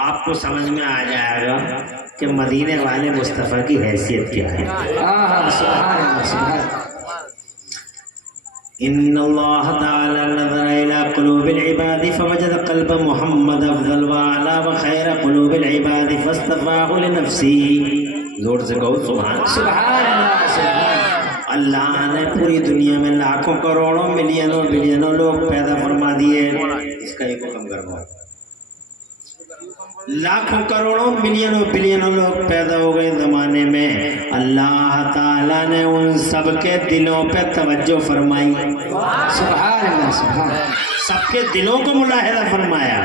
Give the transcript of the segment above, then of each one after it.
آپ کو سمجھ میں آ جائے گا کہ مدینے والے مصطفیٰ کی حیثیت کیا ہے. سبحان اللہ سبحان اللہ. ان اللہ تعالی نظر الى قلوب العباد فوجد قلب محمد افضل واعلی وخیر قلوب العباد فاصطفاه لنفسه. زور سے کہو سبحان اللہ سبحان اللہ نے پوری دنیا میں لاکھوں کروڑوں ملینوں بلینوں لوگ پیدا فرما دیے. اس کا ایک حکم کرو. لاکھوں کروڑوں ملینوں بلینوں لوگ پیدا ہو گئے زمانے میں. اللہ تعالیٰ نے ان سب کے دلوں پہ توجہ فرمائی. سبحان اللہ سبحان اللہ. سب کے دلوں کو ملاحظہ فرمایا.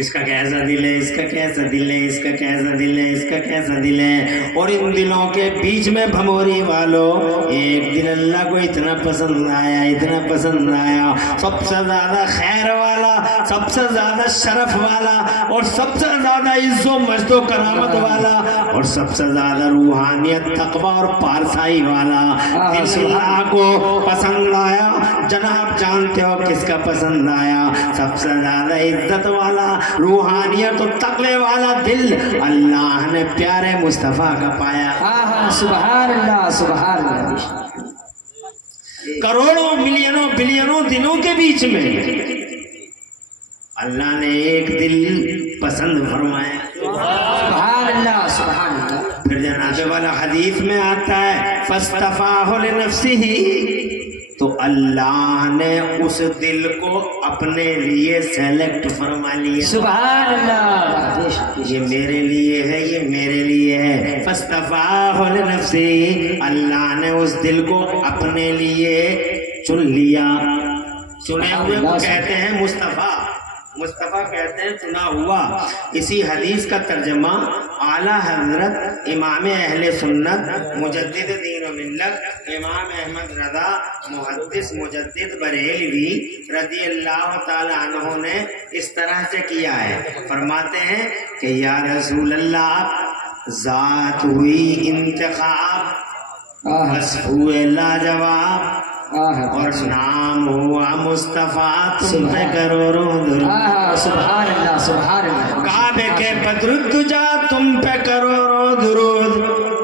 اس کا کیسا دل ہے, اس کا کیسا دل ہے, اس کا کیسا دل ہے, اس کا کیسا دل ہے. اور ان دلوں کے بیچ میں بھموری والوں ایک دل اللہ کو اتنا پسند آیا, اتنا پسند آیا, سب سے زیادہ خیر والا, سب سے زیادہ شرف والا, اور سب سے زیادہ عزت و مجد و کرامت والا, اور سب سے زیادہ روحانیت تقوی اور پارسائی والا دل اللہ کو پسند آیا. جناب جانتے ہو کس کا پسند آیا؟ سب سے زیادہ عزت والا, روحانیت و تقوی والا دل اللہ نے پیارے مصطفیٰ کا پایا. سبحان اللہ سبحان اللہ. کروڑوں ملینوں بلینوں دلوں کے بیچ میں اللہ نے ایک دل پسند فرمایا. سبحان اللہ سبحان اللہ. پھر جناب والا حدیث میں آتا ہے فاصطفاہ لنفسہ, تو اللہ نے اس دل کو اپنے لیے سیلیکٹ فرما لیا. سبحان اللہ. یہ میرے لیے ہے, یہ میرے لیے ہے. فاصطفاہ لنفسہ, اللہ نے اس دل کو اپنے لیے چن لیا. چنے ہوئے کو کہتے ہیں مصطفیٰ, مصطفیٰ کہتے ہیں چنا ہوا. اسی حدیث کا ترجمہ اعلیٰ حضرت امام اہل سنت مجدد دین و ملت امام احمد رضا محدث مجدد بریلوی رضی اللہ تعالی عنہ نے اس طرح سے کیا ہے. فرماتے ہیں کہ یا رسول اللہ, ذات ہوئی انتخاب, وصف ہوئے لاجواب, اور نام ہوا مصطفیٰ, تم پہ کروڑوں درود. سبحان اللہ سبحان اللہ. کعبے کے بدر تجا, تم پہ کروڑوں درود.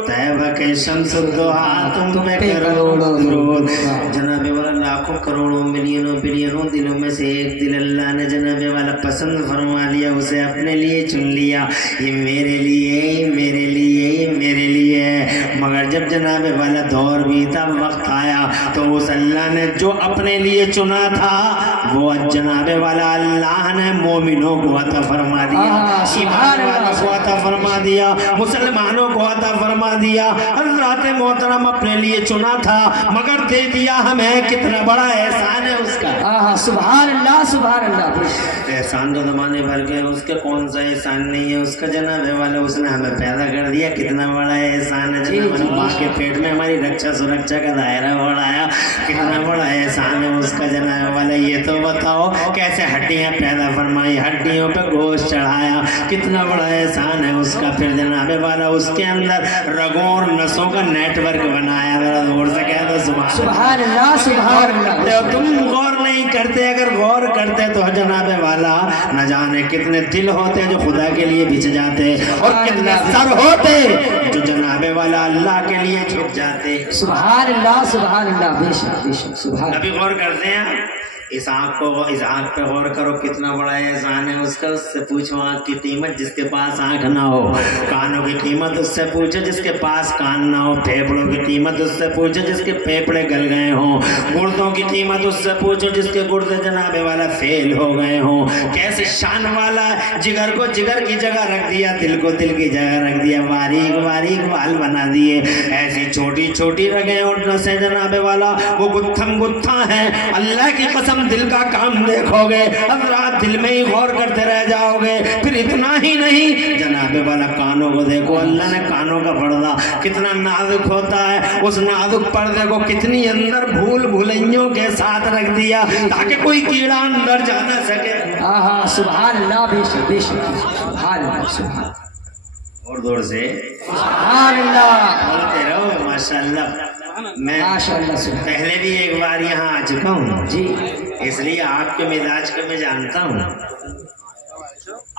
طیبہ کے شمس الضحیٰ, تم پہ کروڑوں درود. جناب والا لاکھوں کروڑوں ملینوں بلینوں دلوں میں سے ایک دل اللہ نے جناب والا پسند فرما لیا, اسے اپنے لیے چن لیا. یہ میرے لیے, یہ میرے لیے, یہ میرے لیے ہے. مگر جب جناب والا دور بھی تھا, وقت آیا, تو اس اللہ نے جو اپنے لیے چنا تھا وہ جناب والا اللہ نے مومنوں کو عطا فرما دیا, ایمان والوں کو عطا فرما دیا, مسلمانوں کو عطا فرما دیا. حضرات محترم اپنے لیے چنا تھا مگر دے دیا ہمیں, کتنا بڑا احسان ہے اس کا. سبحان اللہ سبحان اللہ. احسان جو زمانے بھر کے, اس کے کون سا احسان نہیں ہے اس کا جناب والا. اس نے ہمیں پیدا کر دیا, کتنا بڑا احسان ہے. جناب ماں کے پیٹ میں ہماری رکشا سرکشا کا دائرہ بڑھایا, کتنا بڑا احسان ہے اس کا جناب والا. یہ تو بتاؤ کیسے ہڈیاں پیدا فرمائی, ہڈیوں پہ گوشت چڑھایا, کتنا بڑا احسان ہے اس کا. پھر جناب والا اس کے اندر رگوں اور نسوں کا نیٹ ورک بنایا. ذرا زور سے کہہ دو سبحان اللہ سبحان اللہ. تم غور نہیں کرتے, اگر غور کرتے تو جناب والا نہ جانے کتنے دل ہوتے جو خدا کے لیے بچ جاتے, اور کتنے سر ہوتے جو جناب والا اللہ کے لیے جھک جاتے. سبحان اللہ سبحان اللہ. بے شک بے شک سبحان. ابھی غور کرتے ہیں اس آنکھ کو, اس آنکھ پہ غور کرو, کتنا بڑا احسان ہے اس کا. اس سے پوچھو آنکھ کی قیمت جس کے پاس آنکھ نہ ہو, کانوں کی قیمت اس سے پوچھو جس کے پاس کان نہ ہو, پھیپڑوں کی قیمت اس سے پوچھو جس کے پھیپڑے گل گئے ہوں, گردوں کی قیمت اس سے پوچھو جس کے گردے جناب والا فیل ہو گئے ہوں. کیسے شان والا ہے, جگر کو جگر کی جگہ رکھ دیا, دل کو دل کی جگہ رکھ دیا, باریک باریک بال بنا دیے, ایسی چھوٹی چھوٹی رگیں اور نسیں جناب والا وہ گتھم گتھا ہیں. اللہ کی قسم دل کا کام دیکھو گے حضرات, دل میں ہی غور کرتے رہ جاؤ گے. پھر اتنا ہی نہیں, جناب والا کانوں کو دیکھو, اللہ نے کانوں کا پردہ کتنا نازک ہوتا ہے, اس نازک پردے کو کتنی اندر بھول بھلائیوں کے ساتھ رکھ دیا تاکہ کوئی کیڑا اندر جا نہ سکے. سبحان اللہ. بے شک بے شک سبحان اللہ سبحان. اور دور سے سبحان اللہ بولتے رہو ماشاءاللہ. میں پہلے بھی ایک بار یہاں آ چکا ہوں جی, اس لیے آپ کے مزاج کو میں جانتا ہوں.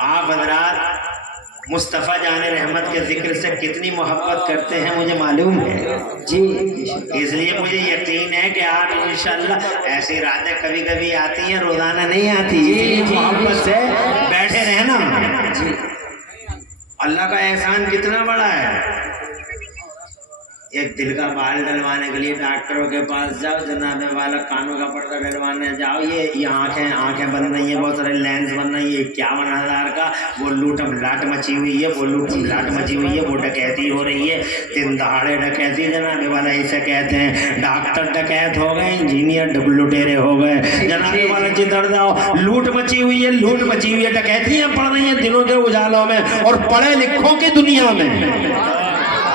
آپ حضرات مصطفیٰ جان رحمت کے ذکر سے کتنی محبت کرتے ہیں مجھے معلوم ہے جی اس لیے مجھے یقین ہے کہ آپ انشاءاللہ ایسی راتیں کبھی کبھی آتی ہیں روزانہ نہیں آتی جی محبت سے بیٹھے رہنا جی اللہ کا احسان کتنا بڑا ہے ایک دل کا بال ڈلوانے کے لیے ڈاکٹروں کے پاس جاؤ جناب والا کانوں کا پردہ ڈلوانے جاؤ یہ آنکھیں بن رہی ہیں بہت سارے لینس بن رہی ہے 51,000 کا وہ لوٹم لاٹ مچی ہوئی ہے وہ لوٹم لاٹ مچی ہوئی ہے وہ ڈکیتی ہو رہی ہے دن دہاڑے ڈکیتی جناب والا اسے کہتے ہیں ڈاکٹر ڈکیت ہو گئے انجینئر لٹیرے ہو گئے جناب والا جدھر جاؤ لوٹ مچی ہوئی ہے ڈکیتیاں پڑ رہی ہیں دنوں کے اجالوں میں اور پڑھے لکھوں کی دنیا میں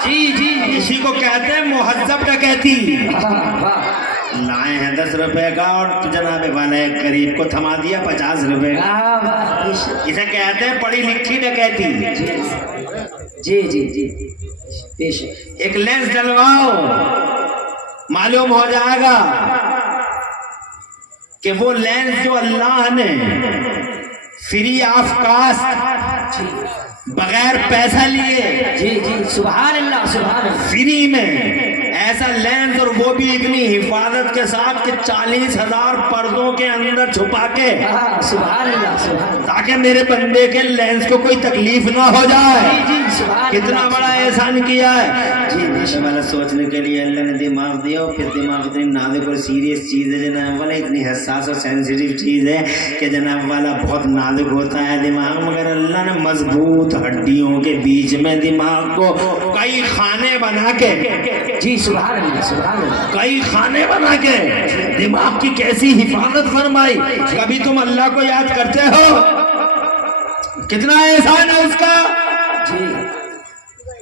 جی جی اسی کو کہتے ہیں مہذب ڈکیتی واہ لائے ہیں 10 روپے کا اور جناب والا ایک غریب کو تھما دیا 50 روپے کا واہ اسے کہتے ہیں پڑھی لکھی ڈکیتی جی جی جی بے شک ایک لینس ڈلواؤ معلوم ہو جائے گا کہ وہ لینس جو اللہ نے فری آف کاسٹ بغیر پیسہ لیے جی جی سبحان اللہ فری میں ایسا لینس اور وہ بھی اتنی حفاظت کے ساتھ کہ 40,000 پردوں کے اندر چھپا کے سبحان اللہ تاکہ میرے بندے کے لینس کو کوئی تکلیف نہ ہو جائے جی سبحان کتنا بڑا احسان کیا ہے جی والا سوچنے کے لیے اللہ نے دماغ دیا اور پھر دماغ اتنی نازک اور سیریس چیز ہے جناب والا اتنی حساس اور سینسیٹیو چیز ہے کہ جناب والا بہت نازک ہوتا ہے دماغ مگر اللہ نے مضبوط ہڈیوں کے بیچ میں دماغ کو کئی خانے بنا کے جی سبحان اللہ کئی خانے بنا کے دماغ کی کیسی حفاظت فرمائی کبھی تم اللہ کو یاد کرتے ہو کتنا احسان ہے اس کا جی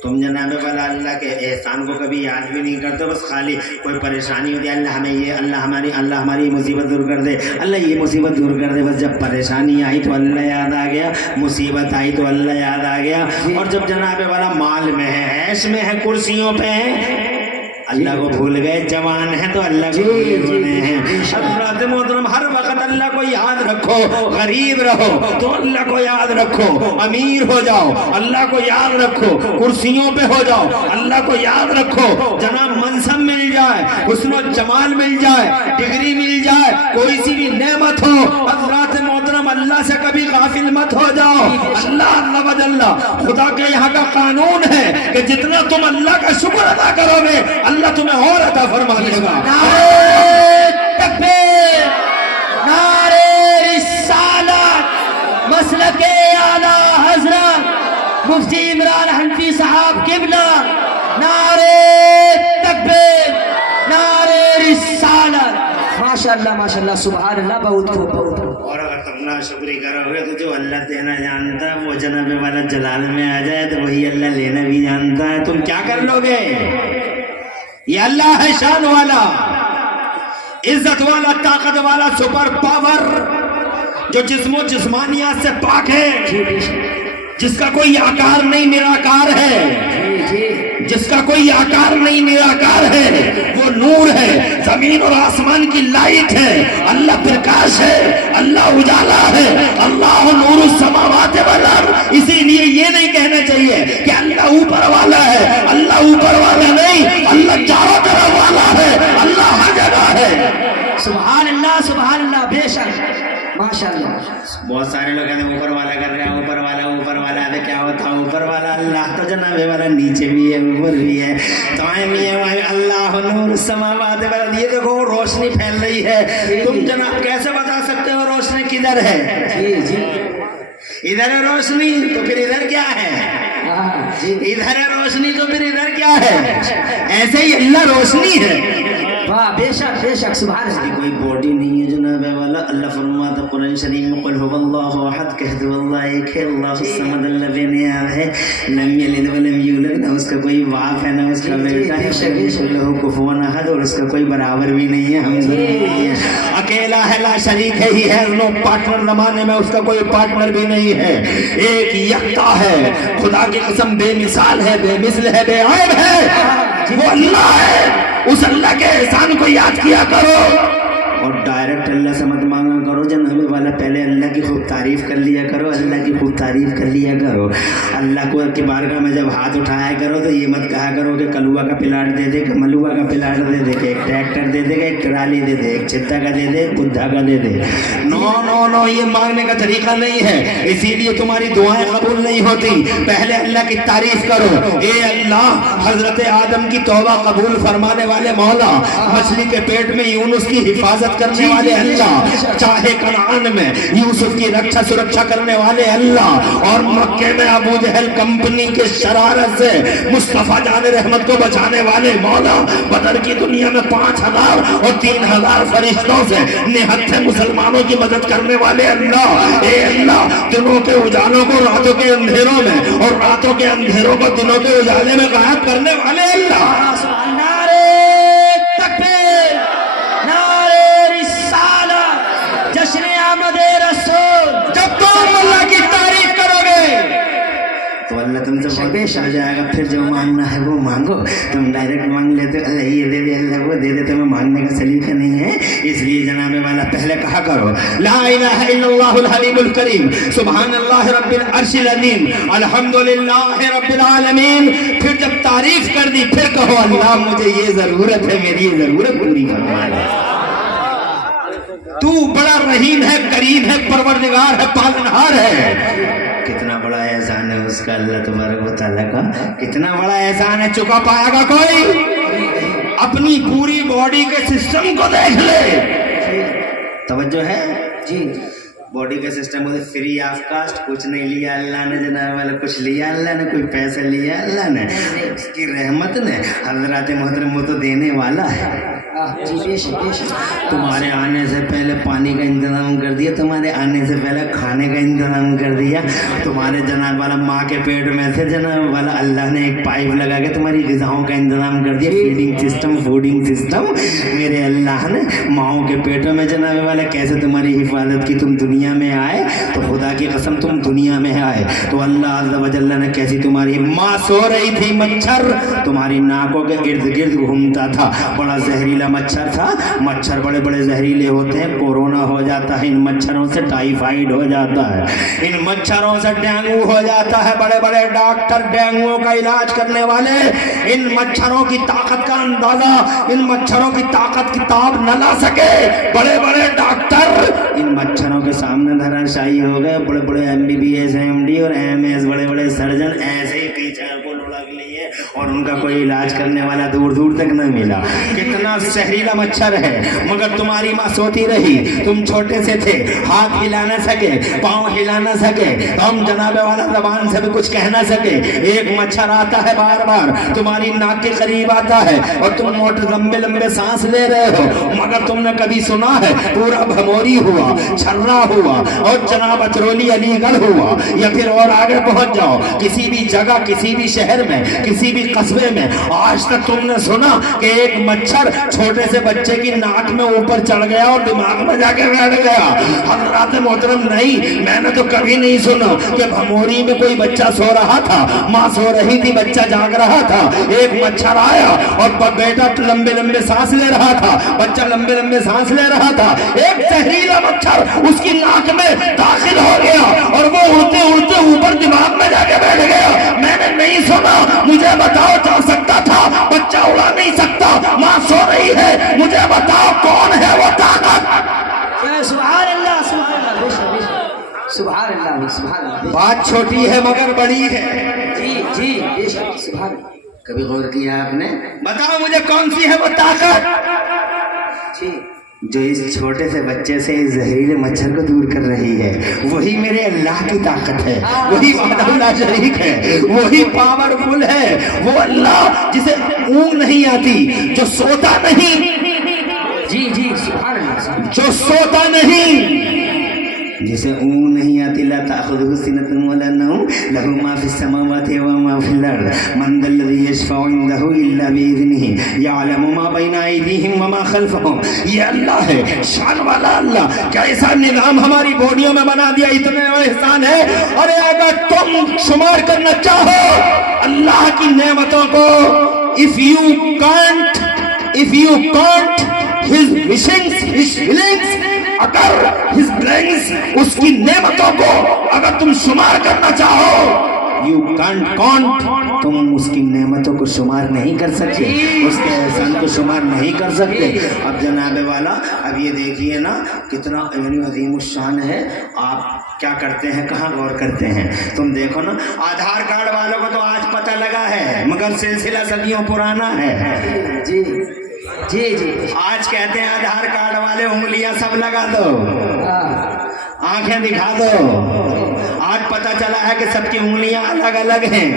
تم جناب والا اللہ کے احسان کو کبھی یاد بھی نہیں کرتے بس خالی کوئی پریشانی ہوتی ہے اللہ ہمیں یہ اللہ ہماری مصیبت دور کر دے اللہ یہ مصیبت دور کر دے بس جب پریشانی آئی تو اللہ یاد آ گیا مصیبت آئی تو اللہ یاد آ گیا اور جب جناب والا مال میں ہے عیش میں ہے کرسیوں پہ ہے اللہ کو بھول گئے جوان ہیں تو اللہ کو بھولے ہیں حضرات محترم ہر وقت اللہ کو یاد رکھو غریب رہو تو اللہ کو یاد رکھو امیر ہو جاؤ اللہ کو یاد رکھو کرسیوں پہ ہو جاؤ اللہ کو یاد رکھو جناب منصب مل جائے حسن و جمال مل جائے ڈگری مل جائے کوئی سی بھی نعمت ہو حضرات محترم اللہ سے کبھی غافل مت ہو جاؤ اللہ عز و جل خدا کے یہاں کا قانون ہے کہ جتنا تم اللہ کا شکر ادا کرو گے اللہ تمہیں اور عطا فرما دے گا نعرہ تکبیر نعرہ رسالت مسلک اعلی حضرت مفتی عمران حنفی صاحب قبلہ نعرہ تکبیر نعرہ رسالت ماشاءاللہ سبحان اللہ بہت خوب اور اگر تم نہ شکری کرو گے تو جو اللہ دینا جانتا ہے وہ جناب والا جلال میں آ جائے تو وہی اللہ لینا بھی جانتا ہے تم کیا کر لو گے یہ اللہ ہے شان والا عزت والا طاقت والا سپر پاور جو جسم و جسمانیات سے پاک ہے جس کا کوئی آکار نہیں نراکار ہے جس کا کوئی آکار نہیں نراکار ہے وہ نور ہے زمین اور آسمان کی لائٹ ہے اللہ پرکاش ہے اللہ اجالا ہے اللہ نور السماوات والارض اسی لیے یہ نہیں کہنا چاہیے کہ اللہ اوپر والا ہے اللہ اوپر والا نہیں اللہ چاروں طرف والا ہے اللہ ہر جگہ ہے سبحان اللہ بے شک ماشاءاللہ بہت سارے لوگ کہتے ہیں اوپر والا کر رہے ہیں اوپر والا ابھی کیا ہوتا ہے اوپر والا اللہ تو جناب والا نیچے بھی ہے اوپر بھی ہے دائیں بھی ہے اللہ نور السماوات والارض یہ دیکھو روشنی پھیل رہی ہے تم جناب کیسے بتا سکتے ہو روشنی کدھر ہے ادھر ہے روشنی تو پھر ادھر کیا ہے ادھر ہے روشنی تو پھر ادھر کیا ہے ایسے ہی اللہ روشنی ہے واہ بے شک سبحان اللہ کوئی باڈی نہیں ہے جناب والا اللہ فرماتا قرآن شریف میں قل هو اللہ احد کہہ دو اللہ ایک ہے اللہ الصمد اللہ بے نیاز ہے لم یلد ولم یولد نہ اس کا کوئی باپ ہے نہ اس کا بیٹا ہے له کفوا احد اور اس کا کوئی برابر بھی نہیں ہے ہم نہیں ہے اکیلا ہے لا شریک ہے ہی ہے نو پارٹنر زمانے میں اس کا کوئی پارٹنر بھی نہیں ہے ایک یکتا ہے خدا کی قسم بے مثال ہے بے مثل ہے بے عیب ہے وہ اللہ ہے اس اللہ کے احسان کو یاد کیا کرو اور ڈائریکٹ اللہ سے مت مانگا کرو جناب والا پہلے اللہ کی خوب تعریف کر لیا کرو, اللہ کی خوب تعریف کر لیا کرو. اللہ کو کی بارگاہ میں جب ہاتھ اٹھایا کرو تو یہ مت کہا کرو کہ کلوا کا پلاٹ دے دے, کہ ملوا کا پلاٹ دے دے, کہ ایک ٹریکٹر دے دے, کہ ایک ٹرالی دے دے, ایک چتا کا دے دے, ایک بدھا کا دے دے. نو نو نو, یہ مانگنے کا طریقہ نہیں ہے, اسی لیے تمہاری دعائیں قبول نہیں ہوتی. پہلے اللہ کی تعریف کرو. اے اللہ, حضرت آدم کی توبہ قبول فرمانے والے مولا, مچھلی کے پیٹ میں یونس کی حفاظت کرنے والے اللہ, چاہے کنعان میں یوسف کی رکشا سرکشا کرنے والے اللہ, اور مکے میں ابو جہل کمپنی کے شرارت سے مصطفیٰ جان رحمت کو بچانے والے مولا, بدر کی دنیا میں 5000 اور 3000 فرشتوں سے نہتے مسلمانوں کی مدد کرنے والے اللہ. اے اللہ, دنوں کے اجالوں کو راتوں کے اندھیروں میں اور راتوں کے اندھیروں کو دنوں کے اجالے میں غائب کرنے والے اللہ. نعرے تکبیر, نعرے رسالت, جشن آمد رسول. جب تم اللہ کی تعریف کرو گے تو اللہ تم سے بہت پیش ہو جائے گا. پھر جو مانگنا ہے وہ مانگو. تم ڈائریکٹ مانگ لیتے ہو, اللہ یہ دے دے, اللہ وہ دے دے, تمہیں مانگنے کا سلیقہ نہیں ہے. اس لیے جناب والا پہلے کہا کرو لا الہ الا اللہ الحلیم الکریم, سبحان اللہ رب العرش العظیم, الحمدللہ رب العالمین. پھر جب تعریف کر دی پھر کہو اللہ مجھے یہ ضرورت ہے, میری یہ ضرورت پوری فرما دے. تو بڑا رحیم ہے, کریم ہے, پروردگار ہے, پالنہار ہے. کتنا بڑا احسان ہے اس کا اللہ تبارک و تعالیٰ کا, کتنا بڑا احسان ہے. چکا پائے گا کوئی؟ اپنی پوری باڈی کے سسٹم کو دیکھ لے. توجہ ہے جی, باڈی کا سسٹم ہوتا ہے فری آف کاسٹ, کچھ نہیں لیا اللہ نے جناب والا, کچھ لیا اللہ نے, کوئی پیسہ لیا اللہ نے, اس کی رحمت نے. حضرات محترم وہ تو دینے والا ہے. جی بے شک بے شک. تمہارے آنے سے پہلے پانی کا انتظام کر دیا, تمہارے آنے سے پہلے کھانے کا انتظام کر دیا. تمہارے جناب والا ماں کے پیٹ میں سے جناب والا اللہ نے ایک پائپ لگا کے تمہاری غذاؤں کا انتظام کر دیا. فیڈنگ سسٹم, فوڈنگ سسٹم میرے اللہ نے. ماؤں کے پیٹوں میں جناب والا کیسے تمہاری حفاظت کی, تم دنیا میں آئے تو خدا کی قسم تم دنیا میں آئے تو اللہ عز و جل نے کیسی تمہاری ماں سو رہی تھی, مچھر تمہاری ناکوں کے ارد گرد گھومتا تھا, بڑا زہریلا مچھر تھا. مچھر بڑے بڑے زہریلے ہوتے ہیں, کورونا ہو جاتا ہے ان مچھروں سے, ٹائیفائیڈ ہو جاتا ہے ان مچھروں سے, ڈینگو ہو جاتا ہے. بڑے بڑے ڈاکٹر ڈینگو کا علاج کرنے والے ان مچھروں کی طاقت کا اندازہ, ان مچھروں کی طاقت کتاب نہ لا سکے. بڑے بڑے ڈاکٹر ان مچھروں کے سامنے دھرا شاہی ہو گئے. بڑے بڑے MBBS MD اور MS بڑے بڑے سرجن ایسے ہی پیچھے کو لڑک لیے اور ان کا کوئی علاج کرنے والا دور دور تک نہ ملا. کتنا زہریلا مچھر ہے, مگر تمہاری ماں سوتی رہی. تم چھوٹے سے تھے, ہاتھ ہلا نہ سکے, پاؤں ہلا نہ سکے, ہم جناب والا زبان سے بھی کچھ کہہ نہ سکے. ایک مچھر آتا ہے بار بار تمہاری ناک کے قریب آتا ہے اور تم موٹے لمبے لمبے سانس لے رہے ہو, مگر تم نے کبھی سنا ہے پورا بھموری ہوا, چھرا ہوا اور جناب اچرولی علی گڑھ ہوا, یا پھر اور آگے پہنچ جاؤ کسی بھی جگہ, کسی بھی شہر میں, کسی بھی قصبے میں, آج تک تم نے سنا کہ ایک مچھر چھوٹے سے بچے کی ناک میں اوپر چڑھ گیا اور دماغ میں جا کے بیٹھ گیا؟ حضرات محترم نہیں, میں نے تو کبھی نہیں سنا کہ بھموری میں کوئی بچہ سو رہا تھا, ماں سو رہی تھی, بچہ جاگ رہا تھا, ایک مچھر آیا اور بیٹا لمبے لمبے سانس لے رہا تھا, بچہ لمبے لمبے سانس لے رہا تھا, ایک زہریلا مچھر اس کی ناک میں داخل ہو گیا اور وہ اڑتے اڑتے اوپر دماغ میں جا کے بیٹھ گیا. میں نے نہیں سنا, مجھے بتاؤ جا سکتا تھا, بچہ اڑا نہیں سکتا, ماں سو رہی ہے, مجھے بتاؤ کون ہے وہ طاقت؟ سبحان اللہ, سبحان اللہ, بے شک بے شک, سبحان اللہ, سبحان اللہ. بات چھوٹی ہے مگر بڑی ہے. جی جی بے شک, سبحان اللہ. کبھی غور کیا آپ نے؟ بتاؤ مجھے کون سی ہے وہ طاقت جی جو اس چھوٹے سے بچے سے اس زہریلے مچھر کو دور کر رہی ہے؟ وہی میرے اللہ کی طاقت ہے, وہی وحدہ لا شریک ہے, وہی پاورفل ہے, وہ اللہ جسے اونگ نہیں آتی, جو سوتا نہیں, جی جی سبحان اللہ, جو سوتا نہیں, جسے اونگ نہیں آتی, لا تأخذہ سنۃ ولا نوم, لہ ما فی السماوات و ما فی الارض, من ذا الذی یشفع عندہ الا بإذنہ, یعلم ما بین ایدیہم وما خلفہم. یہ اللہ ہے, شان والا اللہ. کیسا نظام ہماری باڈیوں میں بنا دیا, اتنے احسان ہے. ارے اگر تم شمار کرنا چاہو اللہ کی نعمتوں کو, if you can't his wishings, his feelings, अगर his blessings, उसकी नेमतों को अगर तुम शुमार करना चाहो, यू कांट काउंट, तुम उसकी नेमतों को शुमार नहीं कर सकते, उसके एहसान को शुमार नहीं कर सकते। अब जनाबे वाला, अब ये देखिए ना कितना यानी अजीम शान है। आप क्या करते हैं, कहाँ गौर करते हैं? तुम देखो ना, आधार कार्ड वालों को तो आज पता लगा है, मगर सिलसिला सदियों पुराना है। जी जी जी। आज कहते हैं आधार कार्ड वाले उंगलियां सब लगा दो, हाँ, आंखें दिखा दो। आज पता चला है कि सबकी उंगलियां अलग अलग हैं।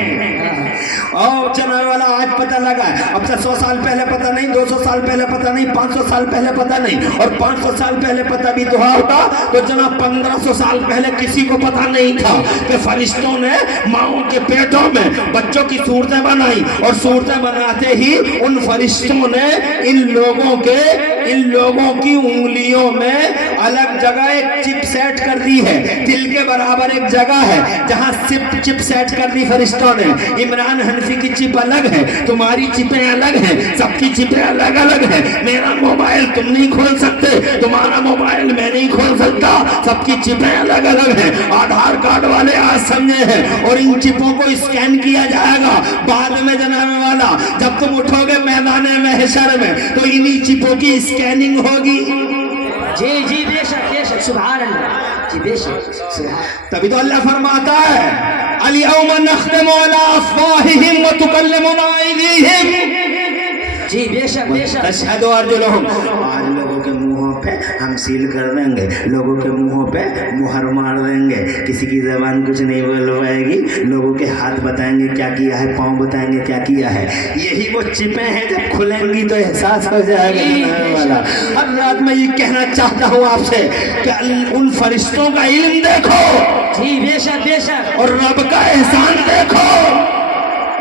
और चलने वाला आज पता लगा है, अब से 100 साल पहले पता नहीं, 200 साल पहले पता नहीं, 500 साल पहले पता नहीं, और 500 साल पहले पता भी तो होता तो जनाब 1500 साल पहले किसी को पता नहीं था कि फरिश्तों ने माओं के पेटों में बच्चों की सूरतें बनाई, और सूरतें बनाते ही उन फरिश्तों ने इन लोगों की उंगलियों में अलग जगह एक चिप सेट कर दी है। दिल के बराबर एक जगह है जहां चिप सेट कर दी फरिश्तों ने। इमरान हनफी की चिप अलग है, तुम्हारी चिपें अलग हैं, सबकी चिपें अलग अलग हैं। मेरा मोबाइल तुम नहीं खोल सकते, तुम्हारा मोबाइल मैं नहीं खोल सकता, सबकी चिपें अलग अलग हैं। आधार कार्ड वाले आज समझे हैं, और इन चिपों को स्कैन किया जाएगा बाद में जनाने वाला। जब तुम उठोगे मैदान महशर में तो इन्हीं चिपों की स्कैनिंग होगी। जी जी, बेशक बेशक, सुभान अल्लाह जी, बेशक सुभान। तभी तो अल्लाह फरमाता है अल-यौम नख्तिमु अला अफ़वाहिहिम व तुकल्लिमुना अयदीहिम। जी बेशक बेशक। तशहदु अर्जुलुहुम, आज लोगों के मुंहों पे हम सील कर देंगे, लोगों के मुंहों पे मुहर मार देंगे, किसी की जबान कुछ नहीं बोल पाएगी, लोगों के हाथ बताएंगे क्या किया है, पाँव बताएंगे क्या किया है। यही वो चिपें हैं, जब खुलेंगी तो एहसास हो जाएगा वाला। अब रात में ये कहना चाहता हूँ आपसे कि उन फरिश्तों का इल्म देखो, जी बेशक बेशक, और रब का एहसान देखो।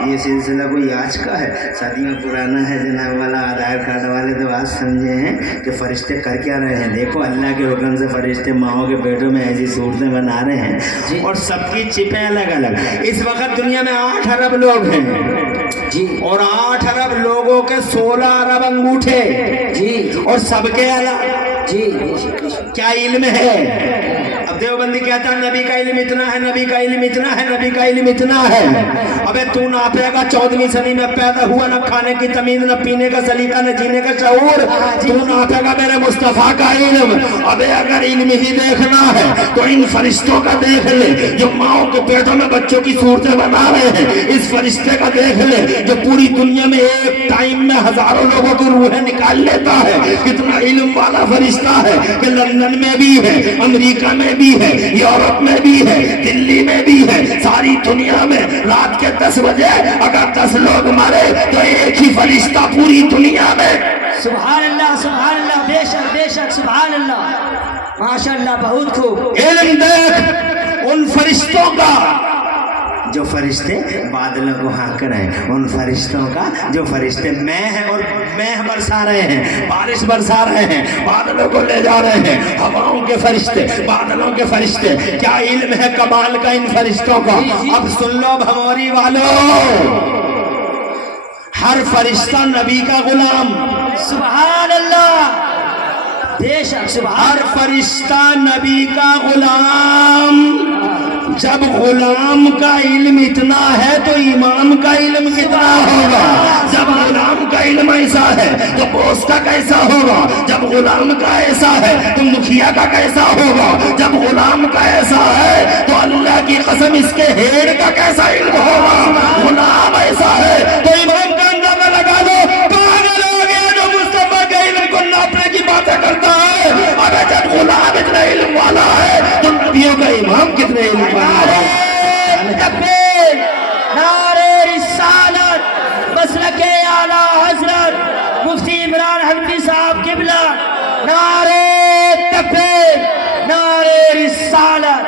ये सिलसिला कोई आज का है, सदियों पुराना है जनाब वाला। आधार कार्ड वाले तो आज समझे हैं कि फरिश्ते कर क्या रहे हैं। देखो अल्लाह के हुक्म से फरिश्ते माओं के पेटों में ऐसी सूरतें बना रहे हैं, और सबकी चिपें अलग अलग। इस वक्त दुनिया में 8 अरब लोग हैं जी, और 8 अरब लोगों के 16 अरब अंगूठे जी और सबके अलग। जी बेशक बेशक। क्या इल्म है? अब देवबंदी कहता है नबी का इल्म इतना है, नबी का इल्म इतना है, नबी का इल्म इतना है। अबे तू नापेगा 14वीं सदी में पैदा हुआ, न खाने की तमीज, न पीने का सलीका, न जीने का शऊर, तू नापेगा मेरे मुस्तफा का इल्म। अबे अगर इल्म ही देखना है तो इन फरिश्तों का देख ले जो माओं के पेटों में बच्चों की सूरतें बना रहे हैं। इस फरिश्ते का देख ले जो पूरी दुनिया में एक टाइम में हजारों लोगों की रूहें निकाल लेता है। कितना इल्म वाला फरिश्ता है कि लंदन में भी है, अमेरिका में भी है, यूरोप में भी है, दिल्ली में भी है, सारी दुनिया में। रात के 10 बजे अगर 10 लोग मरे तो एक ही फरिश्ता पूरी दुनिया में। सुभान अल्लाह, बेशक बेशक, सुभान अल्लाह, माशाअल्लाह, बहुत खूब। इल्म देख उन फरिश्तों का जो फरिश्ते बादलों को हाँक रहे हैं, उन फरिश्तों का जो फरिश्ते मैं और मैं बरसा रहे हैं, बारिश बरसा रहे हैं, बादलों को ले जा रहे हैं, हवाओं के फरिश्ते, बादलों के फरिश्ते। क्या इल्म है कमाल का इन फरिश्तों का। अब सुन लो भमोरी वालों, हर फरिश्ता नबी का गुलाम। सुभान अल्लाह, बेशक सुभान। हर फरिश्ता नबी का गुलाम। जब गुलाम का इल्म इतना है तो इमाम का इल्म कितना होगा। जब गुलाम का इल्म ऐसा है तो बॉस का कैसा होगा। जब गुलाम का ऐसा है तो मुखिया का कैसा होगा। जब गुलाम का ऐसा है तो अल्लाह की कसम इसके हेड का कैसा इल्म होगा। गुलाम ऐसा है तो इमाम का अंदाजा लगा लो। पागल हो गया जो मुस्तफा के इल्म को नापने की बातें करता है। अबे जब गुलाम इतना इल्म वाला है तो नबियों का इमाम कितने इल्म वाला है। नारे रिसालत, मसलके आला हजरत मुफ्ती इमरान हनफी साहब किबला, नारे तकबीर, नारे रिसालत,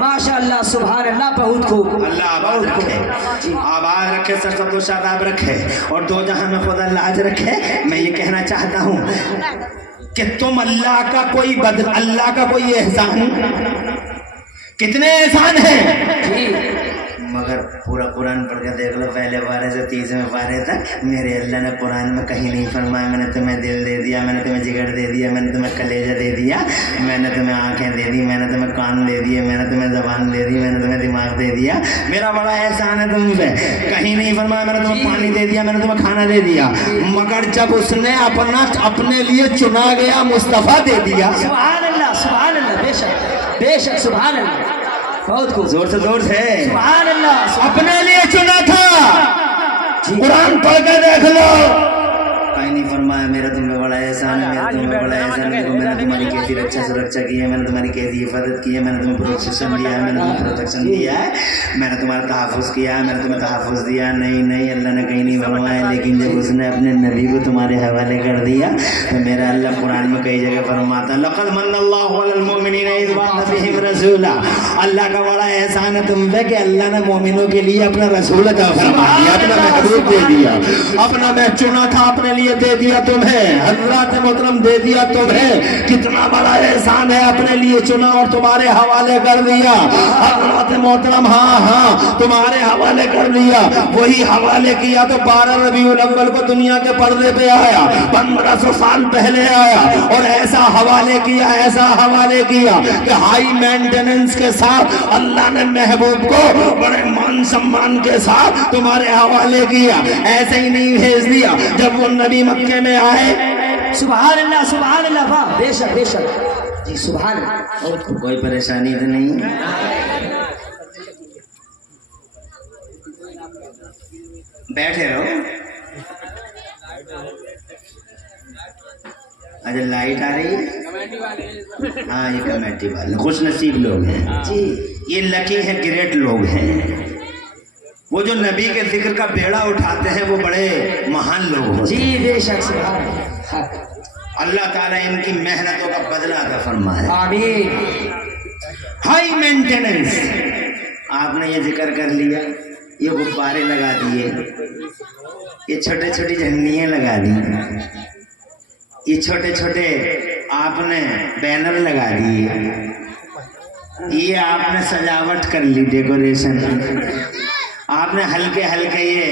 माशाअल्लाह, सुभान अल्लाह, बहुत खूब। अल्लाह आबाद रखे, आबाद रखे, सब तो शादाब रखे, और दो जहां में खुदा लाज रखे। मैं ये कहना चाहता हूँ कि तुम अल्लाह का कोई अल्लाह का कोई एहसान, कितने एहसान हैं, मगर पूरा कुरान पढ़ के देख लो, पहले पारे से 30वें पारे तक मेरे अल्लाह ने कुरान में कहीं नहीं फरमाया मैंने तुम्हें दिल दे दिया, मैंने तुम्हें जिगर दे दिया, मैंने तुम्हें कलेजा दे दिया, मैंने तुम्हें आंखें दे दी, मैंने तुम्हें कान दे दिए, मैंने तुम्हें जबान दे दी, मैंने तुम्हें दिमाग दे दिया, मेरा बड़ा एहसान है तुम पे। कहीं नहीं फरमाया मैंने तुम्हें पानी दे दिया, मैंने तुम्हें खाना दे दिया, मगर जब उसने अपने लिए चुना गया मुस्तफा दे दिया। सुभान अल्लाह, बेशक बेशक, सुभान अल्लाह, बहुत खूब, जोर से सुभान अल्लाह। अपने लिए चुना था। कुरान पढ़ के देख लो, कहीं नहीं फरमाया मेरा तुम्हें बड़ा एहसान है, मेरा तुम्हें बड़ा एहसान है, मैंने तुम्हारी कैसी रक्षा सुरक्षा की है, मैंने तुम्हारी कैसी हिफाजत की है, मैंने तुम्हें प्रोटेक्शन दिया है, मैंने तुम्हें प्रोटेक्शन दिया है, मैंने तुम्हारा तहफ़्फ़ुज़ किया है, मैंने तुम्हें तहफ़्फ़ुज़ दिया है। नहीं अल्लाह ने कहीं नहीं फरमाया, लेकिन जब उसने अपने नबी को तुम्हारे हवाले कर दिया तो मेरा अल्लाह कुरान में कई जगह फरमाता लक़द मन्नल्लाहु अलल मुमिनीना इज़ बअथ फ़ीहिम रसूला। अल्लाह का बड़ा एहसान है तुम पे कि अल्लाह ने मोमिनों के लिए अपना रसूल अता फरमा दिया, अपना महबूब दे दिया, अपना मैं चुना था अपने लिए दे दिया तुम्हें, हज़रत मोहतरम दे दिया तुम्हें। कितना बड़ा एहसान है, अपने लिए चुना और तुम्हारे हवाले कर दिया। हज़रत मोहतरम हाँ तुम्हारे हवाले कर दिया। वही हवाले किया तो 12 रबीउल अव्वल को दुनिया के पर्दे पे आया, 1500 साल पहले आया, और ऐसा हवाले किया कि हाई मेंटेनेंस के साथ अल्लाह ने महबूब को बड़े मान सम्मान के साथ तुम्हारे हवाले किया। ऐसे ही नहीं भेज दिया, जब वो नबी मक्के में आए, सुभान अल्लाह, वाह, बेशक बेशक जी, सुभान अल्लाह। कोई परेशानी तो नहीं? बैठे रहो। अच्छा लाइट आ रही है? हाँ, ये कमेटी वाले खुश नसीब लोग हैं जी, ये लकी हैं, ग्रेट लोग हैं। वो जो नबी के जिक्र का बेड़ा उठाते हैं वो बड़े महान लोग होते हैं। जी बेशक, सुभान अल्लाह। अल्लाह ताला इनकी मेहनतों का बदला अता फरमाए, आमीन। High maintenance. आपने ये जिक्र कर लिया, ये गुब्बारे लगा दिए, ये छोटे छोटी झंडियाँ लगा दी, ये छोटे छोटे आपने बैनर लगा दिए, ये आपने सजावट कर ली, डेकोरेशन, आपने हल्के हल्के ये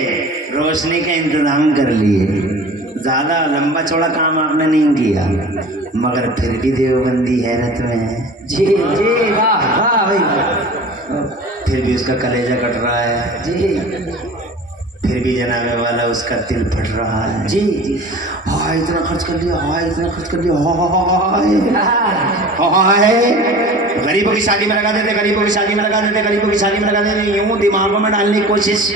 रोशनी का इंतजाम कर लिए। ज़्यादा लंबा चौड़ा काम आपने नहीं किया, मगर फिर भी देवबंदी हैरत में है। जी जी, वाह वाह भाई, फिर भी उसका कलेजा कट रहा है जी, फिर भी जनाबे वाला उसका दिल फट रहा है। जी जी, हाय इतना खर्च कर लिया, हाय इतना खर्च कर लिया, हाय गरीबों की शादी में लगा देते, गरीबों की शादी में लगा देते, गरीबों की शादी में लगा देते, यूं दिमागों में डालने की कोशिश।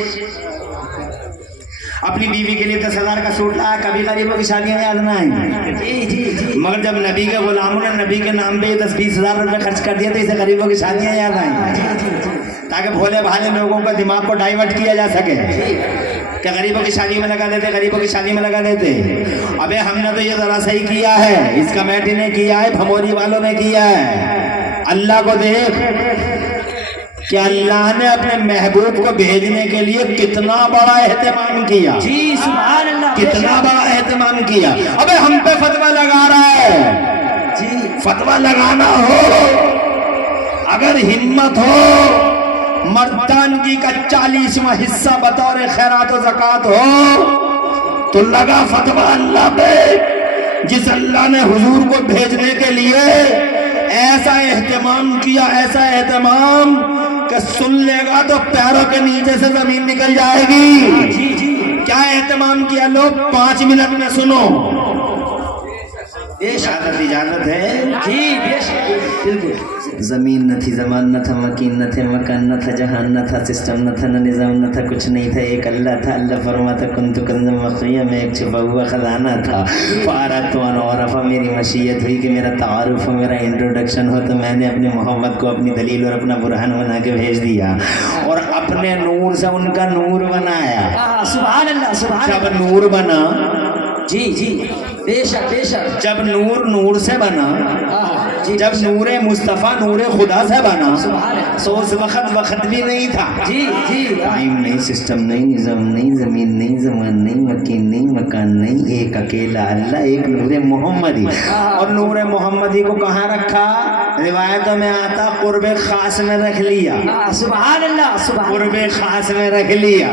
अपनी बीवी के लिए 10,000 का सूट लाया, कभी गरीबों की शादियां याद ना आई। जी जी जी, मगर जब नबी के गुलामों ने नबी के नाम पे 10-20 हज़ार रुपये खर्च कर दिया तो इसे गरीबों की शादियां याद आई, जी जी जी, ताकि भोले भाले लोगों का दिमाग को डाइवर्ट किया जा सके कि गरीबों की शादी में लगा देते, गरीबों की शादी में लगा देते। अबे हमने तो ये जरा सही किया है, इस कमेटी ने किया है, भमोरी वालों ने किया है। अल्लाह को देख कि अल्लाह ने अपने महबूब को भेजने के लिए कितना बड़ा एहतमाम किया। जी, सुभान अल्लाह, कितना बड़ा एहतमाम किया। अबे हम पे फतवा लगा रहा है जी, फतवा लगाना हो, अगर हिम्मत हो, मर्दानगी का 40वां हिस्सा बतौर खैरात और ज़कात हो तो लगा फतवा अल्लाह पे। जिस अल्लाह ने हुजूर को भेजने के लिए ऐसा एहतमाम किया, ऐसा एहतमाम कि सुन लेगा तो पैरों के नीचे से जमीन निकल जाएगी। जी जी, क्या एहतमाम किया लोग? 5 मिनट में सुनो। इजाजत है जी, बिल्कुल। जमीन न थी, जमान न था, मकीन न थे, मकान न था, जहान न था, सिस्टम न था, न निज़ाम न था, कुछ नहीं था, एक अल्लाह था। अल्लाह फरमाता कुन्तु कंज़म मख़फ़िय्यम में एक छुपा हुआ खजाना था। फ़अरदतु अन उअरफ़, मेरी मशीयत हुई कि मेरा तारुफ हो, मेरा इंट्रोडक्शन हो, तो मैंने अपने मोहम्मद को अपनी दलील और अपना बुरहान बना के भेज दिया और अपने नूर से उनका नूर बनाया। सुभान अल्लाह, सुभान जब अल्लाह। नूर बना, जी जी, बेशक बेशक, जब नूर नूर से बना, जी, जब नूरे मुस्तफ़ा नूरे खुदा से बना, सुभान अल्लाह। तो उस वक्त भी नहीं था। जी जी, टाइम नहीं, सिस्टम नहीं, निज़ाम नहीं, ज़मीन नहीं, ज़मान नहीं, मकीन नहीं, मकान नहीं, एक अकेला अल्लाह, एक नूरे मोहम्मदी। और नूरे मोहम्मदी को कहाँ रखा? रिवायतों में आता कुर्ब खास में रख लिया, सुभान अल्लाह सुभान कुर्ब खास में रख लिया,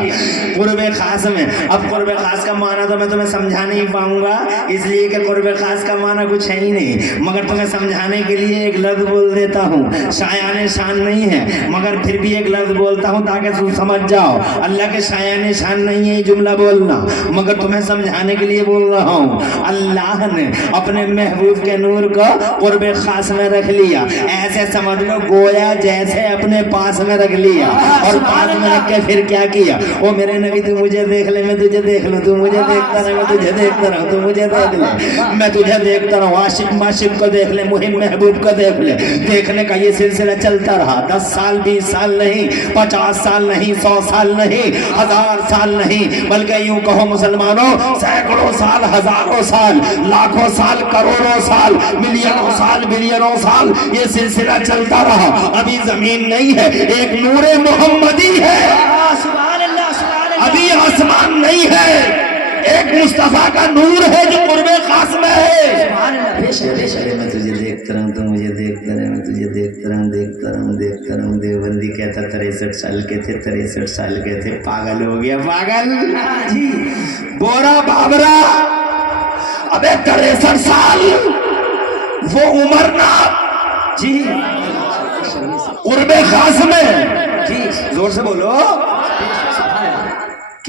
कुर्ब खास में। अब कुर्ब खास का माना तो मैं तुम्हें समझा नहीं पाऊंगा, इसलिए कि कुर्ब खास का माना कुछ है ही नहीं, मगर तुम्हें समझाने के लिए एक लफ्ज बोल देता हूँ। शायान शान नहीं है मगर फिर भी एक लफ्ज बोलता हूँ ताकि तुम समझ जाओ। अल्लाह के शायान शान नहीं है ये जुमला बोलना, मगर तुम्हें समझाने के लिए बोल रहा हूँ। अल्लाह ने अपने महबूब के नूर को कुर्ब खास में रख लिया, ऐसे समझ लो गोया जैसे अपने पास में रख लिया। और पास में रख के फिर क्या किया, ओ मेरे नबी तू मुझे देख ले, मैं तुझे देख लूं, तू मुझे देखता रहे, मैं तुझे देखता रहूं, तू मुझे देख ले, मैं तुझे देखता रहूं। आशिक माशिक को देख ले, मुहिम महबूब को देख ले। देखने का ये सिलसिला चलता रहा। 10 साल 20 साल नहीं, 50 साल नहीं, 100 साल नहीं, 1000 साल नहीं, बल्कि यूं कहो मुसलमानों सैकड़ों साल, हजारों साल, लाखों साल, करोड़ों साल, मिलियनों साल, बिलियनों साल ये सिलसिला चलता रहा। अभी जमीन नहीं है, एक नूरे मोहम्मदी है, सुभान अल्लाह सुभान अल्लाह। अभी आसमान नहीं है, एक मुस्तफा का नूर है जो कुर्बे खास में है। सुभान अल्लाह बेशक बेशक। मैं तुझे देखता रहूं, तू मुझे देखता रहे, मैं तुझे देखता रहूं, देखता रहूं, देखता रहूं। देवबंदी कहता 63 साल के थे, 63 साल के थे, पागल हो गया पागल जी बोरा बाबरा। अबे 63 साल वो उम्र ना जी कुर्बे खास में। जी जोर से बोलो।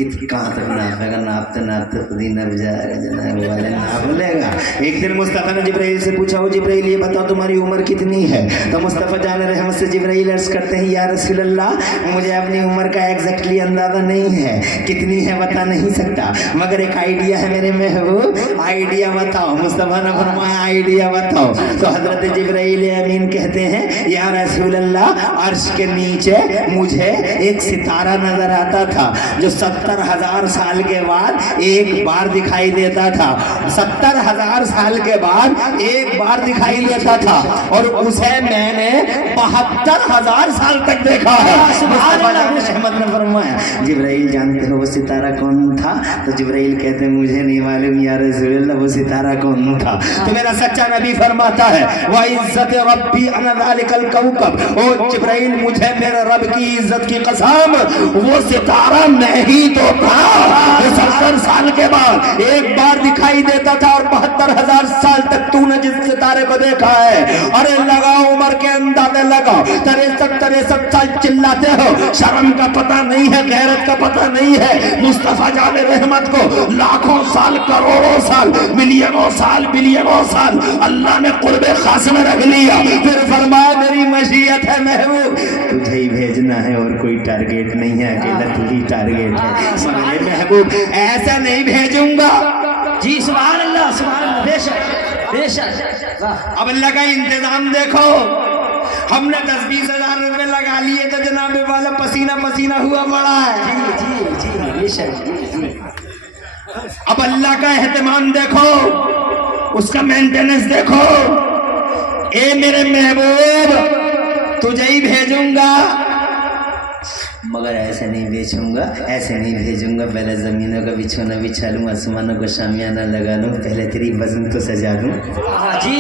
कहाँ तक नापेगा, नापते नापते खुद ही नप जाएगा, जनाब वाले नाप लेगा। एक दिन मुस्तफ़ा ने जिब्राइल से पूछा, वो जिब्राइल ये बताओ तुम्हारी उम्र कितनी है? तो मुस्तफ़ा जान रहमत से जिब्राइल अर्ज़ करते हैं या रसूल अल्लाह मुझे अपनी उम्र का एग्जैक्टली अंदाज़ा नहीं है, कितनी है बता नहीं सकता, मगर एक आइडिया है मेरे महबूब, आइडिया बताओ। मुस्तफ़ा ने फरमाया आइडिया बताओ। तो हज़रत जिब्राइल अमीन कहते हैं या रसूल अल्लाह अर्श के नीचे मुझे एक सितारा नजर आता था जो 70,000 साल के बाद एक बार दिखाई देता था। 70,000 साल के बाद एक बार दिखाई देता था और उसे मैंने 72,000 साल तक देखा है। अहमद ने फरमाया जिब्राइल जानते हो वो सितारा कौन था? तो जिब्राइल कहते हैं मुझे नहीं मालूम या रसूल अल्लाह वो सितारा कौन था। तो मेरा सच्चा नबी फरमाता है व इज्जत रब्बी अना ज़ालिकल कौकब, ओ जिब्राइल मुझे मेरे रब की इज्जत की कसम वो सितारा मैं ही तो था। 70 साल के बाद एक बार दिखाई देता था और 72,000 साल तक तूने जिस सितारे को देखा है, अरे लगाओ उम्र के अंदाजे लगाओ। 63 साल चिल्लाते हो, शर्म का पता नहीं है, गैरत का पता नहीं है। मुस्तफा जाने रहमत को लाखों साल, करोड़ों साल, मिलियनों साल, बिलियनों साल अल्लाह ने कुर्बे खास में रख लिया। फिर फरमाया मेरी मशीयत है महबूब तुझे ही भेजना है और कोई टारगेट नहीं है, अकेला तू ही टारगेट है। मगर महबूब ऐसा नहीं भेजूंगा। जी सुभान अल्लाह सुभान अल्लाह बेशक बेशक। अब अल्लाह का इंतजाम देखो, हमने 10-20 हजार रुपए लगा लिए तो जनाब वाला पसीना पसीना हुआ पड़ा है। जी जी बेशक जी। अब अल्लाह का एहतमाम देखो, उसका मेंटेनेंस देखो। ए मेरे महबूब तुझे ही भेजूंगा मगर ऐसे नहीं भेजूंगा, ऐसे नहीं भेजूंगा। पहले जमीनों का बिछोना बिछा लूँ, आसमानों को शामियाना लगा लूँ, पहले तेरी वजन तो सजा लूँ। जी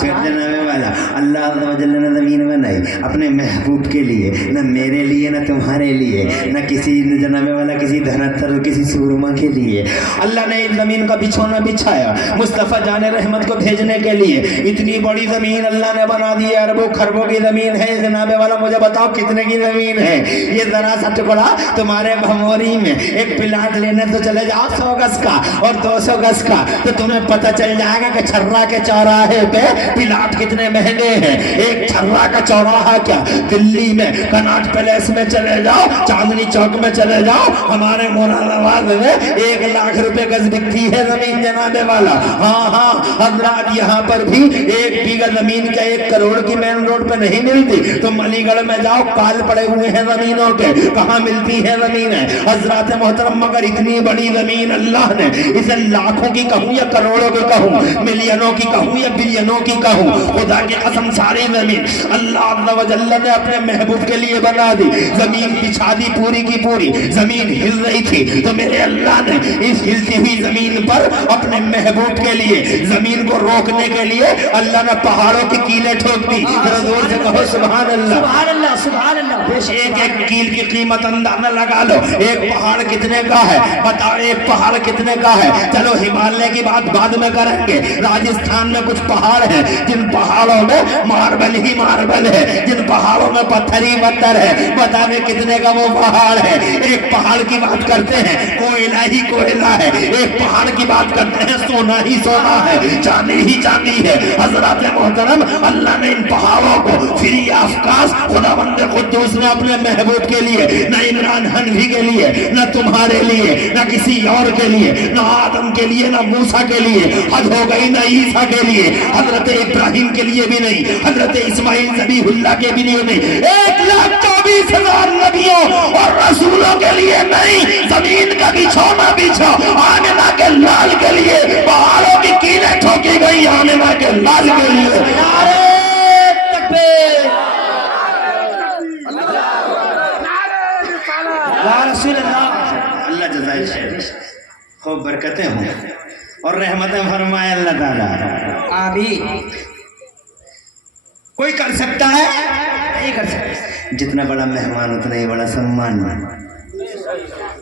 फिर जनाबे वाला अल्लाह अज़्ज़ व जल्ल ने ज़मीन बनाई अपने महबूब के लिए, न मेरे लिए न तुम्हारे लिए, न किसी जनाबे वाला किसी धनत्तर किसी सूरमा के लिए। अल्लाह ने इस ज़मीन का बिछोना बिछाया मुस्तफ़ा जाने रहमत को भेजने के लिए। इतनी बड़ी ज़मीन अल्लाह ने बना दी है, अरबों खरबों की ज़मीन है। जनाबे वाला मुझे बताओ कितने की ज़मीन है? ये जरा सा टुकड़ा तुम्हारे भमोरी में एक प्लाट लेने तो चले जाओ 100 गज का और 200 गज का, तो तुम्हें पता चल जाएगा कि छर्रा के चौराहे पे प्लाट कितने महंगे हैं। एक छर्रा का चौराहा क्या, दिल्ली में कनॉट पैलेस में चले जाओ, चांदनी चौक में चले जाओ, हमारे मुरादाबाद में 1 लाख रुपए गज बिकती है जमीन जनाबे वाला। हाँ हाँ हजरात यहाँ पर भी 1 बीघा जमीन का 1 करोड़ की मेन रोड पे नहीं मिलती। तुम अलीगढ़ में जाओ, काल पड़े हुए हैं जमीनों के। कहाँ मिलती है ज़मीन? हज़रत मोहतरम, मगर इतनी बड़ी ज़मीन अल्लाह ने इसे लाखों की कहूँ या करोड़ों की कहूँ, मिलियनों की कहूँ या बिलियनों की कहूँ, खुदा की कसम सारी ज़मीन अल्लाह अज़्ज़ा व जल्ल ने अपने महबूब के लिए बना दी। ज़मीन बिछा दी पूरी की पूरी, ज़मीन हिल रही थी तो मेरे अल्लाह ने इस हिलती हुई ज़मीन पर अपने महबूब के लिए, ज़मीन को रोकने के लिए अल्लाह ने पहाड़ों की कीलें ठोक दी। जरा जोर से कहो सुभान अल्लाह। सुभान अल्लाह, सुभान अल्लाह। एक एक कील की कीमत अंदाजा लगा लो, एक पहाड़ कितने का है बताओ, एक पहाड़ कितने का है? चलो हिमालय की बात बाद में करेंगे। राजस्थान में कुछ पहाड़ हैं जिन पहाड़ों में मार्बल ही मार्बल है, जिन पहाड़ों में पत्थर ही पत्थर है। बतावे कितने का वो पहाड़ है? एक पहाड़ की बात करते हैं कोयला ही कोयला है, एक पहाड़ की बात करते हैं सोना ही सोना है, चांदी ही चांदी है। हजरत मोहतरम, अल्लाह ने इन पहाड़ों को फ्री ऑफ कास्ट खुदावंद कुद्दूस ने अपने महबूब के लिए, न इमरान हनफी के लिए, न तुम्हारे लिए, न किसी और के लिए, न आदम के लिए, न मूसा के लिए, हद हो गई न ईसा के लिए, हजरत इब्राहिम के लिए भी नहीं, हजरत इस्माइल ज़बीहुल्लाह के भी लिए नहीं, 1,24,000 नबियों और रसूलों के लिए नहीं, जमीन का बिछौना बिछा आमिना के लाल के लिए, पहाड़ों की कीलें ठोकी गई आमिना के लाल के लिए। नारे तकबीर, या रसूल अल्लाह। अल्लाह जज़ाए खैर, खूब बरकतें हों और रहमतें फरमाए अल्लाह ताला। आमीन। कोई कर सकता है? नहीं कर सकते जितना बड़ा मेहमान उतना ही बड़ा सम्मान।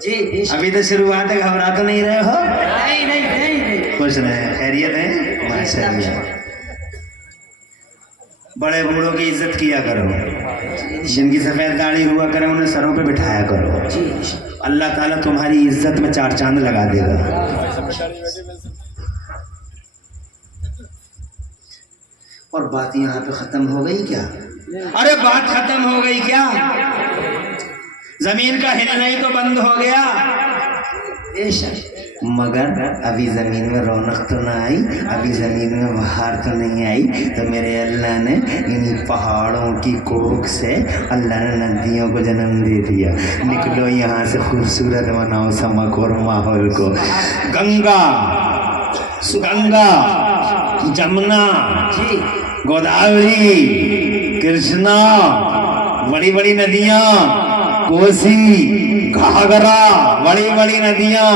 जी, बेशक। अभी तो शुरुआत है, घबरा तो नहीं रहे हो? नहीं नहीं नहीं नहीं। खुश रहे, खैरियत है? माशाअल्लाह। बड़े बूढ़ों की इज्जत किया करो, जिनकी सफेद दाढ़ी हुआ करे उन्हें सरों पे बिठाया करो। जी, अल्लाह ताला तुम्हारी इज्जत में 4 चांद लगा देगा। और बात यहाँ पे खत्म हो गई क्या? अरे बात खत्म हो गई क्या? जमीन का हिलना ही तो बंद हो गया। बेशक। मगर अभी ज़मीन में रौनक तो ना आई, अभी ज़मीन में बहार तो नहीं आई। तो मेरे अल्लाह ने इन्हीं पहाड़ों की कोख से अल्लाह ने नदियों को जन्म दे दिया। निकलो यहाँ से, खूबसूरत बनाओ समक और माहौल को। गंगा, गंगा, जमुना, जी, गोदावरी, कृष्णा, बड़ी बड़ी नदियाँ, कोसी, घाघरा, बड़ी बड़ी नदियाँ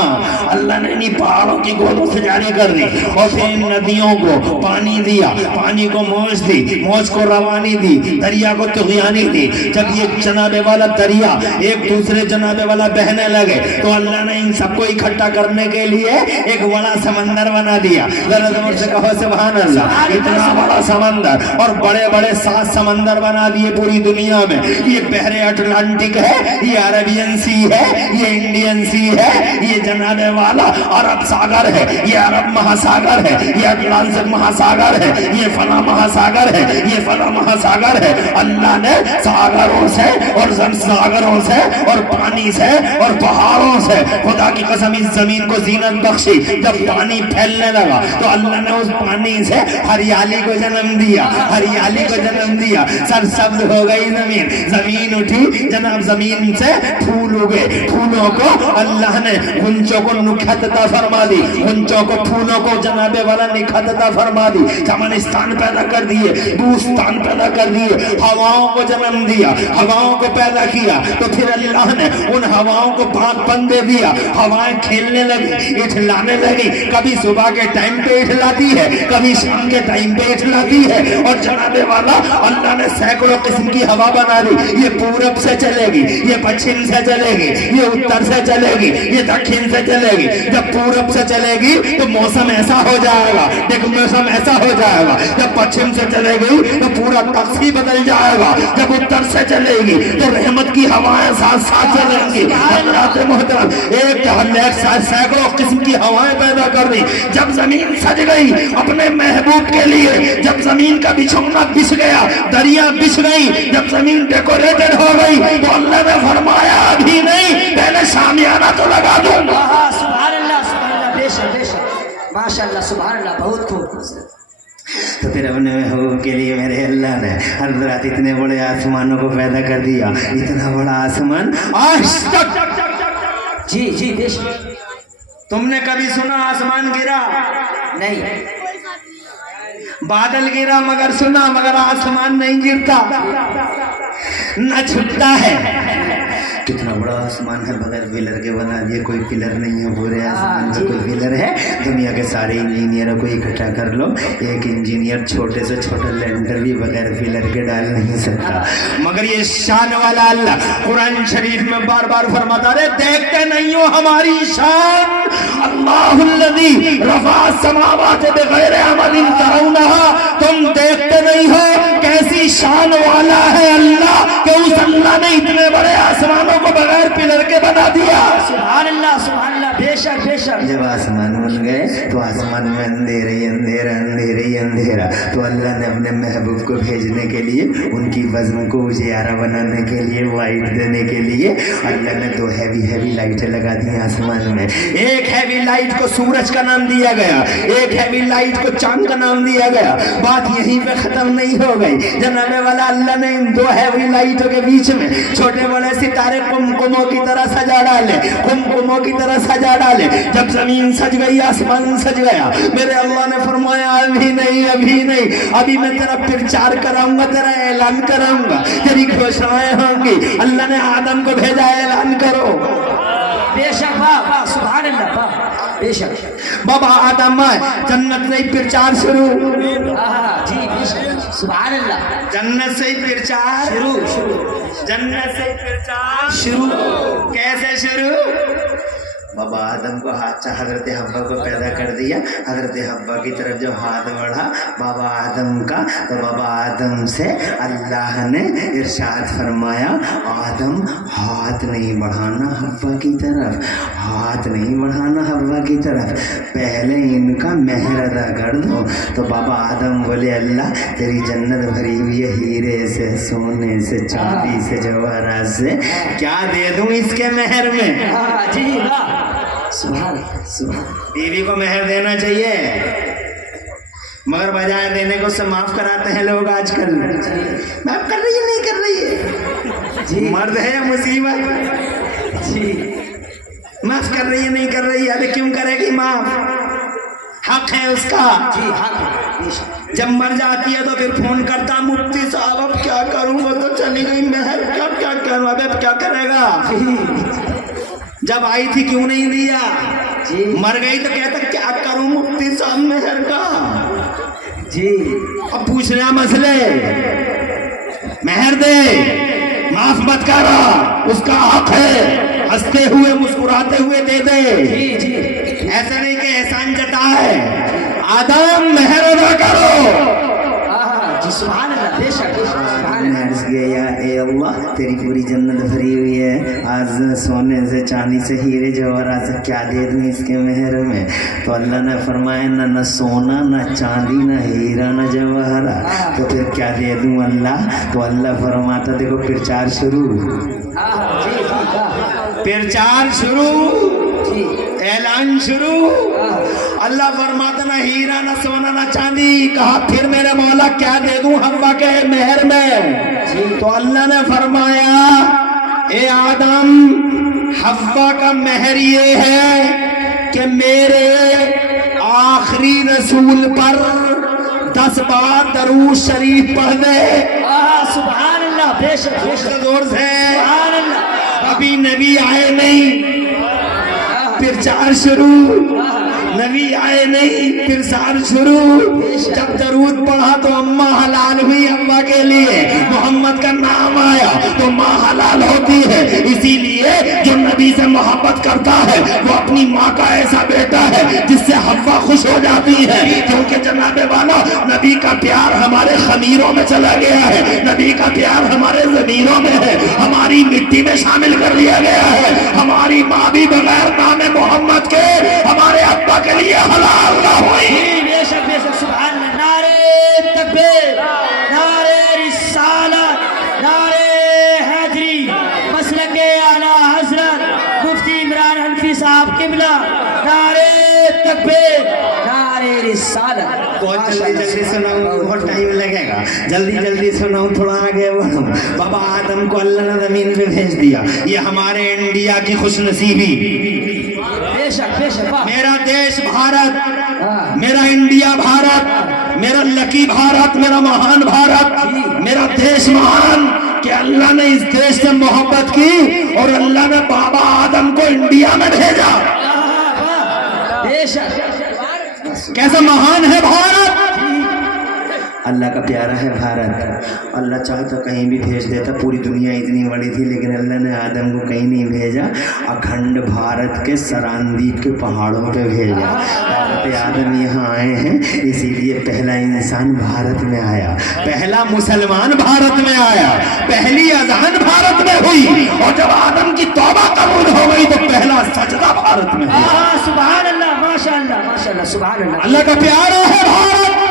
अल्लाह ने इन पहाड़ों की गोदों से जारी कर दी और फिर इन नदियों को पानी दिया, पानी को मौज दी, मौज को रवानी दी, दरिया को तुग़यानी दी। जब ये जनाबे वाला दरिया एक दूसरे जनाबे वाला बहने लगे तो अल्लाह ने इन सबको इकट्ठा करने के लिए एक बड़ा समंदर बना दिया। जरा जोर से कहो सुभान अल्लाह। इतना बड़ा समंदर और बड़े बड़े 7 समंदर बना दिए पूरी दुनिया में। ये बहरे अटलांटिक है, ये अरेबियन सी है, ये इंडियन सी है, ये जनाबे वाला अरब सागर है, ये अरब महासागर है, ये अटलांटिक महासागर है, ये फला महासागर है, ये फला महासागर है। अल्लाह ने सागरों से और सागरों से और पानी से और पहाड़ों से खुदा की कसम इस जमीन को जीनत बख्शी। जब पानी फैलने लगा तो अल्लाह ने उस पानी से हरियाली को जन्म दिया, हरियाली को जन्म दिया। सरसब्ज हो गई जमीन, जमीन उठी जनाब, जमीन से फूल उगे, फूलों को अल्लाह ने गुंजों को निखरता फरमा दी, गुंजों को फूलों को जनाबे वाला निखरता फरमा दी। चमनिस्तान पैदा कर दिए, बूस्तान पैदा कर दिए, हवाओं को जन्म दिया, हवाओं को पैदा किया। तो फिर अल्लाह ने उन हवाओं को बागपन दे दिया, हवाएं खेलने लगी, इठलाने लगी। कभी सुबह के टाइम पे इठलाती है, कभी शाम के टाइम पे इठलाती है। और जनाबे वाला अल्लाह ने सैकड़ों किस्म की हवा बना दी। ये पूरब से चलेगी, ये पश्चिम से चलेगी, ये उत्तर से चलेगी, ये दक्षिण से चलेगी। जब पूरब से चलेगी तो मौसम ऐसा हो जाएगा, देखो मौसम ऐसा हो जाएगा। जब पश्चिम से चलेगी तो पूरा तख्त ही बदल जाएगा। जब उत्तर से चलेगी तो रहमत की हवाएं साथ साथ चलेंगी। हज़रात मोहतरम, एक सैकड़ों किस्म की हवाएं पैदा कर दी। जब जमीन सज गई अपने महबूब के लिए, जब जमीन का बिछौना बिछ गया, दरिया बिछ गई, जब जमीन डेकोरेटेड हो गई तो अल्लाह ने फरमाया अभी नहीं, पहले शामियाना तो लगा दूंगा। सुभान अल्लाह, सुभान अल्लाह, बेशक बेशक, माशाअल्लाह, सुभान अल्लाह, बहुत खूब। तो फिर अपने महबूब के लिए मेरे अल्लाह ने हर रात इतने बड़े आसमानों को पैदा कर दिया। इतना बड़ा आसमान आज तक जी जी बेशक। तुमने कभी सुना आसमान गिरा? नहीं। बादल गिरा मगर सुना, मगर आसमान नहीं गिरता, न छुटता है। कितना बड़ा आसमान है, बगैर पिलर के बना दिए, कोई पिलर नहीं है पूरे आसमान में, कोई पिलर है? दुनिया के सारे इंजीनियरों को इकट्ठा कर लो, एक इंजीनियर छोटे से छोटा लैंडर भी बगैर पिलर के डाल नहीं सकता। मगर ये शान वाला अल्लाह कुरान शरीफ में बार बार फरमाता है, देखते नहीं हो हमारी शान? अल्लाहुल्लज़ी रफ़ा समावाति बिग़ैर अमदिन तरौनहा, तुम देखते नहीं हो कैसी शान वाला है अल्लाह, कि उस अल्लाह ने इतने बड़े आसमानों को बगैर पिलर के बना दिया। सुभान अल्लाह बेशक बेशक। जब आसमान बन गए तो आसमान में अंधेरे ही अंधेरा, अंधेरे ही अंधेरा। तो अल्लाह ने अपने महबूब को भेजने के लिए, उनकी वज़्न को उजियारा बनाने के लिए, लाइट देने के लिए अल्लाह ने 2 हैवी लाइटें लगा दी आसमान में। एक हैवी लाइट को सूरज का नाम दिया गया, एक हैवी लाइट को चांद का नाम दिया गया। बात यहीं पे खत्म नहीं हो गई। जनाबे वाला अल्लाह ने इन 2 हैवी लाइटों के बीच में छोटे बड़े सितारे कुमकुमों की तरह सजा डाले, कुमकुमों की तरह सजा डाले। जब जमीन सज गई, आसमान सज गया, मेरे अल्लाह ने फरमाया अभी नहीं, अभी मैं तेरा प्रचार कराऊंगा, तेरा ऐलान कराऊंगा, तेरी घोषणाएं होंगी। अल्लाह ने आदम को भेजा, ऐलान करो। बेशक वाह सुभान अल्लाह बेशक। बाबा आदम जन्नत से प्रचार शुरू। जी बेशक सुभान अल्लाह। जन्नत से प्रचार शुरू, जन्नत से प्रचार शुरू। कैसे शुरू? बाबा आदम को हाथ से हजरत हव्वा को पैदा कर दिया। हजरत हव्वा की तरफ जब हाथ बढ़ा बाबा आदम का, तो बाबा आदम से अल्लाह ने इरशाद फरमाया, आदम हाथ नहीं बढ़ाना हव्वा की तरफ, हाथ नहीं बढ़ाना हव्वा की तरफ, पहले इनका मेहर अदा कर दो। तो बाबा आदम बोले, अल्लाह तेरी जन्नत भरी हुई है हीरे से, सोने से, चांदी से, जवाहरात से, क्या दे दूं इसके मेहर में? जी वाह सुभान। बीवी को मेहर देना चाहिए, मगर बजाय देने को उससे माफ कराते हैं लोग आजकल। माफ कर रही है, नहीं कर रही है जी, मर्द है या मुसीबत जी, माफ कर रही है, नहीं कर रही है, अरे क्यों करेगी माफ? हक है उसका जी, हक। जब मर जाती है तो फिर फोन करता, मुफ्ती साहब अब क्या करूं, वो तो चली गई मेहर, क्या करूं, अब क्या करेगा? जब आई थी क्यों नहीं दिया जी, मर गई तो कहता क्या करूं मुफ्ती साहब मेहर का जी। अब पूछना मसले, मेहर दे, माफ मत करा, उसका हक है, हंसते हुए मुस्कुराते हुए दे दे जी जी। ऐसा नहीं कि एहसान जताए। आदम मेहर अदा करो। जी सुभान अल्लाह बेशक या ए अल्लाह तेरी पूरी जन्नत भरी हुई है, आज सोने से, चांदी से, हीरे जवाहरात से, क्या दे दूं इसके मेहर में? तो अल्लाह ने फरमाया, न सोना, न चांदी, न हीरा, न जवाहरात, तो फिर क्या दे दूं अल्लाह? तो अल्लाह फरमाता, देखो प्रचार शुरू, प्रचार शुरू, ऐलान शुरू। अल्लाह फरमाता, ना हीरा, ना सोना, ना चांदी। कहा फिर मेरे मौला क्या दे दूं हव्वा के मेहर में? तो अल्लाह ने फरमाया, ए आदम हव्वा का मेहर ये है कि मेरे आखिरी रसूल पर 10 बार दरूद शरीफ पढ़ दे। सुभान अल्लाह बेशक बेशक जोर से सुभान अल्लाह। अभी नबी आए नहीं, प्रचार शुरू, नबी आए नहीं, प्रचार शुरू। जब दरूद पढ़ा तो अम्मा हलाल हुई, अम्मा के लिए मोहम्मद का नाम आया तो माँ हलाल होती है। इसीलिए जो नबी से मोहब्बत करता है वो अपनी माँ का ऐसा बेटा है जिससे हव्वा खुश हो जाती है, क्योंकि जनाबे वाला नबी का प्यार हमारे खमीरों में चला गया है, नबी का प्यार हमारे जमीनों में है, हमारी मिट्टी में शामिल कर लिया गया है। हमारी माँ भी बगैर नाम मोहम्मद के हमारे अब्बा के लिए हलाल ना हुई। बेशक बेशक सुभान अल्लाह। नारे तकबीर, नारे रिसालत, नारे हैदरी, मसलके आला हजरत मुफ्ती इमरान हनफी साहब किबला। नारे तकबीर, नारे इजहार रिसालत। बहुत जल्दी सुनाऊं, बहुत टाइम लगेगा, जल्दी सुनाऊं, थोड़ा आगे बढ़ूं। बाबा आदम को अल्लाह ने जमीन पे भेज दिया, ये हमारे इंडिया की खुशनसीबी। बेशक बेशक, वाह। मेरा देश भारत, हाँ। मेरा इंडिया भारत, मेरा लकी भारत, मेरा महान भारत, मेरा देश महान कि अल्लाह ने इस देश से मोहब्बत की और अल्लाह ने बाबा आदम को इंडिया में भेजा। बेशक, कैसा महान है भारत, अल्लाह का प्यारा है भारत। अल्लाह चाहे तो कहीं भी भेज देता, पूरी दुनिया इतनी बड़ी थी, लेकिन अल्लाह ने आदम को कहीं नहीं भेजा, अखंड भारत के सरांदीप के पहाड़ों पे भेजा। भारत आदम यहाँ आए हैं, इसीलिए पहला इंसान भारत में आया, पहला मुसलमान भारत में आया, पहली अज़ान भारत में हुई, और जब आदम की तौबा कबूल हो गई तो पहला सजदा भारत में हुआ। सुभान अल्लाह, माशाअल्लाह माशाअल्लाह, सुभान अल्लाह। अल्लाह का प्यारा है भारत,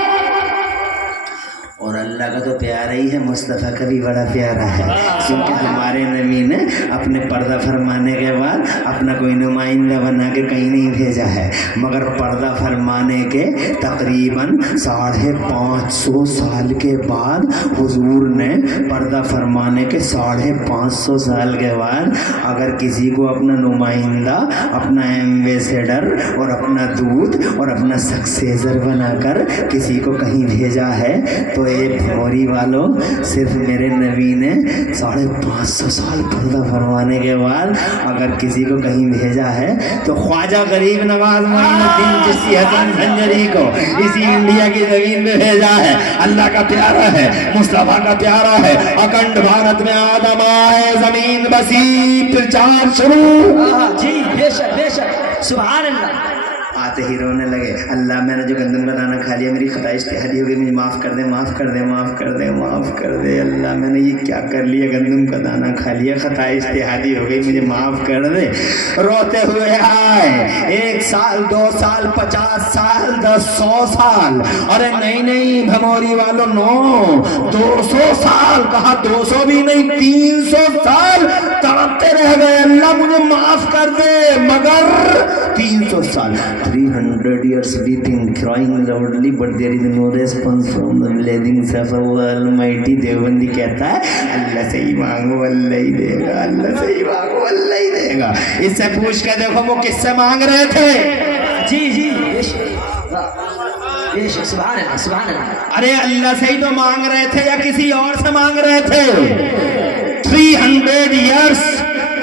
और अल्लाह का तो प्यारा ही है, मुस्तफ़ा का भी बड़ा प्यारा है, क्योंकि हमारे नबी ने अपने पर्दा फरमाने के बाद अपना कोई नुमाइंदा बना के कहीं नहीं भेजा है, मगर पर्दा फरमाने के तकरीबन 550 साल के बाद हुजूर ने पर्दा फरमाने के 550 साल के बाद अगर किसी को अपना नुमाइंदा, अपना एम्बेसडर और अपना दूत और अपना सक्सेसर बनाकर किसी को कहीं भेजा है, तो ये भौरी वालों, सिर्फ मेरे नबी ने 550 साल पर्दा फरमाने के बाद अगर किसी को कहीं भेजा है तो ख्वाजा गरीब नवाज मोइनुद्दीन चिश्ती हसन झंझरी को इसी इंडिया की जमीन में भेजा है। अल्लाह का प्यारा है, मुस्तफा का प्यारा है, अखंड भारत में आदम आए, जमीन बसी, प्रचार शुरू। जी बेशक बेशक, सुभान अल्लाह। आते ही रोने लगे, अल्लाह मैंने जो गंदम का दाना खा लिया, मेरी खता इज्तिहादी हो गई, मुझे माफ़ कर दे, माफ़ कर दे, माफ़ कर दे, माफ़ कर दे। अल्लाह मैंने ये क्या कर लिया, गंदम का दाना खा लिया, खता इज्तिहादी हो गई, मुझे माफ़ कर दे। रोते हुए आए, 1 साल 2 साल 50 साल 10 100 साल, अरे नहीं नहीं भमोरी वालों, 200 साल, कहा 200 भी नहीं 300 साल तड़पते रह गए, अल्लाह मुझे माफ़ कर दे, मगर 300 साल 300 years weeping, crying loudly, but there is no response from the blessing of Almighty। Deobandi कहता है अल्लाह से ही मांगो अल्लाह ही देगा, अल्लाह से ही मांगो अल्लाह ही देगा। इससे पूछ के देखो वो किससे मांग रहे थे। जी जी बेशक, सुभान अल्लाह सुभान अल्लाह। अरे अल्लाह से ही तो मांग रहे थे या किसी और से मांग रहे थे। 300 years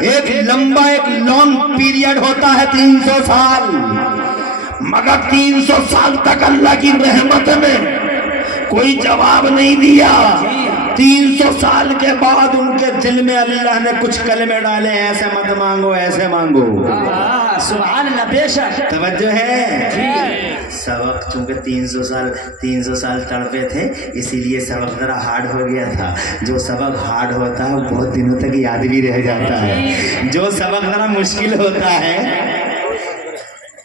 एक लंबा, एक लॉन्ग पीरियड होता है 300 साल, मगर 300 साल तक अल्लाह की रहमत में कोई जवाब नहीं दिया। 300 साल के बाद उनके दिल में अल्लाह ने कुछ कलमे डाले, ऐसे मत मांगो, ऐसे मांगो। सुभान अल्लाह, बेशक तवज्जो है। सबक चूंकि 300 साल तड़पे थे, इसीलिए सबक जरा हार्ड हो गया था। जो सबक हार्ड होता है बहुत दिनों तक याद भी रह जाता है। जो सबक जरा मुश्किल होता है,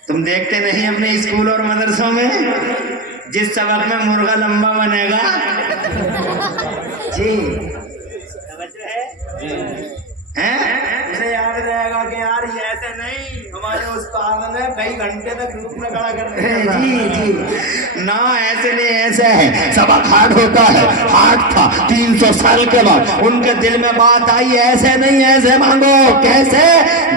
तुम देखते नहीं अपने स्कूल और मदरसों में, जिस सबक में मुर्गा लंबा बनेगा, जी हैं, उसे याद रहेगा कि यार ये ऐसे नहीं, हमारे उस्ताद ने कई घंटे तक धूप में खड़ा कर दिया। जी जी ना ऐसे नहीं, ऐसे है। सबक हार्ड होता है, हार्ड था। 300 साल के बाद उनके दिल में बात आई, ऐसे नहीं, ऐसे मांगो। कैसे?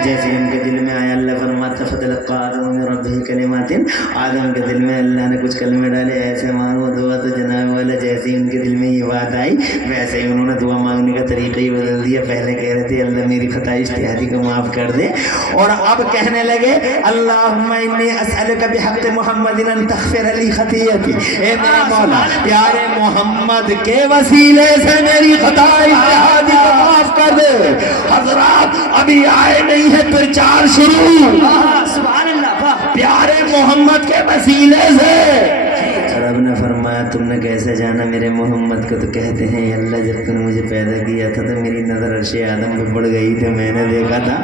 जैसे उनके दिल में आया, अल्लाह फरमाता फतलक़ा आदम मिन रब्बिही कलिमातिन, आदम के दिल में अल्लाह ने कुछ कलमे डाले, ऐसे मांगो दुआ तो जनाब वाला। जैसे ही उनके दिल में ये बात आई, वैसे ही उन्होंने दुआ मांगने का तरीका ही बदल दिया। पहले कह रहे थे अल्लाह मेरी खता इज्तिहादी को माफ़ कर दे, और अब कहने लगे अल्लाहुम्मा इन्नी असअलुका बिहक़्क़ि मुहम्मदिन अन तग़फ़िर ली ख़तीयती। ए मेरे मौला, प्यारे मोहम्मद के वसीले से मेरी खता इज्तिहादी को माफ़ कर दे। हज़रात अभी आए नहीं है, प्रचार शुरू। सुभान अल्लाह, प्यारे मोहम्मद के वसीले से रब ने फरमाया फरमाया तुमने कैसे जाना मेरे मोहम्मद को? तो कहते हैं अल्लाह जब तूने मुझे पैदा किया था तो मेरी नजर अर्श आदम पे पड़ गई थी, मैंने देखा था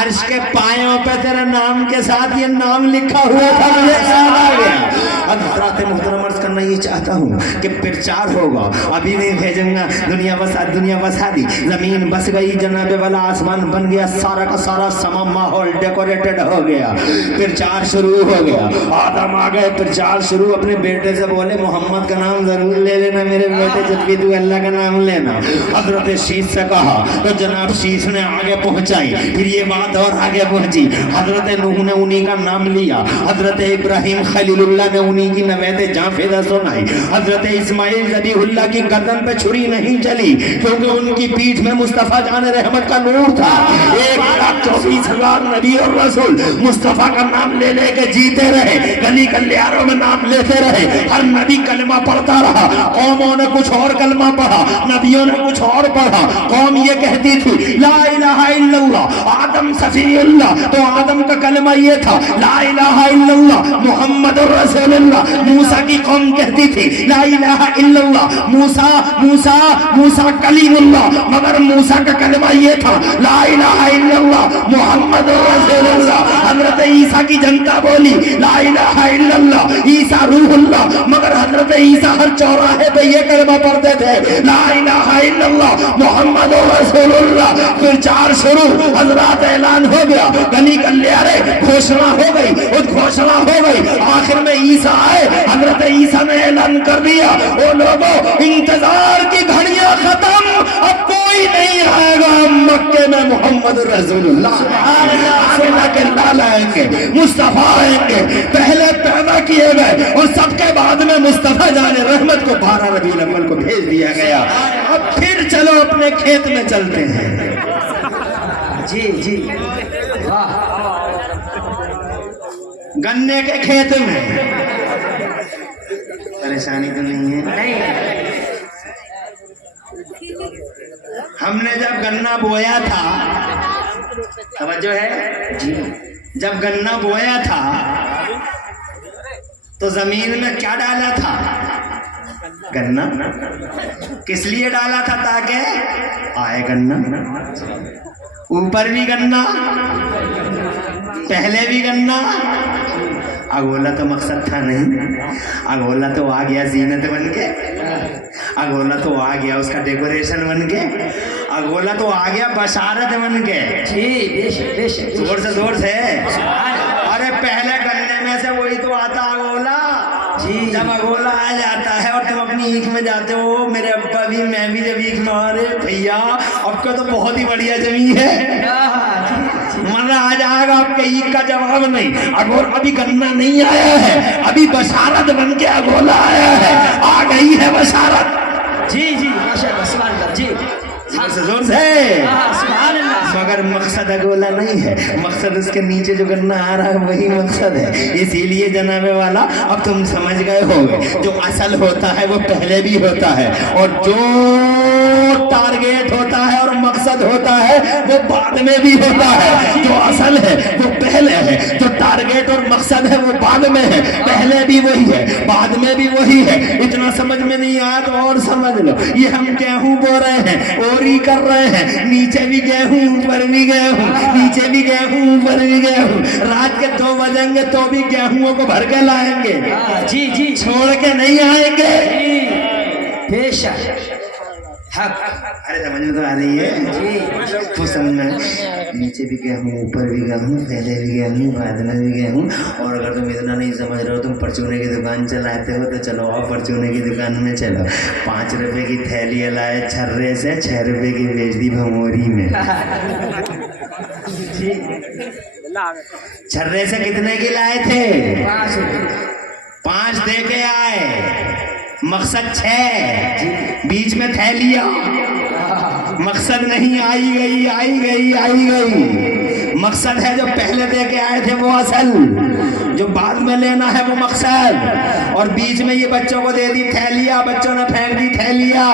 अर्श के पायों पे तेरे नाम के साथ ये नाम लिखा हुआ था, मुझे याद आ गया। अब हज़रात मोहतरम अर्ज़ करना ये चाहता हूँ कि प्रचार होगा, अभी नहीं भेजूंगा, दुनिया बसा दी, जमीन बस गई जनाबे वाला, आसमान बन गया, सारा का सारा समा माहौल डेकोरेटेड हो गया, प्रचार शुरू हो गया, आदम आ गए, प्रचार शुरू। अपने बेटे से बोले मोहम्मद का नाम जरूर ले लेना मेरे बेटे, जब भी तू अल्लाह का नाम लेना। हजरत शीश से कहा तो जनाब शीश ने आगे पहुंचाई, फिर ये बात और आगे पहुंची, हजरत नूह ने उन्हीं का नाम लिया, हजरत इब्राहिम खलीलुल्लाह ने उन्हीं की नवेद जाफिदा सुनाई, हजरत इस्माइल ज़बीहुल्लाह की गर्दन पे छुरी नहीं चली क्योंकि उनकी पीठ में मुस्तफ़ा जान रहमत का नूर था। 1,24,000 नबी और रसूल मुस्तफ़ा का नाम ले लेके जीते रहे, गली गलियारों में नाम लेते रहे, हर नबी कलमा पढ़ता रहा, कौमों ने कुछ और कलमा पढ़ा, नबियों ने कुछ और पढ़ा। कौम ये कहती थी ला इलाहा इल्लल्लाह आदम सफीउल्लाह, तो आदम का कलमा ये था ला इलाहा इल्लल्लाह मुहम्मदुर रसूलुल्लाह। मूसा की कौम कहती थी ला इलाहा इल्लल्लाह मूसा मूसा मूसा कलीमुल्लाह, मगर मूसा का कलमा ये था ला इलाहा इल्लल्लाह मुहम्मदुर रसूलुल्लाह। हजरत ईसा की जनता बोली ला इलाहा इल्लल्लाह ईसा रूहुल्लाह, मगर हजरत ईसा हर चौराहे पे ये कलमा पढ़ते थे ला इलाहा इल्लल्लाह मुहम्मदुर रसूलुल्लाह। फिर चार शुरू, हजरत ऐलान हो गया, गली गलियारे घोषणा हो गई, उद्घोषणा हो गई, आखिर में ईसा आए, हजरत ईसा ने ऐलान कर दिया ओ लोगों इंतजार की घड़ियां खत्म, अब कोई नहीं आएगा मक्के में मोहम्मद रसूलुल्लाह के लाल आएंगे, मुस्तफा आएंगे, पहले पैदा किए गए और सबके बाद में मुस्तफा जाने रहमत को 12 रबीउल अव्वल को भेज दिया गया। अब फिर चलो अपने खेत में चलते हैं। जी जी वाह, गन्ने के खेत में परेशानी तो नहीं है? नहीं, हमने जब गन्ना बोया था, तवज्जो है जी, जब गन्ना बोया था तो जमीन में क्या डाला था? गन्ना। किस लिए डाला था? ताकि आए गन्ना, ऊपर भी गन्ना, पहले भी गन्ना। अगोला तो मकसद था नहीं, अगोला तो आ गया जीनत बन के, अगोला तो आ गया उसका डेकोरेशन बन के, अगोला तो आ गया बशारत बन के। जी बेशक बेशक, जोर से अरे पहले गन्ने में से वही तो आता अगोला जी। जब अगोला आ जाता है और तुम अपनी ईख में जाते हो, मेरे अब्बा भी मैं भी जब ईख में, अरे भैया आपका तो बहुत ही बढ़िया जमीन है, मजा आ जाएगा, आपके ईख का जवाब नहीं। अगोला अभी गन्ना नहीं आया है, अभी बशारत बन के अगोला आया है, आ गई है बशारत। जी जी माशाअल्लाह सुभान अल्लाह जी, जोर से मगर मकसद अगोला नहीं है, मकसद उसके नीचे जो गन्ना आ रहा है वही मकसद है। इसीलिए जनाबे वाला अब तुम समझ गए होगे, जो असल होता है वो पहले भी होता है, और जो टारगेट होता है और मकसद होता है वो बाद में भी होता है। जो असल है वो पहले है, जो टारगेट और मकसद है वो बाद में है, पहले भी वही है, बाद में भी वही है। इतना समझ में नहीं आया तो और समझ लो, ये हम गेहूं बो रहे हैं, ओरी कर रहे हैं, नीचे भी गेहूं ऊपर भी गेहूं, नीचे भी गेहूं ऊपर भी गेहूं, रात के 2 बजेंगे तो भी गेहूं को भर के लाएंगे। जी जी, छोड़ के नहीं आएंगे। बेशक हक। अरे समझ में तो आ रही है जी, तो समझ में, नीचे भी गेहूं ऊपर भी गेहूं, पहले भी गेहूं बाद में भी गेहूं। और अगर तुम इतना नहीं समझ रहे हो, तुम परचूने की दुकान चलाते हो तो चलो आओ परचूने की दुकान में चलो, 5 रुपए की थैली लाए छर्रे से, 6 रुपए की बेच दी भमोरी में। छर्रे से कितने की लाए थे? 5 दे के आए, मकसद 6, बीच में थैलियां, मकसद नहीं, आई गई आई गई आई गई। मकसद है जो पहले दे के आए थे वो असल, जो बाद में लेना है वो मकसद। और बीच में ये बच्चों को दे दी थैलियां, बच्चों ने फेंक दी थैलियां,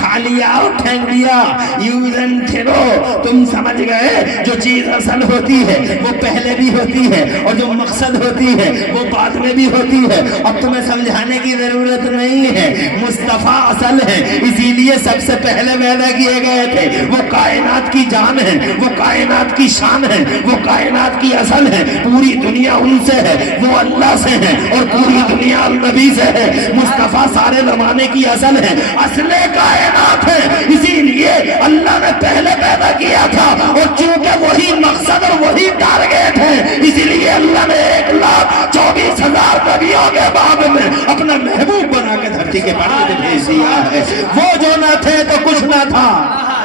खा लिया और फेंक दिया। यूज एंड थ्रो, तुम समझ गए जो चीज असल होती है वो पहले भी होती है और जो मकसद होती है वो बाद में भी होती है। अब तुम्हें समझाने की जरूरत नहीं है, मुस्तफा असल है, इसीलिए सबसे पहले पैदा किए गए थे। वो कायनात की जान है, वो कायनात की शान है, वो कायनात की असल है। पूरी दुनिया उनसे है, वो अल्लाह से है और पूरी दुनिया नबी से है। मुस्तफा सारे जमाने की असल है, असले कायनात है, इसीलिए अल्लाह ने पहले पैदा किया था। और चूंकि वही मकसद और वही टारगेट है, इसीलिए अल्लाह ने 1,24,000 नबियों के बाद में अपना महबूब बना के धरती के पर्दे पे भेज दिया है। वो जो न थे तो कुछ न था।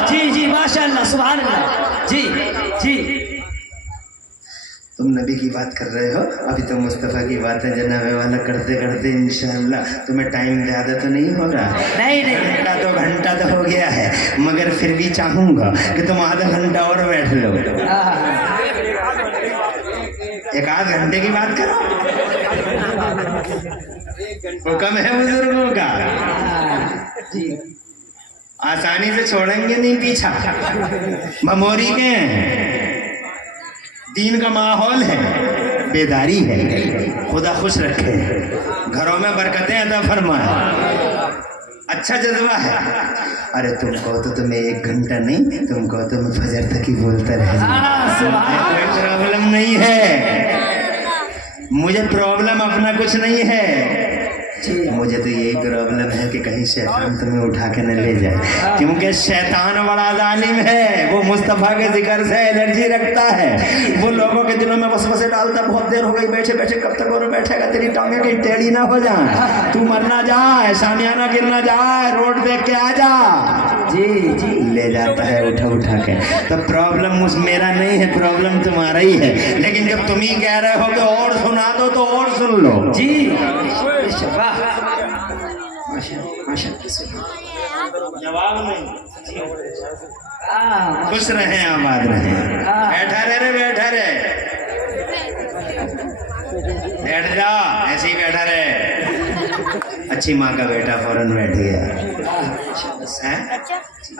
जी जी माशाअल्लाह, सुभान अल्लाह। जी जी, तुम नबी की बात कर रहे हो, अभी तो मुस्तफ़ा की बातें जनाबे वाला करते करते इंशाअल्लाह तुम्हें टाइम ज़्यादा तो नहीं होगा। नहीं नहीं, घंटा 2 घंटा तो हो गया है, मगर फिर भी चाहूँगा कि तुम आधा घंटा और बैठ लो। 1 आध घंटे की बात करो, वो कम है बुजुर्गों का। आसानी से छोड़ेंगे नहीं पीछा, भमोरी के दीन का माहौल है, बेदारी है, खुदा खुश रखे, घरों में बरकतें अता फरमाए, अच्छा जज्बा है। अरे तुम कहो तो तुम्हें 1 घंटा नहीं, तुम कहो तो मैं फजर तक ही बोलता रह कोई प्रॉब्लम नहीं है, मुझे प्रॉब्लम अपना कुछ नहीं है। मुझे तो यही प्रॉब्लम है कि कहीं शैतान तुम्हें उठा के न ले जाए, क्योंकि शैतान बड़ा जालिम है। वो मुस्तफ़ा के जिक्र से एलर्जी रखता है, वो लोगों के दिलों में वसवसे डालता। बहुत देर हो गई बैठे बैठे, कब तक और बैठेगा, तेरी टांगें कहीं टेढ़ी ना हो जाए, तू मर ना जाए, सामियाना गिर ना जाए, रोड देख के आ जा। जी जी, ले जाता है उठा उठा के। तो प्रॉब्लम मेरा नहीं है, प्रॉब्लम तुम्हारा ही है। लेकिन जब तुम ही कह रहे हो कि और सुना दो तो और सुन लो। जी जवाब नहीं, खुश रहे, आबाद रहे। बैठा रहे रे, बैठा रहे, बैठ जा, ऐसे ही बैठा रहे। अच्छी माँ का बेटा फौरन बैठ गया है?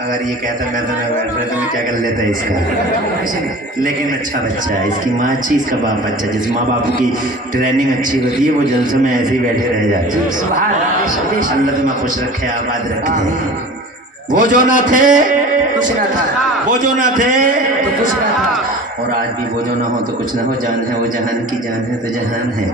अगर ये कहता मैं तो ना बैठ रहा तो मैं क्या कर लेता इसका। लेकिन अच्छा बच्चा है, इसकी माँ अच्छी, इसका बाप अच्छा। जिस माँ बाप की ट्रेनिंग अच्छी होती है वो जलसों में ऐसे ही बैठे रह जाते हैं। अल्लाह तुम्हें खुश रखे, आबाद रखे। वो जो ना थे कुछ ना था, वो जो ना थे तो कुछ ना था, और आज भी वो जो ना हो तो कुछ ना हो। जान है वो जहान की जान है तो जहान है।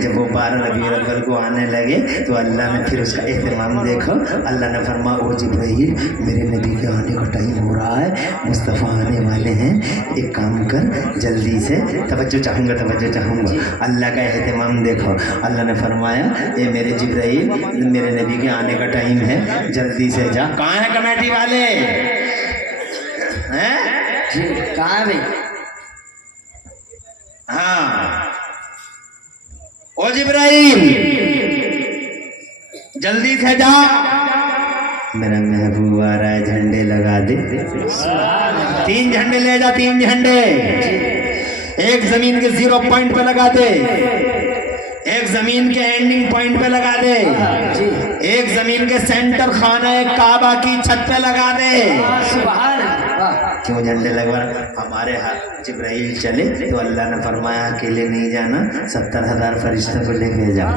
जब वो 12 रबीउल अव्वल को आने लगे तो अल्लाह ने फिर उसका एहतमाम देखो। अल्लाह ने फरमा, ओ जिब्राइल, मेरे नबी के आने का टाइम हो रहा है, मुस्तफ़ा आने वाले हैं, एक काम कर जल्दी से, तवज्जो चाहूँगा, तवज्जो चाहूँगा। अल्लाह का एहतमाम देखो। अल्लाह ने फरमाया, ए मेरे जिब्राइल, मेरे नबी के आने का टाइम है, जल्दी से जा। कहाँ है कमेटी वाले हैं? कहाँ है भाई? हाँ, ओ जिब्राइल जल्दी से जा, मेरा महबूब आ रहा है, झंडे लगा दे। 3 झंडे ले जा, 3 झंडे, एक जमीन के 0 पॉइंट पे लगा दे, एक जमीन के एंडिंग पॉइंट पे लगा दे, एक जमीन के सेंटर खाना काबा की छत पे लगा दे। क्यों झंडे लगवा? हमारे हाथ जिब्राइल चले तो अल्लाह ने फरमाया अकेले नहीं जाना, 70,000 फरिश्तों को लेके जाओ।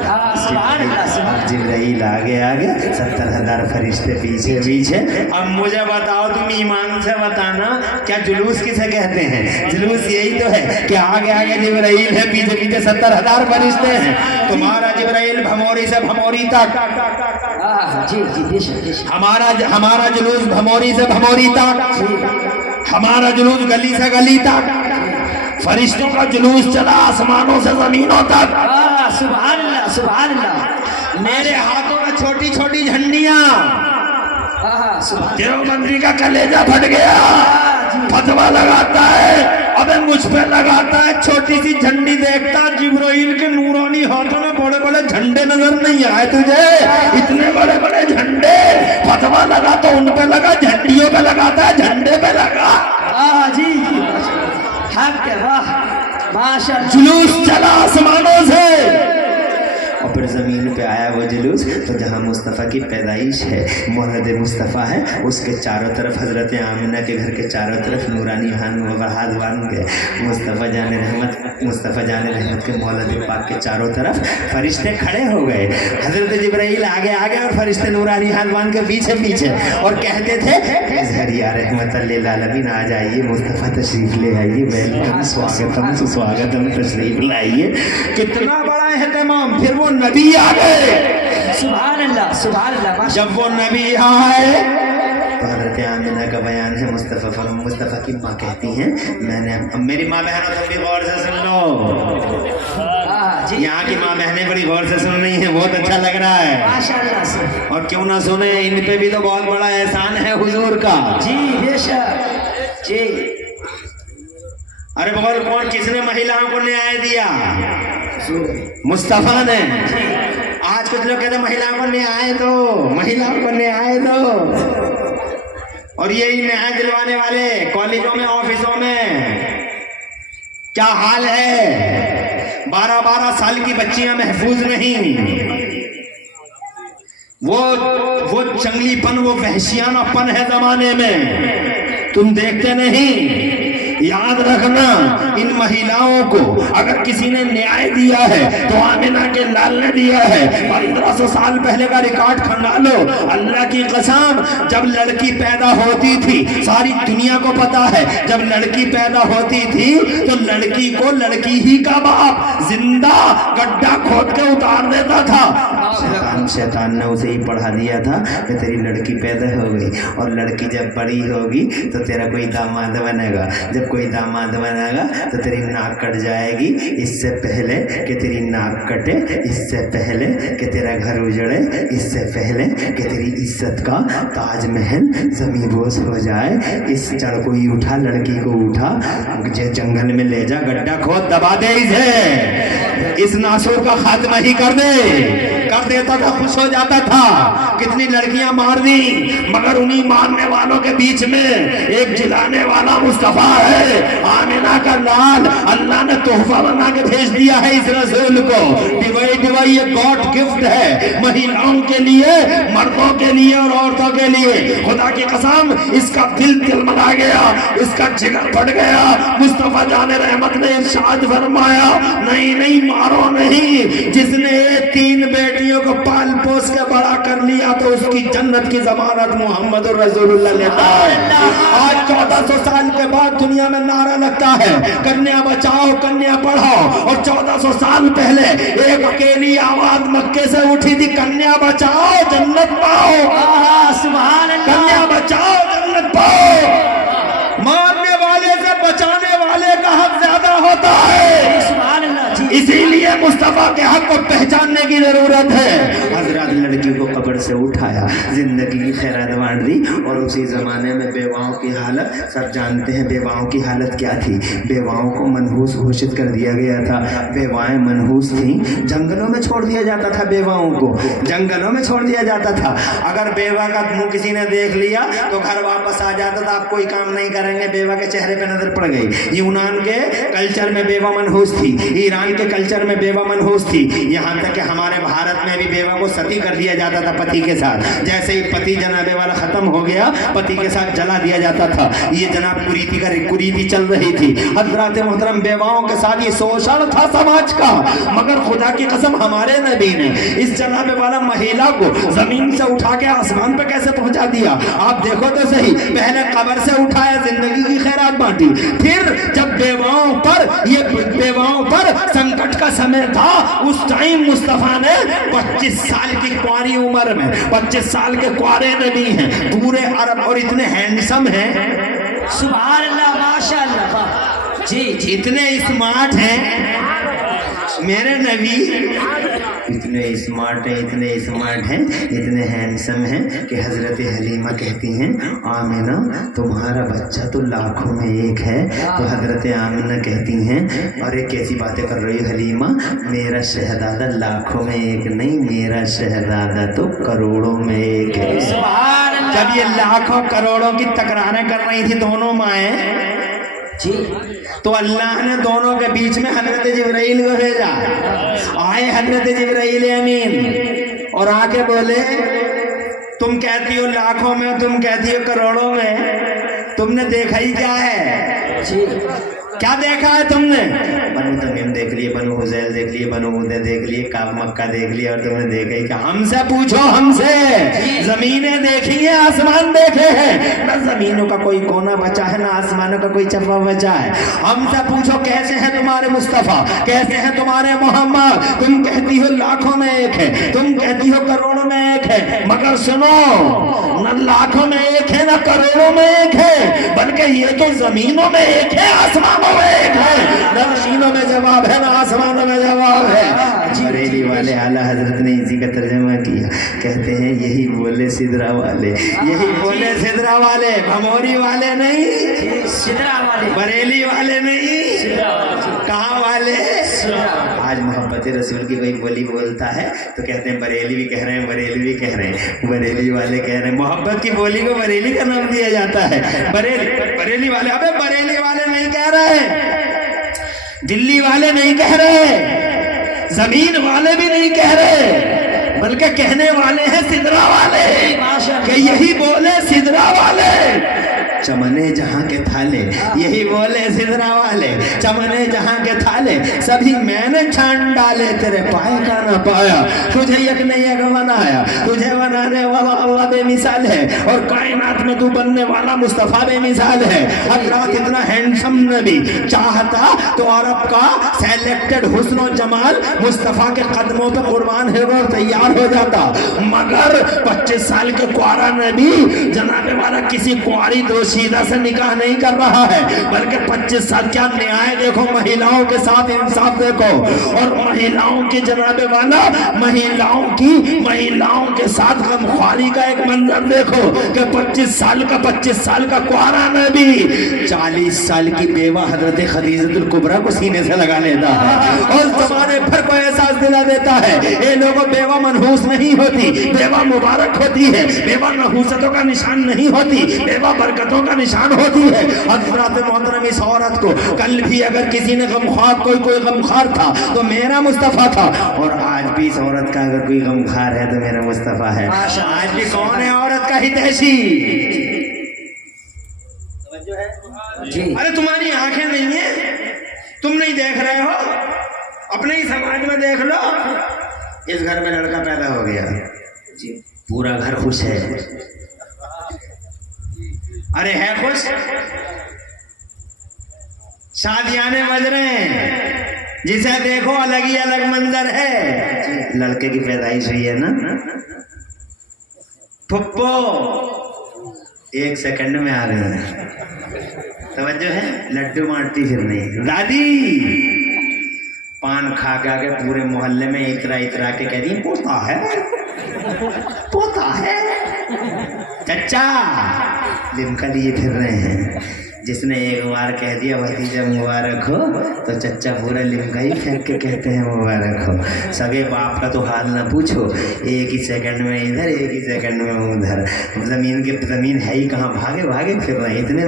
जिब्राइल आगे आगे, 70,000 फरिश्ते पीछे पीछे। अब मुझे बताओ, तुम ईमान से बताना, क्या जुलूस किसे कहते हैं? जुलूस यही तो है कि आगे आगे जिब्राइल है, पीछे पीछे 70,000 फरिश्ते हैं। तुम्हारा जिब्राइल भमोरी से भमोरी तक, हमारा जुलूस भमोरी से भमोरी तक, हमारा जुलूस गली से गली तक, फरिश्तों का जुलूस चला आसमानों से जमीनों तक। सुभान अल्लाह, सुभान अल्लाह। मेरे हाथों में छोटी छोटी झंडियां, देवबंदी का कलेजा फट गया, फतवा लगाता है, अबे मुझ पे लगाता है। छोटी सी झंडी देखता, जिब्राइल के नूरानी हाथों में बड़े बड़े झंडे नजर नहीं आए तुझे? इतने बड़े बड़े झंडे, फतवा लगा तो उन पे लगा, झंडियों पे लगाता है, झंडे पे लगा। जी जी, हक है, वाह माशाल्लाह। जुलूस चला आसमानों से और फिर ज़मीन पे आया वो जुलूस। तो जहाँ मुस्तफ़ा की पैदाइश है, मौलद मुस्तफ़ा है, उसके चारों तरफ हज़रत आमिना के घर के चारों तरफ नूरानी हाथ बांध के मुस्तफ़ा जान रहमत के मौलद पाक के चारों तरफ फरिश्ते खड़े हो गए। हज़रत जिब्राइल आगे आगे और फरिश्ते नूरानी हाथ बांध के पीछे पीछे, और कहते थे इज़हरिया रहमत लिल आलमीन, आ जाइए मुस्तफ़ा तशरीफ़ ले आइए, वेलकम, स्वागतम सुस्वागतम, तशरीफ़ लाइए। कितना बड़ा एहतमाम। फिर वो नबी आ गए। सुभान अल्लाह, सुभान अल्लाह। जब वो नबी आए तो हज़रत आमिना का बयान है। मुस्तफ़ा की माँ कहती हैं, मैंने, मेरी माँ बहनों तुम भी गौर से सुन लो, यहाँ की माँ बहनें बड़ी गौर से सुन रही हैं, बहुत अच्छा लग रहा है माशाल्लाह से। और क्यों ना सुने, इन पे भी तो बहुत बड़ा एहसान है हुजूर का। जी बेशक जी। अरे बोल कौन, किसने महिलाओं को न्याय दिया? मुस्तफ़ा ने। आज कुछ लोग कहते महिलाओं को न्याय दो, महिलाओं को न्याय दो, और यही न्याय दिलवाने वाले कॉलेजों में, ऑफिसों में क्या हाल है। 12-12 साल की बच्चियां महफूज नहीं। वो जंगलीपन, वो वहशियानापन है जमाने में, तुम देखते नहीं। याद रखना, इन महिलाओं को अगर किसी ने न्याय दिया है तो आमिना के लाल ने दिया है। 1500 साल पहले का रिकॉर्ड खंगालो, अल्लाह की कसम, जब लड़की पैदा होती थी, सारी दुनिया को पता है, जब लड़की पैदा होती थी तो लड़की को लड़की ही का बाप जिंदा गड्ढा खोद के उतार देता था। शैतान ने उसे ही पढ़ा दिया था कि तेरी लड़की पैदा हो गई, और लड़की जब बड़ी होगी तो तेरा कोई दामाद बनेगा, जब कोई दामाद बनेगा तो तेरी नाक कट जाएगी, इससे पहले कि तेरी नाक कटे, इससे पहले कि तेरा घर उजड़े, इससे पहले कि तेरी इज्जत का ताजमहल ज़मींदोज़ हो जाए, इस जड़ को ही उठा, लड़की को उठा, जंगल में ले जा, गड्ढा खोद, दबा दे इसे, इस नासूर का खात्मा ही कर देता था, खुश हो जाता था। कितनी लड़कियां मार दी, मगर उन्हीं मारने वालों के बीच में एक जिलाने वाला मुस्तफा है, आमिना का लाल। अल्लाह ने तोहफा बना के भेज दिया है इस रसूल को। डिवाई ये गॉड गिफ्ट है, महिलाओं के लिए, मर्दों के लिए और औरतों के लिए। खुदा की कसम, इसका दिल तिलमिला गया, इसका जिगर फट गया। मुस्तफा जाने रहमत ने इरशाद फरमाया, नहीं मारो नहीं, जिसने 3 बेटियों को पाल पोस के बड़ा कर लिया तो उसकी जन्नत की जमानत मोहम्मद रसूलुल्लाह लेता है। आज 1400 साल के बाद दुनिया में नारा लगता है, कन्या बचाओ कन्या पढ़ाओ, और 1400 साल पहले एक अकेली आवाज मक्के से उठी थी, कन्या बचाओ जन्नत पाओ। सुभान अल्लाह। कन्या बचाओ जन्नत पाओ। मारने वाले से बचाने वाले का हक ज्यादा होता है। सुभान अल्लाह जी। इसीलिए मुस्तफा के हक को पहचानने की जरूरत है। हजरत लड़की को कब्र से उठाया, जिंदगी की खैरात बांट दी, और उसी जमाने में बेवाओं की हालत सब जानते हैं। बेवाओं की हालत क्या थी? बेवाओं को मनहूस घोषित कर दिया गया था। बेवाएं मनहूस थी, जंगलों में छोड़ दिया जाता था, बेवाओं को जंगलों में छोड़ दिया जाता था। अगर बेवा का मुंह किसी ने देख लिया तो घर वापस आ जाता था, आप कोई काम नहीं करेंगे, बेवा के चेहरे पे नजर पड़ गई। यूनान के कल्चर में बेवा मनहूस थी, ईरान के कल्चर में बेवा मनहूस थी, यहाँ तक कि हमारे भारत में भी बेवा को सती कर दिया जाता था पति के साथ। जैसे ही पति जनाबे वाला खत्म हो गया, पति के साथ जला दिया जाता था। ये जनाब कुरीति चल रही थी। हजरत मोहतरम, बेवाओं के साथ ये शोषण था समाज का। मगर खुदा की कसम, हमारे नबी ने इस जनाबे वाला महिला को जमीन से उठा के आसमान पे कैसे पहुंचा दिया, आप देखो तो सही। पहले कब्र से उठाया, जिंदगी की खैरात बांटी, फिर जब बेवाओं पर संकट का समय था, उस टाइम मुस्तफा ने 25 साल की कुंवारी उम्र में, 25 साल के कुंवारे नबी हैं, पूरे अरब, और इतने हैंडसम हैं, सुभान अल्लाह, माशाअल्लाह जी। इतने स्मार्ट हैं मेरे नबी, इतने स्मार्ट हैं, इतने हैंडसम हैं कि हजरत हलीमा कहती हैं, आमिना तुम्हारा बच्चा तो लाखों में एक है। तो हजरत आमिना कहती हैं, अरे कैसी बातें कर रही हो हलीमा, मेरा शहजादा लाखों में एक नहीं, मेरा शहजादा तो करोड़ों में एक है। जब ये लाखों करोड़ों की तकरारें कर रही थी दोनों माएँ, جی تو اللہ نے دونوں کے بیچ میں حضرت جبرائیل کو بھیجا. آئے حضرت جبرائیل امین اور آ کے بولے تم کہتی ہو لاکھوں میں, تم کہتی ہو کروڑوں میں, تم نے دیکھا ہی کیا ہے؟ جی کیا دیکھا ہے تم نے؟ بنو تمیم دیکھ لیے, بنو حذیل دیکھ لیے, بنو عدے دیکھ لیے, کعب مکہ دیکھ لیے, اور تم نے دیکھا ہی کہ ہم سے پوچھو, ہم سے زمینیں دیکھی ہیں, آسمان دیکھے ہیں, نہ زمینوں کا کوئی کونا بچا ہے, نہ آسمانوں کا کوئی چپا بچا ہے. ہم سے پوچھو کیسے ہیں تمہارے مصطفیٰ, کیسے ہیں تمہارے محمد. تم کہتی ہو لاکھوں میں ایک ہے, تم کہتی ہو کروڑوں میں ایک ہے, مگر سنو نہ لاکھوں میں ایک ہے, نہ کروڑوں میں ایک ہے, بلکہ یہ کہ زمینوں میں ایک ہے, آسمانوں میں ایک ہے. نہ زمینوں میں جواب ہے, نہ آسمانوں میں جواب ہے. بریلی والے اعلیٰ حضرت نے اسی کا ترجمہ کیا, کہتے ہیں یہی بولے سدرا والے, یہی بولے سدرا والے, بھموری والے نہیں, سدرا والے, بریلی والے نہیں, کہاں والے؟ آج محبت رسول کی کوئی بولی بولتا ہے تو کہتے ہیں بریلی بھی کہہ رہے ہیں, بریلی بھی کہہ رہے ہیں, بریلی والے کہہ رہے ہیں. محبت کی بولی کو بریلی کا نام دیا جاتا ہے. بریلی والے, ابے بریلی والے نہیں کہہ رہے, دلی والے نہیں کہہ رہے, زمین والے بھی نہیں کہہ رہے, بلکہ کہنے والے ہیں سدرا والے, کہ یہی بولے سدرا والے. چمنے جہاں کے تھالے, یہی بولے سدرا والے, چمنے جہاں کے تھالے سبھی میں نے چھان ڈالے, تیرے پائے کا نہ پایا, تجھے یک نے یک بنایا, تجھے بنانے والا اللہ بے مثال ہے, اور کائنات میں تو بننے والا مصطفیٰ بے مثال ہے. اللہ کتنا ہینڈسم نبی, چاہتا تو عرب کا سیلیکٹڈ حسن و جمال مصطفیٰ کے قدموں پہ قربان ہے اور تیار ہو جاتا, مگر 25 سال کے کوارا نبی جناب والا کسی کواری دوشیدہ سے نکاح نہیں کر رہا ہے, بلکہ 25 سال. کیا نیائے دیکھو, مہیلاؤں کے ساتھ انصاف دیکھو, اور مہیلاؤں کی جناب والا مہیلاؤں کے ساتھ غمخواری کا ایک منظر دیکھو کہ 25 سال کا کوارا نبی 40 سال کی بیوہ حضرت خدیجہ الکبریٰ کو سینے سے لگا لیتا ہے, اور زمانے بھر کو احساس دلا دیتا ہے اے لوگوں بیوہ منحوس نہیں ہوتی, بیوہ مبارک ہوتی ہے, بیوہ نحوستوں کا نشان نہیں ہوتی, بیوہ برکتوں کا نشان ہوتی ہے. حضرات محترم, اس عورت کو کل بھی اگر کسی نے غمخوار, کوئی غمخوار تھا تو میرا مصطفیٰ تھا, اور آج بھی اس عورت کا اگر کوئی غمخوار ہے تو میرا مصطفیٰ ہے. آج بھی کون ہے عورت کا ہتیشی؟ ارے تمہاری آنکھیں نہیں ہیں, تم نہیں دیکھ رہے ہو, اپنے ہی سماج میں دیکھ لو. اس گھر میں لڑکا پیدا ہو گیا, پورا گھر خوش ہے, ارے ہے خوش, شادیانے بج رہے ہیں, جسے دیکھو الگ ہی الگ منظر ہے. لڑکے کی پیدائش ہوئی ہے نا, پھپھو 1 سیکنڈ میں آ گئے ہیں, توجہ ہے, لڈو بانٹتی پھر نہیں. دادی پان کھا کے پورے محلے میں اترا کے کہہ دی پوتا ہے, پوتا ہے. چچا لمکا لیے پھر رہے ہیں, جس نے ایک بار کہہ دیا بھتیجا مبارک ہو تو چچا پورا لمکا ہی پھینک کے کہتے ہیں مبارک ہو. سگے باپ کا تو حال نہ پوچھو, ایک ہی سیکنڈ میں ادھر, ایک ہی سیکنڈ میں ادھر, زمین ہے ہی کہاں, بھاگے پھر رہے ہیں, اتنے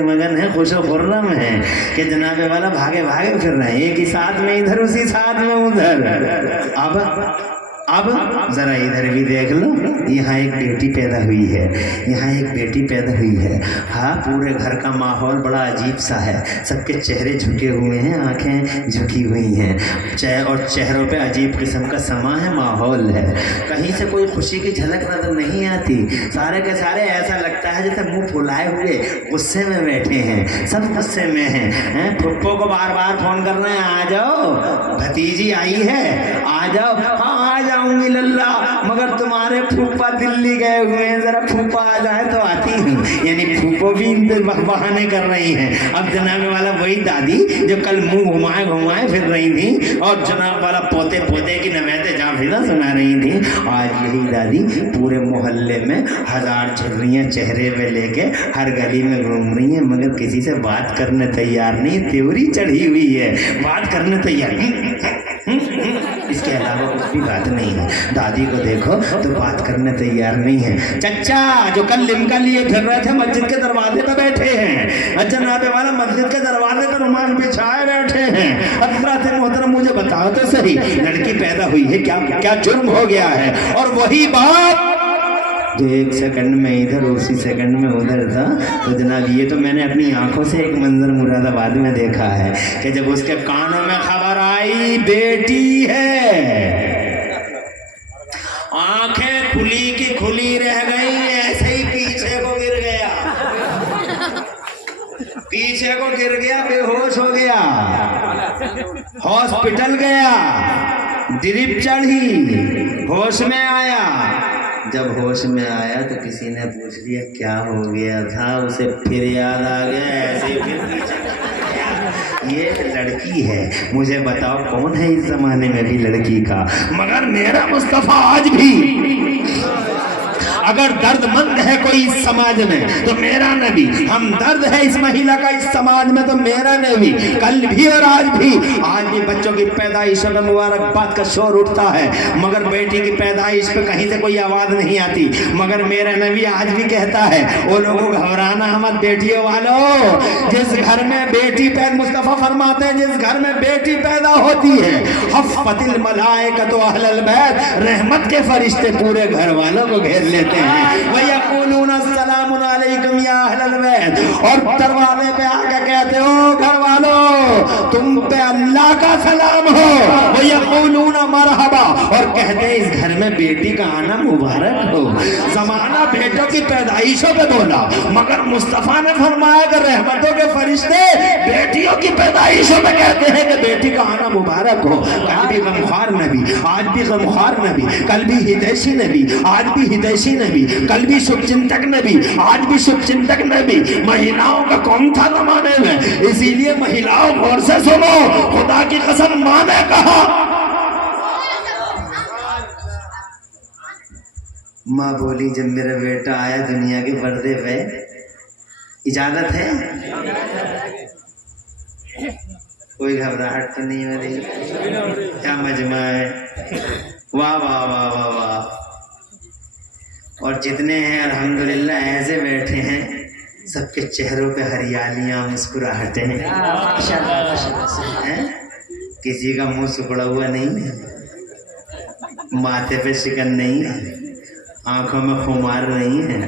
مگن ہیں, خوش و خرم ہیں کہ جناب والا بھاگے پھر رہے ہیں, ایک ہی ساتھ میں ادھر, اسی ساتھ میں ادھر. اب ذرا ادھر بھی دیکھ لو, یہاں ایک بیٹی پیدا ہوئی ہے, ہاں پورے گھر کا ماحول بڑا عجیب سا ہے, سب کے چہرے جھکے ہوئے ہیں, آنکھیں جھکی ہوئی ہیں, اور چہروں پہ عجیب قسم کا سما ہے, ماحول ہے, کہیں سے کوئی خوشی کی جھلک نظر نہیں آتی. سارے کے سارے ایسا لگتا ہے جیسے منہ پھلائے ہوئے غصے میں بیٹھے ہیں, سب غصے میں ہیں. پھپھو کو بار بار فون کر رہے ہیں, آ جاؤ بھتیجی آئی ہے, آ جاؤ. ہاں آ جاؤں گی للہ, مگر تمہارے پھوپھا دلی گئے ہوئے ہیں, ذرا پھوپھا آ جائے تو آتی ہوں. یعنی پھوپھو بھی بہانے کر رہی ہیں. اب جناب والا وہی دادی جو کل منہ گھمائے پھر رہی تھی, اور جناب والا پوتے کی نویتے جا پھرا سنا رہی تھی, آج یہی دادی پورے محلے میں 1000 چھلریاں چہرے پہ لے کے ہر گلی میں گھوم رہی ہیں, مگر کسی سے بات کرنے تیار نہیں. تیوری چڑھی ہوئی ہے, بات کرنے تیار. اس उसके अलावा कुछ भी बात नहीं है। दादी को देखो तो बात करने तैयार नहीं है। चचा जो कल लिमका लिए फिर रहे थे मस्जिद के दरवाजे पे बैठे हैं, जनाबे वाला मस्जिद के दरवाजे पर रुमाल बिछाए बैठे हैं। हजरत मोहतरम मुझे बताओ तो सही, लड़की पैदा हुई है, क्या क्या जुर्म हो गया है? और वही बात जो एक सेकंड में इधर उसी सेकंड में उधर था, तो जनाब ये तो मैंने अपनी आंखों से एक मंजर मुरादाबाद में देखा है कि जब उसके कानों में खबर आई बेटी है, आंखें खुली की खुली रह गई, ऐसे ही पीछे को गिर गया, पीछे को गिर गया, बेहोश हो गया, हॉस्पिटल गया, ड्रिप चढ़ी, होश में आया। जब होश में आया तो किसी ने पूछ लिया क्या हो गया था, उसे फिर याद आ गया, ऐसे फिर पीछे गया। ये लड़की है, मुझे बताओ कौन है इस जमाने में भी लड़की का? मगर मेरा मुस्तफा आज भी अगर दर्दमंद है कोई इस समाज में तो मेरा नबी, हम दर्द है इस महिला का इस समाज में तो मेरा नबी कल भी और आज भी बच्चों की पैदाइश में मुबारकबाद का शोर उठता है, मगर बेटी की पैदाइश पे कहीं से कोई आवाज नहीं आती। मगर मेरा नबी आज भी कहता है वो लोगों घबराना मत बेटियों वालों, जिस घर में बेटी मुस्तफा फरमाते हैं जिस घर में बेटी पैदा होती है हफ़्फ़तिल मलाइकतु अहलल बैत, रहमत के फरिश्ते पूरे घर वालों को घेर लेते हैं। वयक़ूलून अस्सलामु अलैकुम या अहलल बैत, और दरवाजे पे आके कहते हो घर वालों तुम पे अल्लाह का सलाम हो। वयक़ूलून मरहबा, और कहते हैं इस घर में बेटी का आना मुबारक हो। जमाना बेटों की पैदाइशों पे बोला, मगर मुस्तफा ने फरमाया कि रहमतों के फरिश्ते बेटियों की पैदाइशों में कहते हैं कि बेटी का आना मुबारक हो। कल भी गमख्वार नबी, आज भी गमख्वार नबी, कल भी हितैषी नबी, आज भी हितैषी नबी, कल भी शुभचिंतक नबी, आज भी शुभचिंतक नबी। महिलाओं का कौन था जमाने में, इसीलिए महिलाओं गौर से सुनो, खुदा की कसम माँ ने कहा, माँ बोली जब मेरा बेटा आया दुनिया के पर्दे पे, इजाजत है? कोई घबराहट तो नहीं हो रही? क्या मजमा है, वाह वाह वाह वाह वाह। और जितने हैं अल्हम्दुलिल्लाह ऐसे बैठे हैं, सबके चेहरों पे हरियालियां, मुस्कुराहटें हैं। किसी का मुंह सुखड़ा हुआ नहीं है, माथे पे शिकन नहीं है, आंखों में खुमार नहीं है।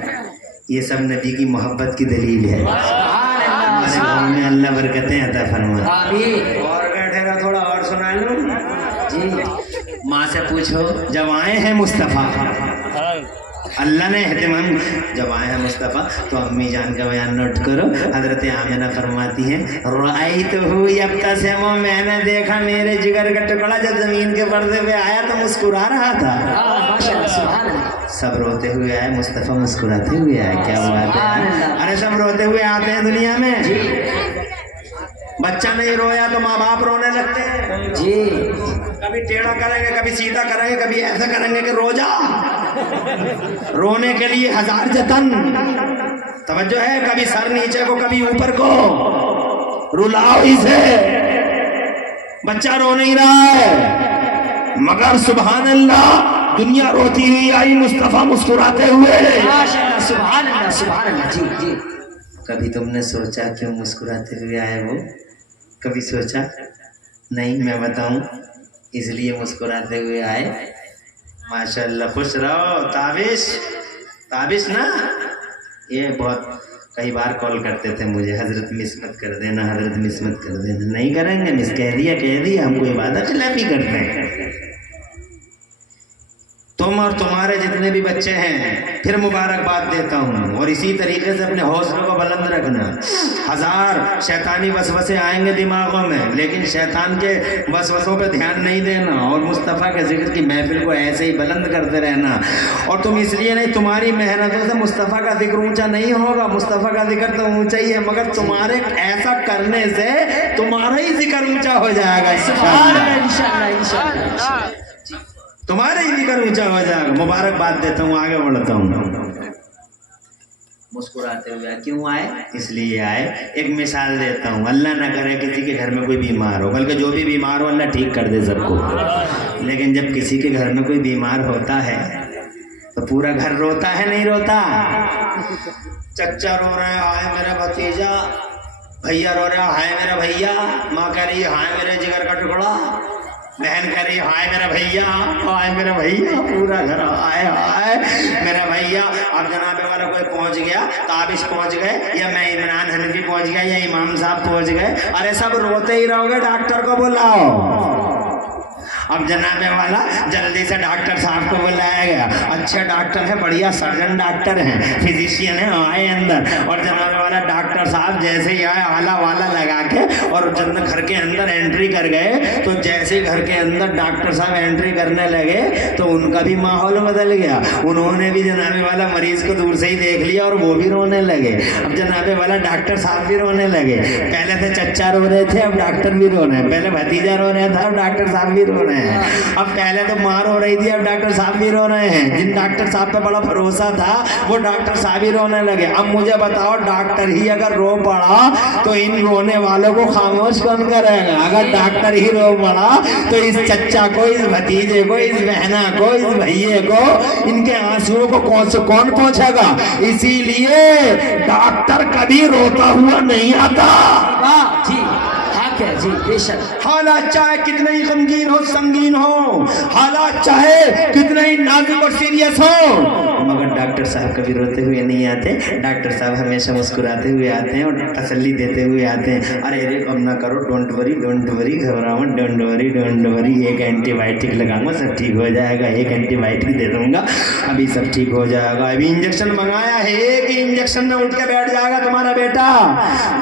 ये सब नबी की मोहब्बत की दलील है। हमारे गाँव में अल्लाह बरकतें अता फरमाए। और बैठे रहो, थोड़ा और सुना लो जी। माँ से पूछो जब आए हैं मुस्तफ़ा, अल्लाह ने एहतमाम, जब आए हैं मुस्तफ़ा तो अम्मी जान का बयान नोट करो। हजरत आमिना फरमाती हैं रअयतहु यब्तसिमु, मैंने देखा मेरे जिगर का टुकड़ा जब जमीन के पर्दे पे आया तो मुस्कुरा रहा था। सब रोते हुए आए, मुस्तफ़ा मुस्कुराते हुए आए। क्या बात है, अरे सब रोते हुए आते हैं दुनिया में। बच्चा नहीं रोया तो माँ बाप रोने लगते हैं जी। कभी टेढ़ा करेंगे, कभी सीधा करेंगे, कभी ऐसा करेंगे कि रो जा। रोने के लिए हजार जतन, तवज्जो है, कभी सर नीचे को कभी ऊपर को, रुलाओ इसे। बच्चा रो नहीं रहा है, मगर सुभान अल्लाह दुनिया रोती हुई आई, मुस्तफा मुस्कुराते हुए। माशाअल्लाह, सुभान अल्लाह, सुभान अल्लाह। जी जी। कभी तुमने सोचा क्यों मुस्कुराते हुए आए वो? कभी सोचा नहीं? मैं बताऊं, इसलिए मुस्कुराते हुए आए। माशाअल्लाह, खुश रहो। ताबिश, ताबिश ना, ये बहुत कई बार कॉल करते थे मुझे, हजरत मिस मत कर देना, हजरत मिस मत कर देना। नहीं करेंगे मिस, कह दिया, हम कोई वादा खिलाफी करते हैं। तुम और तुम्हारे जितने भी बच्चे हैं, फिर मुबारकबाद देता हूँ। और इसी तरीके से अपने हौसलों को बुलंद रखना। हजार शैतानी वसवसे आएंगे दिमागों में, लेकिन शैतान के वसवसों पे ध्यान नहीं देना और मुस्तफ़ा के जिक्र की महफिल को ऐसे ही बुलंद करते रहना। और तुम इसलिए नहीं, तुम्हारी मेहनतों से मुस्तफ़ा का जिक्र ऊंचा नहीं होगा, मुस्तफ़ा का जिक्र तो ऊंचा ही है, मगर तुम्हारे ऐसा करने से तुम्हारा ही जिक्र ऊंचा हो जाएगा। तुम्हारे ही जिक्र ऊंचा हो जाएगा। मुबारकबाद देता हूँ, आगे बढ़ता हूँ। मुस्कुराते हुए क्यों आए? इसलिए आए। एक मिसाल देता हूँ, अल्लाह ना करे किसी के घर में कोई बीमार हो, बल्कि जो भी बीमार हो अल्लाह ठीक कर दे सबको, लेकिन जब किसी के घर में कोई बीमार होता है तो पूरा घर रोता है नहीं रोता? चचा रो रहे हैं हाय मेरा भतीजा, भैया रो रहे हाय मेरा भैया, माँ कह रही हाय मेरे जिगर का टुकड़ा, बहन कह रही हाय मेरा भैया, हाय मेरा भैया, पूरा घर हाय हाय मेरा भैया। अब जनाबे वाला कोई पहुंच गया, ताबिश पहुंच गए, या मैं इमरान हनफी पहुंच गया, या इमाम साहब पहुंच गए, अरे सब रोते ही रहोगे, डॉक्टर को बुलाओ। अब जनाबे वाला जल्दी से डॉक्टर साहब को बुलाया गया, अच्छे डॉक्टर है, बढ़िया सर्जन डॉक्टर हैं, फिजिशियन है, आए अंदर। और जनाबे वाला डॉक्टर साहब जैसे ही आए आला वाला लगा के और जब घर के अंदर एंट्री कर गए, तो जैसे ही घर के अंदर डॉक्टर साहब एंट्री करने लगे तो उनका भी माहौल बदल गया, उन्होंने भी जनाबे वाला मरीज को दूर से ही देख लिया और वो भी रोने लगे। अब जनाबे वाला डॉक्टर साहब भी रोने लगे, पहले से चचा रो रहे थे, अब डॉक्टर भी रो रहे हैं, पहले भतीजा रो रहा था, अब डॉक्टर साहब भी रो रहे हैं। अब पहले तो माँ रो रही थी, अब डॉक्टर साहब भी रो रहे हैं। जिन डॉक्टर साहब पे बड़ा भरोसा था वो डॉक्टर साहब ही रोने लगे। अब मुझे बताओ, डॉक्टर ही अगर रो पड़ा तो इन रोने वालों को खामोश कौन करेगा? अगर डॉक्टर ही रो पड़ा तो इस चचा को, इस भतीजे को, इस बहना को, इस भैये को, इनके आंसुओं को कौन पहुंचेगा? इसीलिए डॉक्टर कभी रोता हुआ नहीं आता। जी जी बेशक। हालात चाहे कितने ही गमगीन हो, संगीन हो, हालात चाहे कितने ही नाजुक और सीरियस हो, मगर डॉक्टर साहब कभी रोते हुए नहीं आते। डॉक्टर साहब हमेशा मुस्कुराते हुए आते हैं और तसल्ली देते हुए आते हैं। अरे अरे अब ना करो, डोंट वरी, घबराओ मत, डोंट वरी, एक एंटीबायोटिक लगाऊंगा सब ठीक हो जाएगा, एक एंटीबायोटिक दे दूंगा अभी सब ठीक हो जाएगा। अभी इंजेक्शन मंगाया है, एक ही इंजेक्शन में उठ के बैठ जाएगा तुम्हारा बेटा,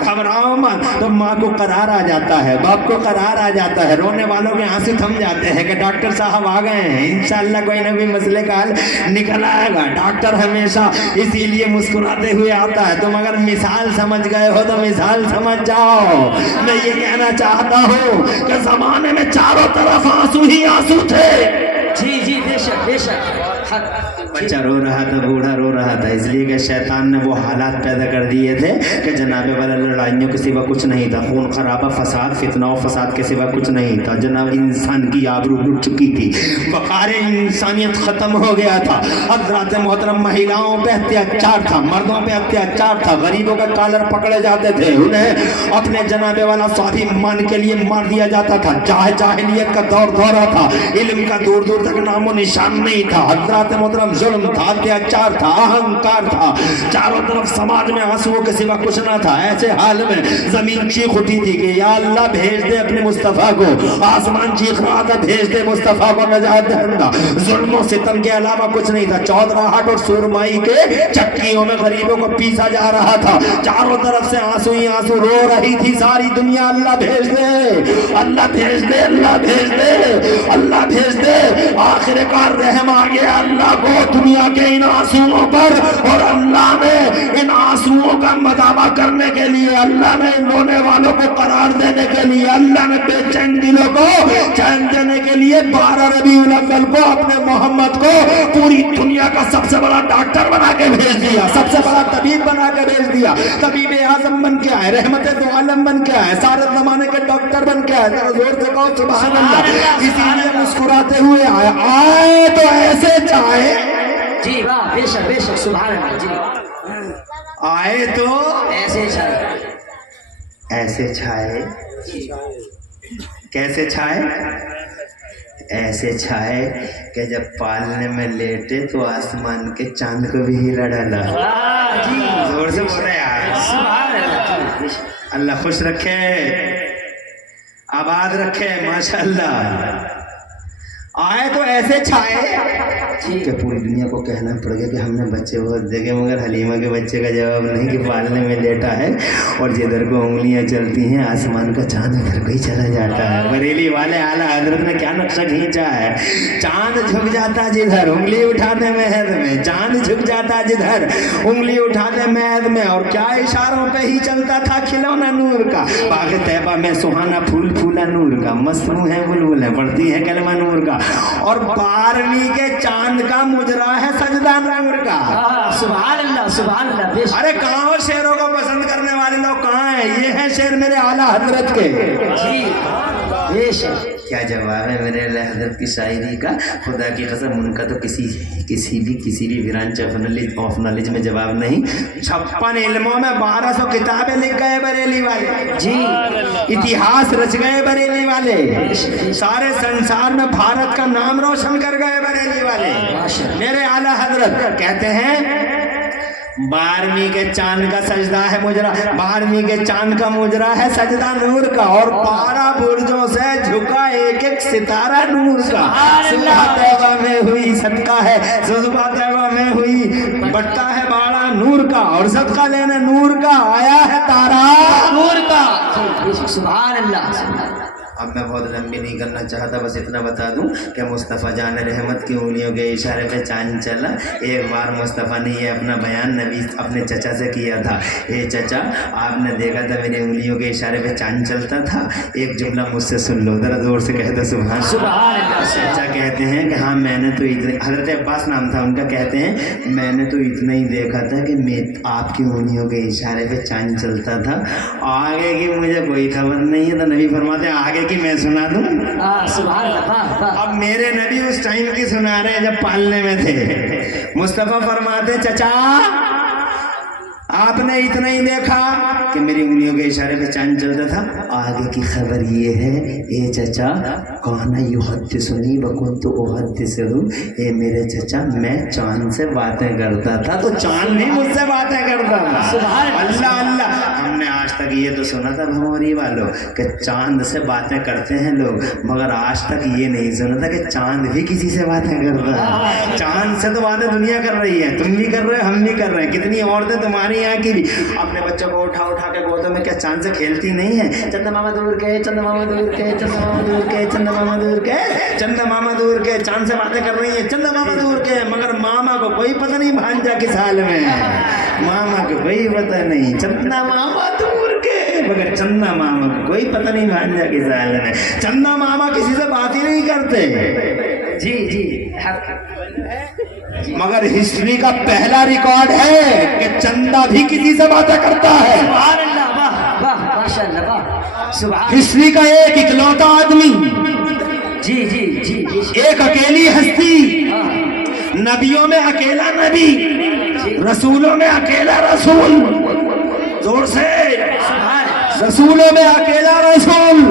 घबराओ मत। तो माँ को करार आ जाता है, बाप को करार आ जाता है, रोने वालों के आंसू थम जाते हैं कि डॉक्टर साहब आ गए हैं, इंशाल्लाह कोई ना कोई मसले का हल निकल आएगा। डॉक्टर हमेशा इसीलिए मुस्कुराते हुए आता है। तुम अगर मिसाल समझ गए हो तो मिसाल समझ जाओ। मैं ये कहना चाहता हूँ कि जमाने में चारों तरफ आंसू ही आंसू थे। जी जी बेशक बेशक। बच्चा रो रहा था, बूढ़ा रो रहा था, इसलिए कि शैतान ने वो हालात पैदा कर दिए थे कि जनाबे वाला लड़ाइयों के सिवा कुछ नहीं था, खून खराबा, फसाद, फितना और फसाद के सिवा कुछ नहीं था। जनाब इंसान की आबरू लुट चुकी थी, वक़ार इंसानियत ख़त्म हो गया था। हज़रात मोहतरम महिलाओं पे अत्याचार था, मर्दों पे अत्याचार था, गरीबों का कॉलर पकड़े जाते थे, उन्हें अपने जनाबे वाला स्वाभिमान के लिए मार दिया जाता था। जाहिलियत का दौर दौरा था, इल्म का दूर दूर तक नामो निशान नहीं था। हज़रात मोहतरम जुल्म था, अत्याचार था, अहंकार था, चारों तरफ समाज में आंसुओं के सिवा कुछ ना था। ऐसे हाल में जमीन चीख उठी थी कि या अल्लाह भेज दे अपने मुस्तफा को, आसमान चीख रहा था भेज दे मुस्तफा को नजात दहिंदा। जुल्म और सितम के अलावा कुछ नहीं था। चौधराहट और सुरमाई के चक्कियों में गरीबों को पीसा जा रहा था, चारों तरफ से आंसू ही आंसू रो रही थी सारी दुनिया। अल्लाह भेज दे, अल्लाह भेज दे, अल्लाह भेज दे, अल्लाह भेज दे। आखिरकार रहम आ गया अल्लाह को दुनिया के इन आंसुओं पर, और अल्लाह ने इन आंसुओं का मदावा करने के लिए, अल्लाह ने इन रोने वालों को करार देने के लिए, अल्लाह ने बेचैन दिलों को चैन देने के लिए 12 रबीउल अव्वल को अपने मोहम्मद को पूरी दुनिया का सबसे बड़ा डॉक्टर बना के भेज दिया, सबसे बड़ा तबीब बना के भेज दिया। तबीब आजम बन के आए, रहमत दो आलम बन के आए, सारे जमाने के डॉक्टर बन के आए। जरा जोर से कहो सुभान अल्लाह। इसीलिए मुस्कुराते हुए आए तो ऐसे चाहे। जी वाह, बेशक बेशक, सुभान अल्लाह। जी आए तो ऐसे छाए, ऐसे छाए, कैसे छाए? ऐसे छाए कि जब पालने में लेटे तो आसमान के चांद को भी हिला डाला। जोर से बोल रहे यार, अल्लाह खुश रखे, आबाद रखे, माशाअल्लाह। आए तो ऐसे छाए कि पूरी दुनिया को कहना पड़ गया कि हमने बच्चे बहुत देखे, मगर हलीमा के बच्चे का जवाब नहीं कि पालने में लेटा है और जिधर को उंगलियां चलती हैं आसमान का चांद उधर को ही चला जाता है। बरेली वाले आला हजरत ने क्या नक्शा खींचा है, चांद झुक जाता जिधर उंगली उठाते महद में, चांद झुक जाता जिधर उंगली उठाते महद में। और क्या इशारों पे ही चलता था खिलौना नूर का, बाग तैबा में सुहाना फूल फूला नूर का, मस्त है बुलबुलें पड़ती है कलमा नूर का। اور 12ویں کے چاند کا مجرا ہے سجدہ نور کا. سبحان اللہ سبحان اللہ. بے شک ارے کہاں ہو شعروں کو پسند کرنے والے لوگ, کہاں ہیں؟ یہ ہیں شعر میرے اعلیٰ حضرت کے. جی بے شک. کیا جواب ہے میرے اعلیٰ حضرت کی شاعری کا؟ خدا کی قسم ان کا تو کسی بھی برانچ آف نالج میں جواب نہیں. 56 علموں میں 1200 کتابیں لکھ گئے بریلی والے. جی اتہاس رچ گئے بریلی والے. سارے سنسار میں بھارت کا نام روشن کر گئے بریلی والے. میرے اعلیٰ حضرت کہتے ہیں 12ویں کے چاند کا سجدہ ہے مجرا, 12ویں کے چاند کا مجرا ہے سجدہ نور کا, اور 12 برجوں سے جھکا ایک ایک ستارہ نور کا. صبح طیبہ میں ہوئی صدقہ ہے, صبح طیبہ میں ہوئی بٹتا ہے باڑا نور کا, اور صدقہ لینے نور کا آیا ہے تارا نور کا. سبحان اللہ. اب میں بہت لمبی نہیں کرنا چاہتا, بس اتنا بتا دوں کہ مصطفیٰ جان رحمت کی انگلیوں کے اشارے پہ چاند چلا. ایک بار مصطفیٰ نے یہ اپنا بیان نبی اپنے چچا سے کیا تھا, اے چچا آپ نے دیکھا تھا میری انگلیوں کے اشارے پہ چاند چلتا تھا, ایک جملہ مجھ سے سن لو, ذرا زور سے کہہ دو سبحان اللہ. چچا کہتے ہیں کہ ہاں میں نے تو اتنے, حضرت عباس نام تھا ان کا, کہتے ہیں میں نے تو اتنا ہی دیکھا تھا کہ میں آپ کی انگلیوں کے اشارے پہ چاند چلتا تھا, آگے کی مجھے کوئی خبر نہیں ہے. تو نبی فرماتے ہیں آگے کی میں سنا دوں. سبحان اللہ. اب میرے نبی اس ٹائم کی سنا رہے ہیں جب پالنے میں تھے. مصطفیٰ فرماتے چچا آپ نے اتنا ہی دیکھا کہ میری انگلیوں کے اشارے پہ چاند چلتا تھا, آگے کی خبر یہ ہے اے چچا کہنا یحدثنی وکنت احدثہ, اے میرے چچا میں چاند سے باتیں کرتا تھا تو چاند نہیں مجھ سے باتیں کرتا تھا. اللہ اللہ. ہم نے آج تک یہ تو سنا تھا بھموری والوں کہ چاند سے باتیں کرتے ہیں لوگ, مگر آج تک یہ نہیں سنا تھا کہ چاند بھی کسی سے باتیں کرتا ہے. چاند سے تو باتیں دنیا کر رہی ہے, تم بھی کر رہے ہو, ہم بھی کر رہے ہیں. کتنی عورتیں تمہاری یہاں کی بھی اپنے بچوں کو اٹھا کے گودوں میں کیا چاند سے کھیلتی نہیں ہے؟ چند ماما دور کے, چند ماما دور کے, چند ماما دور کے, چند ماما دور کے, چند ماما دور کے, چاند سے باتیں کر رہی ہیں چند ماما دور کے, مگر ماما کو کوئی پتہ نہیں بھانجا کس حال میں, ماما کو کوئی پتہ نہیں. چند ماما دور کے, مگر چندہ ماما کو کوئی پتہ نہیں بھانجا کس حال میں. چندہ ماما کسی سے بات ہی نہیں کرتے. جی جی مگر ہسٹری کا پہلا ریکارڈ ہے کہ چندہ بھی کسی سے باتیں کرتا ہے. سبحان اللہ. واہ واہ ماشاء اللہ. واہ سبحان. ہسٹری کا ایک اکلوتا آدمی, جی جی جی ایک اکیلی ہستی, نبیوں میں اکیلا نبی, رسولوں میں اکیلا رسول, زور سے رسولوں میں اکیلا رسول,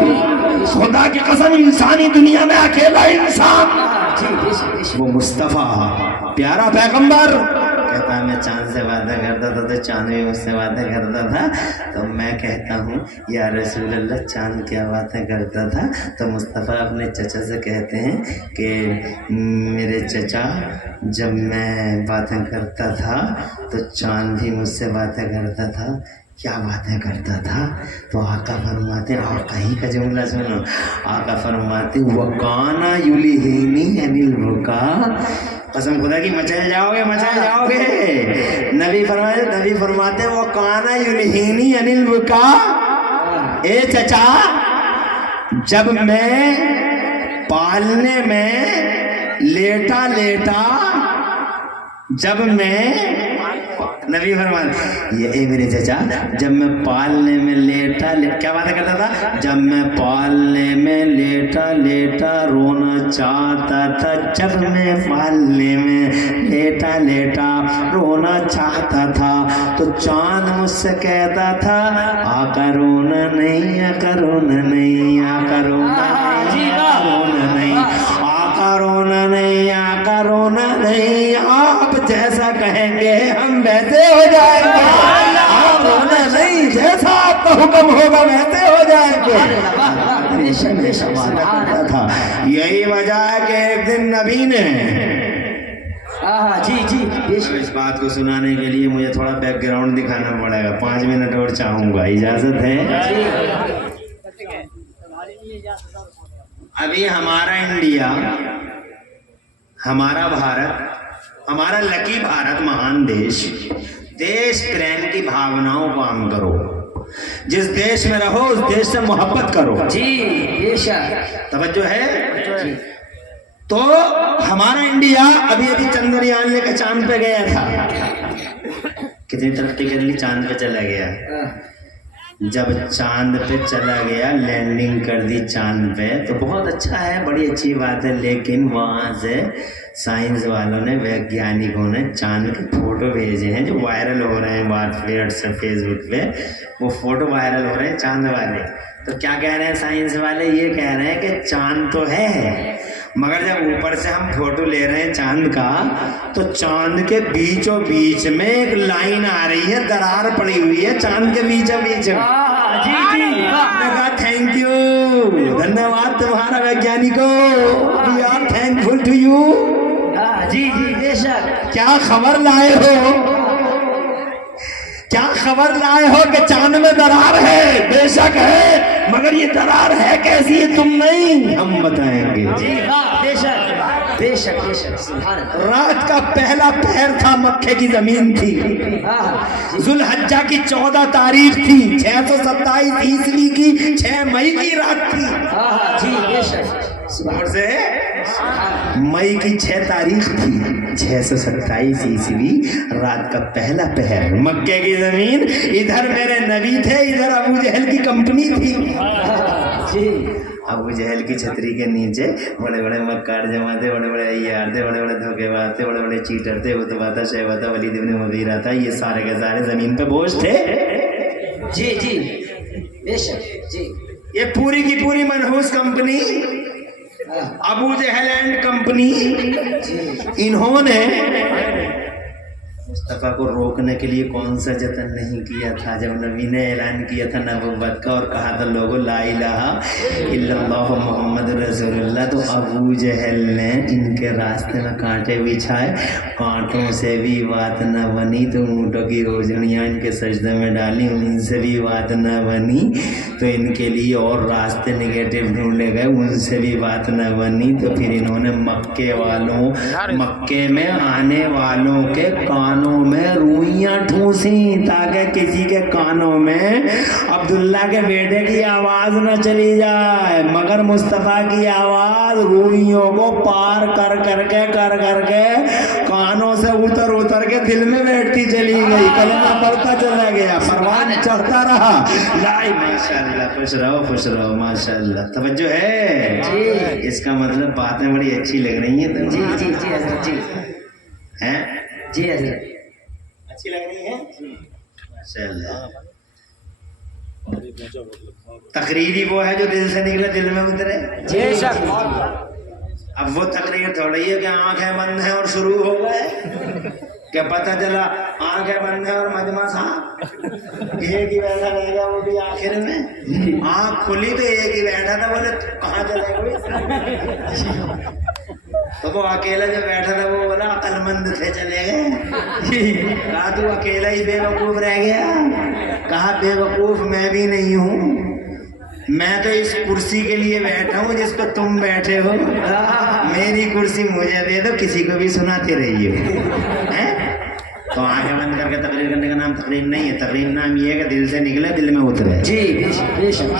خدا کی قسم انسانی دنیا میں اکیلا انسان, وہ مصطفیٰ پیارا پیغمبر کہتا میں چاند سے وعدہ کرتا تھا تو چاند بھی مجھ سے وعدہ کرتا تھا. تو میں کہتا ہوں یا رسول اللہ چاند کیا باتیں کرتا تھا؟ تو مصطفیٰ اپنے چچا سے کہتے ہیں کہ میرے چچا جب میں باتیں کرتا تھا تو چاند بھی مجھ سے باتیں کرتا تھا. کیا باتیں کرتا تھا؟ تو آقا فرماتے, آقا ہی کا جملہ سنو, آقا فرماتے وَقَانَ يُلِهِنِي عَنِ الْبُكَاءِ, قسم خدا کی مچل جاؤ گے. نبی فرماتے وَقَانَ يُلِهِنِي عَنِ الْبُكَاءِ, اے چچا جب میں پالنے میں لیٹا جب میں, نبی فرماتے یہ اے میرے چچا جب میں پالنے میں لیٹا کیا باتیں کرتا تھا؟ جب میں پالنے میں لیٹا رونا چاہتا تھا, جب میں پالنے میں لیٹا رونا چاہتا تھا تو چاند مجھ سے کہتا تھا آقا رونا نہیں, آقا رونا نہیں, آقا رونا نہیں, آقا رونا نہیں, آقا رونا نہیں, آپ جیسا کہیں گے ہم ویسے ہو جائیں گے, آپ رونا نہیں, جیسا آپ کا حکم ہوگا ویسے ہو جائیں گے. یہی وجہ ہے کہ ایک دن نبی نے, جی اس بات کو سنانے کے لیے مجھے تھوڑا بیک گراؤنڈ دکھانا پڑے گا, 5 منٹ اور چاہوں گا, اجازت ہے؟ ابھی ہمارا انڈیا, ہمارا بھارت, ہمارا لکی بھارت مہان دیش پریم کی بھاوناؤں کو عام کرو. جس دیش میں رہو اس دیش سے محبت کرو. جی بے شک. توجہ ہے؟ تو ہمارا انڈیا ابھی ابھی چندریان لے کے چاند پہ گیا تھا. کتنی ترقی کر لی, چاند پہ چلا گیا. جب چاند پہ چلا گیا, لینڈنگ کر دی چاند پہ, تو بہت اچھا ہے, بڑی اچھی بات ہے. لیکن وہاں سے سائنس والوں نے, ویگیانکوں نے چاند کے فوٹو بھیجے ہیں جو وائرل ہو رہے ہیں واٹس ایپ فیس بک پہ. وہ فوٹو وائرل ہو رہے ہیں چاند والے. تو کیا کہہ رہے ہیں سائنس والے؟ یہ کہہ رہے ہیں کہ چاند تو ہے, مگر جب اوپر سے ہم فوٹو لے رہے ہیں چاند کا, تو چاند کے بیچوں بیچ میں ایک لائن آ رہی ہے, درار پڑی ہوئی ہے چاند کے بیچوں بیچ میں. تھینک یو, دھنیہ واد تمہارا ویگیانکو, we are thankful to you. جی جی بے شک. کیا خبر لائے ہو, کیا خبر لائے ہو کہ چاند میں درار ہے؟ بے شک ہے, مگر یہ درار ہے کیسی ہے تم نہیں, ہم بتائیں گے. جی ہاں بے شک بے شک بے شک. سبحان اللہ. رات کا پہلا پہر تھا, مکے کی زمین تھی, ذو الحجہ کی 14 تاریخ تھی, 627 عیسوی کی 6 مئی کی رات تھی. جی بے شک. اور سے مئی کی 6 تاریخ تھی, 627 عیسوی, رات کا پہلا پہر, مکے کی زمین. ادھر میرے نبی تھے, ادھر ابو جہل کی کمپنی تھی. جی ابو جہل کی چھتری کے نیچے بڑے بڑے مکار جمع تھے, بڑے بڑے عیار تھے, بڑے بڑے دھوکے باز تھے, بڑے بڑے چیٹر تھے, اتبا تھا, شیبہ تھا, ولید بن مغیرہ تھا. یہ سارے کے سارے زمین پہ بوجھ تھے. جی جی بے شک. جی یہ پوری کی پوری منحوس کمپنی, ابو جہل اینڈ کمپنی, انہوں نے مصطفیٰ کو روکنے کے لیے کون سا جتن نہیں کیا تھا جب نبی نے اعلان کیا تھا نبوت کا اور کہا تھا لوگوں لا الہ الا اللہ محمد رسول اللہ. تو ابو جہل نے ان کے راستے میں کانٹے بچھائے, کانٹوں سے بھی بات نہ بنی. تو اونٹوں کی روجڑیاں ان کے سجدے میں ڈالی, ان سے بھی بات نہ بنی. تو ان کے لیے اور راستے نگیٹو ڈھونڈے گئے, ان سے بھی بات نہ بنی. تو پھر انہوں نے مکے میں آنے والوں کے کانوں میں روئیاں ٹھوسی, تاکہ کسی کے کانوں میں عبداللہ کے بیٹے کی آواز نہ چلی جائے, مگر مصطفیٰ کی آواز روئیوں کو پار کر کے کانوں سے اتر کے دل میں بیٹھتی چلی گئی. کلمہ پڑھتا چلا گیا, پروان چڑھتا رہا. ماشاءاللہ, خوش رہو ماشاء اللہ. توجہ ہے جی. اس کا مطلب باتیں بڑی اچھی لگ رہی ہیں. جی جی جی حضرت. جی ہیں جی حضرت. اچھی لگ رہی ہے ماشاء اللہ. تقریری وہ ہے جو دل سے نکلے دل میں اترے. بے شک. اب وہ تقریر تھوڑی ہے کہ آنکھیں بند ہیں اور شروع ہو گئے, کہ پتہ چلا آنکھیں بند ہیں اور مجمع صاحب ایک ہی بیٹھا رہے گا, وہ بھی آخر میں آنکھ کھلی تو ایک ہی بیٹھا تھا, بولے کہاں چلے گئے. تو وہ اکیلا جو بیٹھا تھا وہ بولا عقل مند تھے, چلے گئے. کہا تو اکیلا ہی بے وقوف رہ گیا. کہا بے وقوف میں بھی نہیں ہوں, میں تو اس کرسی کے لیے بیٹھا ہوں جس پہ تم بیٹھے ہو. میری کرسی مجھے دے دو, کسی کو بھی سناتے رہیے. تو آنکھیں بند کر کے تقریر کرنے کا نام تقریر نہیں ہے. تقریر نام یہ ہے کہ دل سے نکلے دل میں اترے. جی بے شک.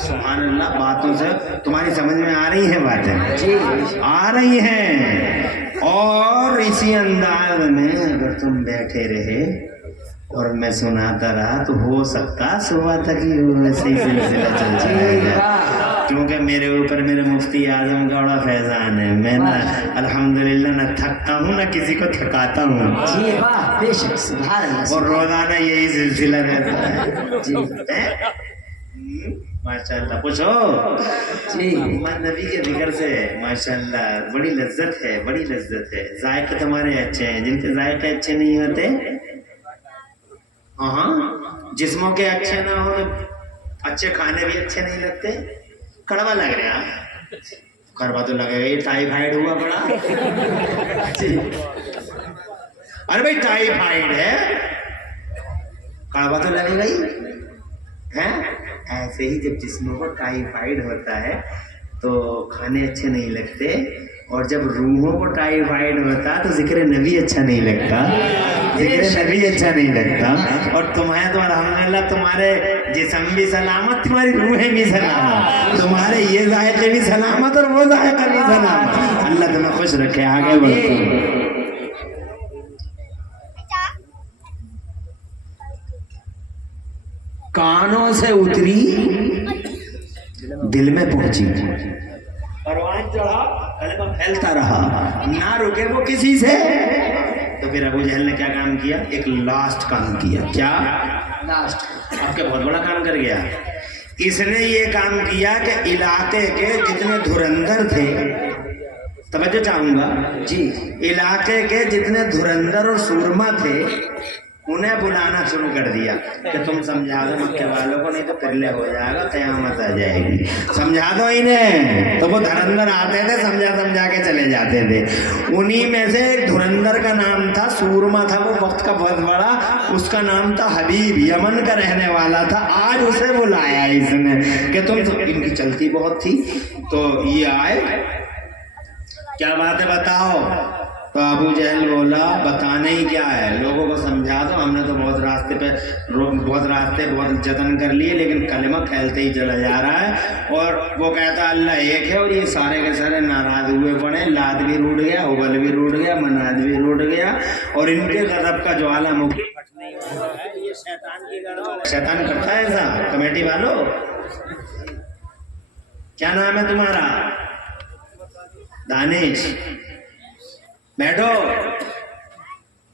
سبحان اللہ. باتوں سے تمہاری سمجھ میں آ رہی ہیں باتیں؟ جی آ رہی ہیں. اور اسی انداز میں اگر تم بیٹھے رہے اور میں سناتا رہا تو ہو سکتا صبح تک ہی ویسے ہی سلسلہ چل جائے گا, کیونکہ میرے اوپر میرے مفتی اعظم کا بڑا فیضان ہے. میں نہ الحمدللہ نہ تھکتا ہوں نہ کسی کو تھکاتا ہوں. جی واہ بے شک. سبحان اللہ. اور روزانہ یہی سلسلہ رہتا ہے. جی ماشاء اللہ. پوچھو جی. محمد نبی کے ذکر سے ماشاء اللہ بڑی لذت ہے, بڑی لذت ہے. ذائقے تمہارے اچھے ہیں, جن کے ذائقے اچھے نہیں ہوتے, ہاں جسموں کے اچھے نہ ہو, اچھے کھانے بھی اچھے نہیں لگتے. کڑوا لگ رہا ہے, کڑوا تو لگے گا. یہ ٹائیفائڈ ہوا بڑا. ارے بھائی ٹائیفائڈ ہے, کڑوا تو لگے گا ہی. ایسے ہی جب جسموں کو ٹائیفائڈ ہوتا ہے تو کھانے اچھے نہیں لگتے, اور جب روحوں کو ٹائیفائڈ ہوتا تو ذکر نبی اچھا نہیں لگتا, ذکر نبی اچھا نہیں لگتا. اور تمہیں تو الحمدللہ تمہارے जिस्म भी सलामत, तुम्हारी रूहें भी सलामत, तुम्हारे ये जायके भी सलामत और वो जायका भी सलामत। अल्लाह तुम्हें खुश रखे। आगे बढ़ते हैं। कानों से उतरी दिल में पहुंची, परवान चढ़ा, कलमा फैलता रहा, ना रुके वो किसी से। तो फिर अबू जहल ने क्या काम किया? एक लास्ट काम किया। क्या लास्ट? आपके बहुत बड़ा काम कर गया। इसने ये काम किया कि इलाके के जितने धुरंधर थे, तवज्जो चाहूंगा जी, इलाके के जितने धुरंधर और सूरमा थे उन्हें बुलाना शुरू कर दिया कि तुम समझा दो मक्के वालों को, नहीं तो पिरले हो जाएगा, कयामत आ जाएगी, समझा दो इन्हें। तो वो धुरंधर आते थे, समझा के चले जाते थे। उन्हीं में से एक धुरंधर का नाम था, सूरमा था वो वक्त का बहुत बड़ा, उसका नाम था हबीब, यमन का रहने वाला था। आज उसे बुलाया इसने कि तुम तो, इनकी चलती बहुत थी, तो ये आए, क्या बात है बताओ। तो अबू जहल बोला बताने ही क्या है, लोगों को समझा दो, हमने तो बहुत जतन कर लिए, लेकिन कलमा फैलते ही चला जा रहा है। और वो कहता अल्लाह एक है, और ये सारे के सारे नाराज हुए पड़े, लात भी रूठ गया, उबल भी रूठ गया, मनाद भी रूठ गया, और इनके गज़ब का ज्वालामुखी ये शैतान करता है ऐसा। कमेटी वालों, क्या नाम है तुम्हारा? दानिश। बैठो।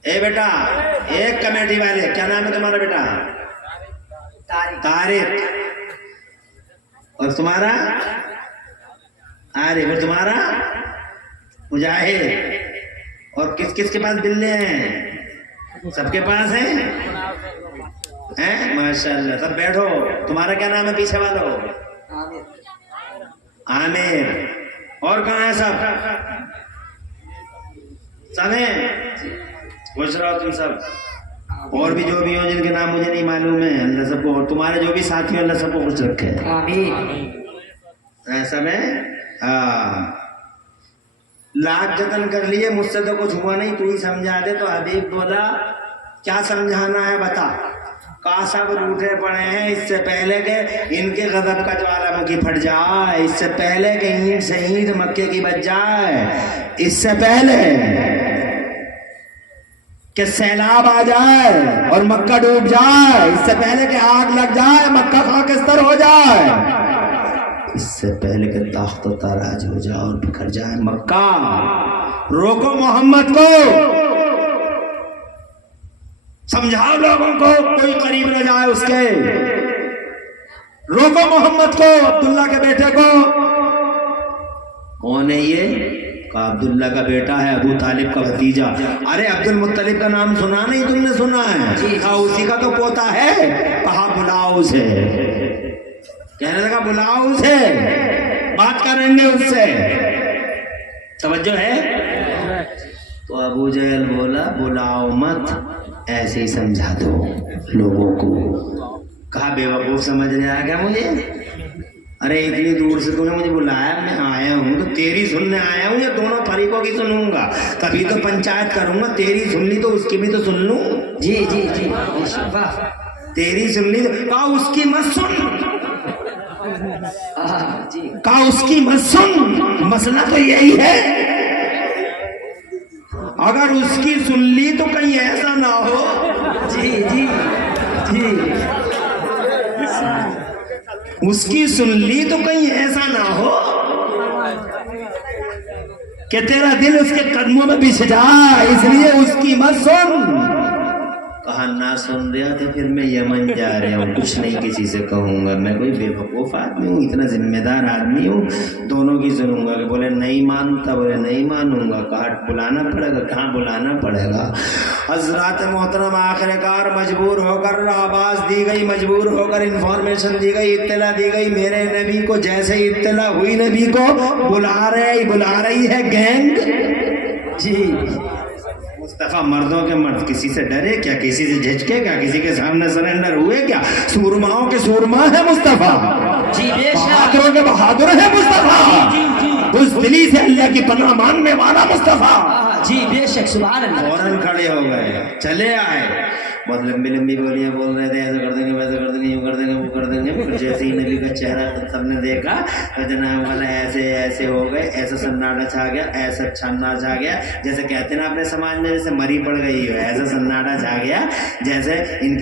ए बेटा, एक कमेटी वाले, क्या नाम है तुम्हारा बेटा? तारिक। और तुम्हारा? आरिफ। और तुम्हारा? मुजाहिद। और किस किस के पास बिल्ले हैं? सबके पास हैं? हैं? माशाल्लाह। सब बैठो। तुम्हारा क्या नाम है पीछे वालों? आमिर। और कहाँ है सब? खुश रहो तुम सब। और भी जो भी हो जिनके नाम मुझे नहीं मालूम है, अल्लाह सबको, और तुम्हारे जो भी साथी हो अल्लाह सबको खुश रखे। ऐसा में लाख जतन कर लिए, मुझसे तो कुछ हुआ नहीं, तू ही समझा दे। तो हबीब बोला क्या समझाना है बता। का सब रूठे पड़े हैं, इससे पहले के इनके गज़ब का ज्वालामुखी फट जाए, इससे पहले के ईंट से ईंट मक्के की बच जाए, इससे पहले कि सैलाब आ जाए और मक्का डूब जाए, इससे पहले कि आग लग जाए, मक्का खाकिस्तर हो जाए, इससे पहले कि ताख्त व ताराज हो जाए और बिखर जाए मक्का। रोको मोहम्मद को, समझाओ लोगों को, कोई करीब न जाए उसके। रोको मोहम्मद को, अब्दुल्ला के बेटे को। कौन है ये? का अब्दुल्ला का बेटा है, अबू तालिब का भतीजा। अरे अब्दुल मुत्तलिब का नाम सुना नहीं तुमने? सुना है। कहा उसी का तो पोता है। कहा बुलाओ उसे। कहने लगा बुलाओ उसे, बात करेंगे उससे, तवज्जो है। तो अबू जहल बोला बुलाओ मत, ऐसे ही समझा दो लोगों को। कहा बेवकूफ समझ रहा क्या मुझे? अरे इतनी दूर से तूने मुझे बुलाया, मैं आया हूँ तो तेरी सुनने आया हूँ या दोनों फरीकों की सुनूंगा? कभी तो पंचायत करूंगा, तेरी सुन ली तो उसकी भी तो सुन लूं। जी जी जी, तेरी सुन ली तो कहा उसकी मत सुन, कहा उसकी मत सुन। मसला तो यही है, अगर उसकी सुन ली तो कहीं ऐसा ना हो। जी जी जी, उसकी सुन ली तो कहीं ऐसा ना हो कि तेरा दिल उसके कदमों में बिछ जाए, इसलिए उसकी मत सुन। कहा ना सुन रहा तो फिर मैं यमन जा रहा हूँ, कुछ नहीं किसी से कहूंगा, मैं कोई बेवकूफ आदमी हूँ, इतना जिम्मेदार आदमी हूँ, दोनों की सुनूंगा। कि बोले नहीं मानता, बोले नहीं मानूंगा। कहा बुलाना पड़ेगा। कहाँ बुलाना पड़ेगा? हजरत मोहतरम आखिरकार मजबूर होकर आवाज दी गई, मजबूर होकर इंफॉर्मेशन दी गई, इत्तला दी गई मेरे नबी को। जैसे ही इत्तला हुई नबी को, बुला रही है गैंग। जी मुस्तफा मर्दों के मर्द, किसी से डरे क्या? किसी से झिझके क्या? किसी के सामने सरेंडर हुए क्या? सूरमाओं के सूरमा है मुस्तफा, बहादुरों के बहादुर है मुस्तफा, उस दिली से अल्लाह की पनाह मांगने वाला मुस्तफा। جی بے شک سبحان اللہ فوراً کھڑے ہو گئے, چلے آئے, بہت لمبی لمبی بولیاں بول رہے تھے, ایسا کر دیں گے, ویسا کر دیں گے, یوں کر دیں گے, وہ کر دیں گے. پھر جیسے ہی نبی کا چہرہ سب نے دیکھا تو جناب والا ایسے ایسے ہو گئے, ایسا سناٹا چھا گیا, ایسا چھنا چھا گیا, جیسے کہتے ہیں نا اپنے سماج میں جیسے مری پڑ گئی ہو, ایسا سناٹا چھا گیا جیسے ان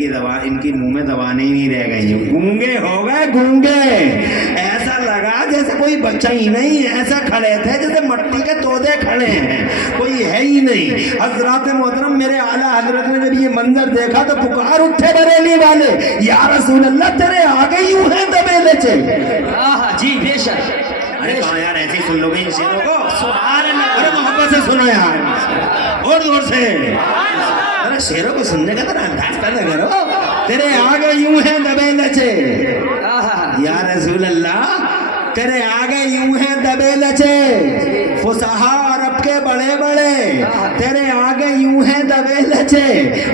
کی منہ میں زبانیں ہی نہیں رہ گئی, گونگے ہو گئے گونگے. ایسا لگا جیسے کوئی بچہ ہی نہیں, ایسا کھڑے تھے جیسے مٹی کے تودے کھڑے ہیں, کوئی ہے ہی نہیں. حضرات محترم میرے اعلیٰ حضرت نے جب یہ منظر دیکھا تو پکار اٹھے بریلی والے, یا رسول اللہ تیرے آگے یوں ہیں دبے لچے. جی بے شک. ارے کہاں یار ایسے ہی سن لو گے ان شیروں کو, سبحان اللہ. ارے محبت سے سنو یار, اور زور سے. ارے شیروں کو سننے کا ذرا انداز پیدا کرو. تیرے آگے یوں ہیں دبے لچے, یا رسول اللہ تیرے آگے یوں ہیں دبے لچے, فصحا عرب کے بڑے بڑے تیرے آگے یوں ہیں دبے لچے,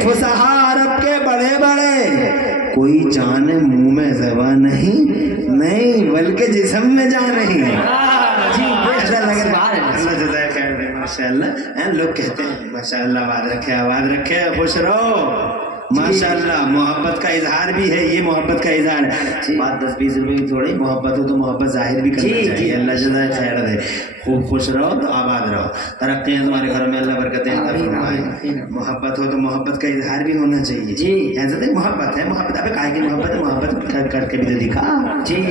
فصحا عرب کے بڑے بڑے. کوئی جان منہ میں زبان نہیں بلکہ جسم میں جان نہیں. ایسا لگ رہا ہے. اللہ جزائے خیر دے, ماشاء اللہ. لوگ کہتے ہیں ماشاء اللہ, آواز رکھے, خوش رہو. ماشاء اللہ محبت کا اظہار بھی ہے, یہ محبت کا اظہار ہے. بات 10-20 روپے کی تھوڑی, محبت ہو تو محبت ظاہر بھی کرنا چاہیے. اللہ جزائے خیر دے. خوب خوش رہو تو آباد رہو, ترقی ہے تمہارے گھر میں, اللہ برکتیں عطا فرمائے. محبت ہو تو محبت کا اظہار بھی ہونا چاہیے. جی حضرت محبت ہے, محبت ابے کائے کی محبت ہے, محبت کر کے بھی تو دکھا. جی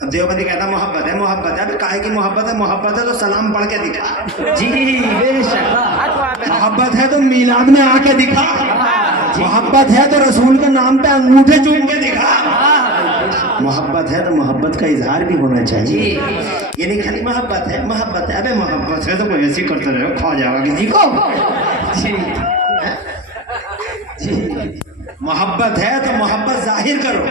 اب دیوبندی کہتا محبت ہے, ابے کائے کی محبت ہے تو سلام پڑھ کے دکھا. جی بے شک. محبت ہے تو میلاد میں آ کے دکھا, محبت ہے تو رسول کے نام پہ انگوٹھے چوم کے دکھا. محبت ہے تو محبت کا اظہار بھی ہونا چاہیے. یہ نہیں خالی محبت ہے, ابے محبت ہے تو کوئی ایسی کرتے رہو, کھا جاؤ گا کسی کو. محبت ہے تو محبت ظاہر کرو.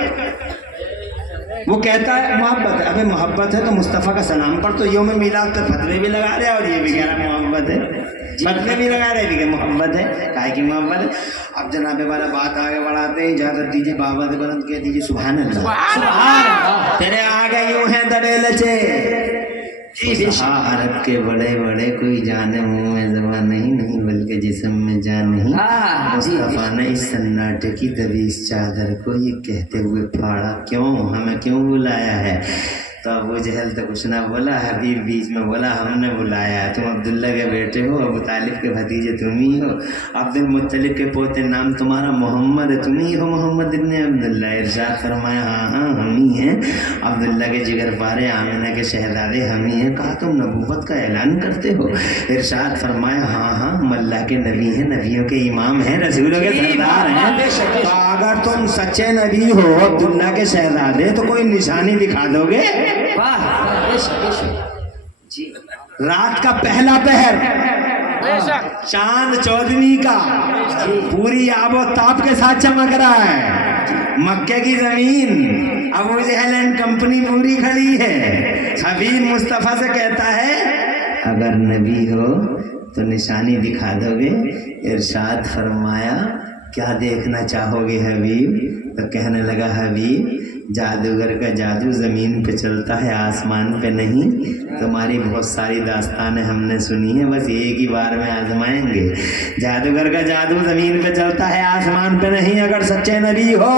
وہ کہتا ہے محبت ہے, ابے محبت ہے تو مصطفیٰ کا سلام پڑھ. تو یوم میلاد پہ فتوے بھی لگا رہے اور یہ بھی کہہ رہا محبت ہے, فتوے بھی لگا رہے بھی کہ محبت ہے, کائے کی محبت ہے. اب جناب والا بات آگے بڑھاتے ہیں, اجازت دیجیے بابا سے بلند کہہ دیجیے سبحان اللہ. تیرے آگے یوں ہیں دبے لچے, عرب کے بڑے بڑے, کوئی جانے منہ میں زبان نہیں بلکہ جسم میں جان نہیں. مصطفیٰ نے اس سناٹے کی دبی اس چادر کو یہ کہتے ہوئے پھاڑا, کیوں ہمیں کیوں بلایا ہے. تو ابو جہل تو کچھ نہ بولا, حبیب بیچ میں بولا ہم نے بلایا ہے, تم عبداللہ کے بیٹے ہو, ابو طالب کے بھتیجے تم ہی ہو, عبد المطلب کے پوتے, نام تمہارا محمد ہے, تم ہی ہو محمد ابن عبداللہ. ارشاد فرمایا ہاں ہم ہی ہیں, عبداللہ کے جگر پارے, آمنہ کے شہزادے ہم ہی ہیں. کہا تم نبوت کا اعلان کرتے ہو. ارشاد فرمایا ہاں ہم اللہ کے نبی ہیں, نبیوں کے امام ہیں, رسولوں کے سردار ہیں. اگر تم سچے نبی ہو, عبداللہ کے شہزادے, تو کوئی نشانی دکھا دو گے. رات کا پہلا پہر, چاند 14ویں کا, پوری آب و تاب کے ساتھ چمک رہا ہے. مکے کی زمین, ابو جہل اینڈ کمپنی پوری کھڑی ہے. حبیب مصطفیٰ سے کہتا ہے اگر نبی ہو تو نشانی دکھا دو گے. ارشاد فرمایا کیا دیکھنا چاہو گے حبیب. تو کہنے لگا حبیب جادوگر کا جادو زمین پہ چلتا ہے, آسمان پہ نہیں. تمہاری بہت ساری داستانیں ہم نے سنی ہیں, بس ایک ہی بار میں آزمائیں گے. جادوگر کا جادو زمین پہ چلتا ہے, آسمان پہ نہیں. اگر سچے نبی ہو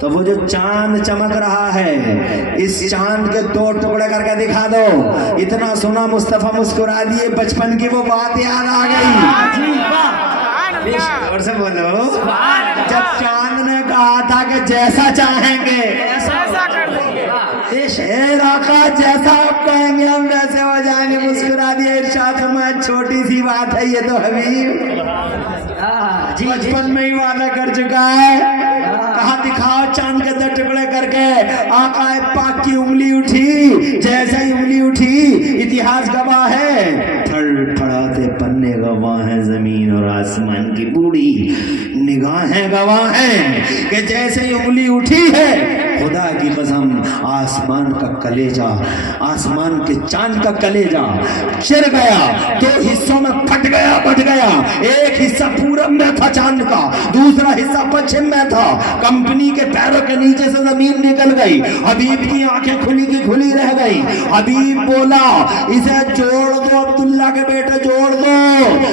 تو وہ جو چاند چمک رہا ہے, اس چاند کے 2 ٹکڑے کر کے دکھا دو. اتنا سنا مصطفیٰ مسکرا دیے, بچپن کی وہ بات یاد آ گئی. اور سے بولو, جب چاند نے کہا تھا کہ جیسا چاہیں گے شیر آقا, جیسا آپ کہیں گے ہم ویسے ہو جائیں گے. مسکرا دیے, ارشاد فرمایا چھوٹی سی بات ہے یہ تو حبیب بچپن میں ہی وعدہ کر چکا ہے. کہا دکھاؤ چاند کے 2 ٹکڑے کر کے. آقا پاک کی انگلی اٹھی, جیسے ہی انگلی اٹھی اتہاس گواہ ہے, پھڑ پھڑاتے پنے گواہ ہیں, زمین اور آسمان کی بوڑھی نگاہیں گواہ ہیں کہ جیسے ہی انگلی اٹھی ہے خدا کی قسم آسمان کا کلیجہ، آسمان کے چاند کا کلیجہ چر گیا، دو حصوں میں پھٹ گیا، بٹ گیا۔ ایک حصہ پورب میں تھا چاند کا، دوسرا حصہ پچھم میں تھا۔ کمپنی کے پیروں کے نیچے سے زمین نکل گئی، حبیب کی آنکھیں کھلی کی کھلی رہ گئی۔ حبیب بولا اسے جوڑ دو، عبداللہ کے بیٹے جوڑ دو۔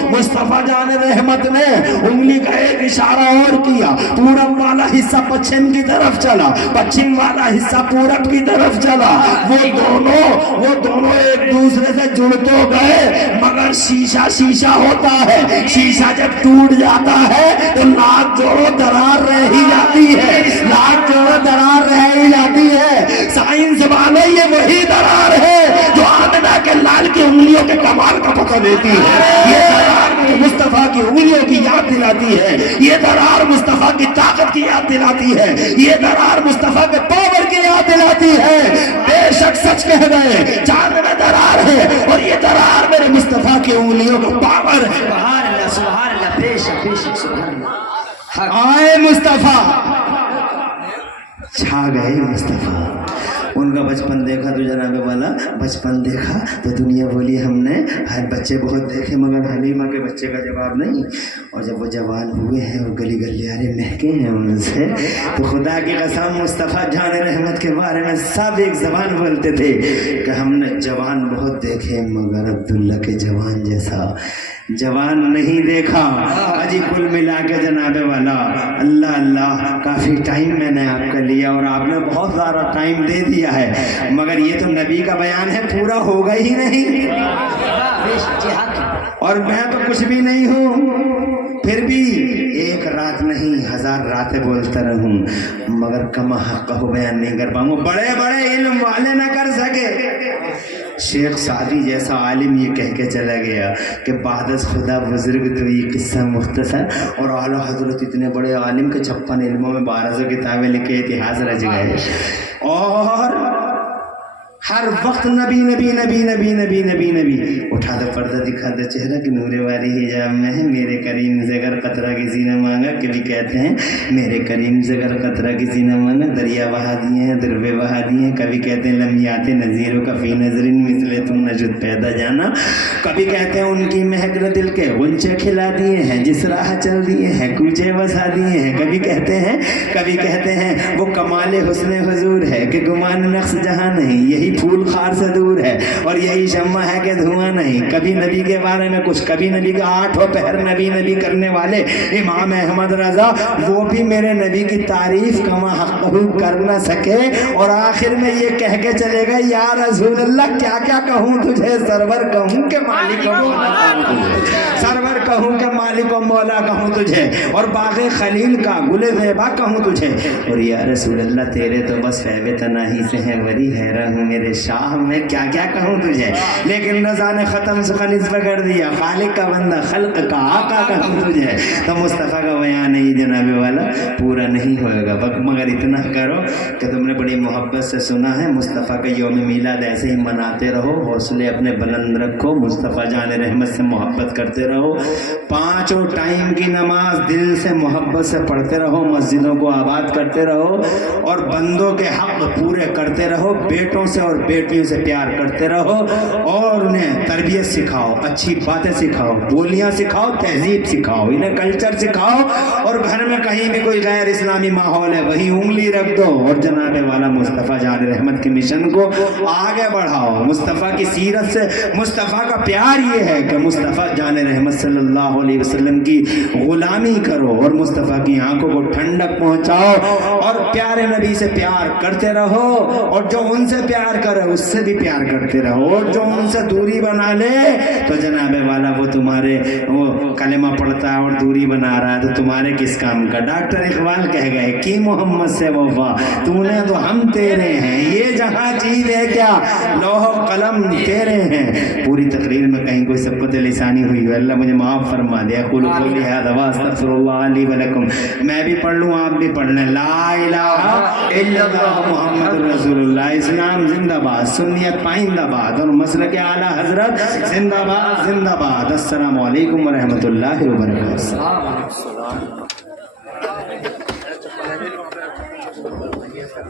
مصطفیٰ جان رحمت نے انگلی کا ایک اشارہ اور کیا، پورب والا حصہ پچھم کی طرف چلا، پچھم والا حصہ پورب کی طرف چلا۔ وہ دونوں ایک دوسرے سے جڑ تو گئے، مگر شیشہ شیشہ ہوتا ہے، شیشہ جب ٹوٹ جاتا ہے تو لاکھ جوڑوں درار رہ ہی جاتی ہے، لاکھ جوڑوں درار رہ ہی جاتی ہے۔ سائنس والے یہ وہی درار ہے جو آمنہ کے لال کی انگلیوں کے کمال کا پتہ دیتی ہے، یہ درار مصطفیٰ کی انگلیوں کی یاد دلاتی ہے، یہ درار مصطفیٰ کی طاقت کی یاد دلاتی ہے، یہ درار مصطفیٰ کے پاور کی یاد دلاتی ہے۔ بے شک سچ کہہ گئے، چاند میں درار ہے اور یہ درار میرے مصطفیٰ کی انگلیوں کا پاور ہے۔ سبحان اللہ سبحان اللہ، بے شک بے شک، سبحان اللہ۔ آئے مصطفیٰ، چھا گئے مصطفیٰ۔ ان کا بچپن دیکھا تو جناب والا بچپن دیکھا تو دنیا بولی ہم نے ہر بچے بہت دیکھے مگر حلیمہ کے بچے کا جواب نہیں۔ اور جب وہ جوان ہوئے ہیں اور گلی گلیارے مہکے ہیں ان سے، تو خدا کی قسم مصطفیٰ جان رحمت کے بارے میں سب ایک زبان بولتے تھے کہ ہم نے جوان بہت دیکھے مگر عبداللہ کے جوان جیسا جوان نہیں دیکھا۔ اجی کل ملا کے جناب والا اللہ اللہ، کافی ٹائم میں نے آپ کا لیا اور آپ نے بہت زیادہ ٹائم دے دیا ہے، مگر یہ تو نبی کا بیان ہے، پورا ہوگا ہی نہیں۔ اور میں تو کچھ بھی نہیں ہوں، پھر بھی ایک رات نہیں 1000 راتیں بولتا رہوں مگر کما حق کو بیان نہیں کر پاؤں گا، بڑے بڑے علم والے نہ کر سکے۔ شیخ سعدی جیسا عالم یہ کہہ کے چلا گیا کہ بعد از خدا بزرگ تو یہ قصہ مختصر، اور اعلیٰ حضرت اتنے بڑے عالم کے 56 علموں میں 1200 کتابیں لکھے، اتہاس رچ گئے، اور ہر وقت نبی نبی نبی نبی نبی نبی نبی۔ اٹھا دو پردہ، دکھا دو چہرہ کہ نور والی حجاب میں ہے، میرے کریم سے اگر قطرہ کسی نے مانگا، کبھی کہتے ہیں میرے کریم سے اگر قطرہ کسی نے مانگا، دریا بہا دیے ہیں، دروے بہا دیے ہیں، کبھی کہتے ہیں لمیات نظیروں کا فی نظرن مثل تم نجد پیدا جانا، کبھی کہتے ہیں ان کی مہک دل کے غنچے کھلا دیے ہیں، جس راہ چل دیے ہیں کوچے بسا دیے ہیں، کبھی کہتے ہیں وہ کمال حسن حضور ہے کہ گمان نقص جہاں نہیں، یہی پھول خار سے دور ہے اور یہی شمع ہے کہ دھواں نہیں۔ کبھی نبی کے بارے میں کچھ، کبھی نبی کا 8 پہر نبی نبی کرنے والے امام احمد رضا، وہ بھی میرے نبی کی تعریف کما حق کر نہ سکے، اور آخر میں یہ کہہ کے چلے گئے یا رسول اللہ کیا کیا کہوں تجھے، سرور کہوں کہ مالک و مولا کہوں تجھے، سرور کہوں کہ مالک و مولا کہوں تجھے، اور باغ خلیل کا گل زیبا کہوں تجھے، اور یا رسول اللہ تیرے تو بس فیب تناہی سے ہے وری حیران ہوں میرے شاہ، میں کیا کیا کہوں تجھے، لیکن رضا نے ختم سخنس پہ کر دیا، خالق کا بندہ خلق کا آقا کہوں تجھے۔ تو مصطفیٰ کا بیان ہے یہ جناب والا پورا نہیں ہوئے گا، مگر اتنا کرو کہ تم نے بڑی محبت سے سنا ہے، مصطفیٰ کا یوم میلاد ایسے ہی مناتے رہو، حوصلے اپنے بلند رکھو، مصطفیٰ جان رحمت سے محبت کرتے رہو، 5 ٹائم کی نماز دل سے محبت سے پڑھتے رہو، مسجدوں کو آباد کرتے رہو، اور بندوں کے حق پورے کرتے رہو، بیٹوں سے اور بیٹیوں سے پیار کرتے رہو، اور انہیں تربیت سکھاؤ، اچھی باتیں سکھاؤ، بولیاں سکھاؤ، تہذیب سکھاؤ، انہیں کلچر سکھاؤ، اور گھر میں کہیں بھی کوئی غیر اسلامی ماحول ہے وہیں انگلی رکھ دو، اور جناب والا مصطفیٰ جان رحمت کے مشن کو آگے بڑھاؤ۔ مصطفیٰ کی سیرت سے مصطفیٰ کا پیار یہ ہے کہ مصطفیٰ جان رحمت صلی اللہ علیہ وسلم کی غلامی کرو اور مصطفیٰ کی آنکھوں کو ٹھنڈک پہنچاؤ، اور پیارے نبی سے پیار کرتے رہو، اور جو ان سے پیار کرے اس سے بھی پیار کرتے رہو، اور جو ان سے دوری بنا لے تو جناب والا وہ تمہارے وہ کلمہ پڑھتا ہے اور دوری بنا رہا ہے تو تمہارے کس کام کا۔ ڈاکٹر اقبال کہہ گئے کی محمد سے وفا تو نے تو ہم تیرے ہیں، یہ جہاں چیز ہے کیا لوح و قلم تیرے ہیں۔ پوری تقریر میں کہیں کوئی سبقت لسانی ہوئی ہے، اللہ مجھے معاف فرما دے۔ اقول قولی ھذا واستغفر اللہ لی ولکم۔ میں بھی پڑھ لوں آپ بھی پڑھ لیں، لا الہ الا اللہ محمد رسول اللہ۔ اسلام زندہ باد، سنیت پائندہ باد، اور مسلک اعلیٰ حضرت زندہ باد زندہ باد۔ السلام علیکم ورحمۃ اللہ وبرکاتہ۔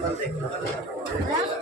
Rafa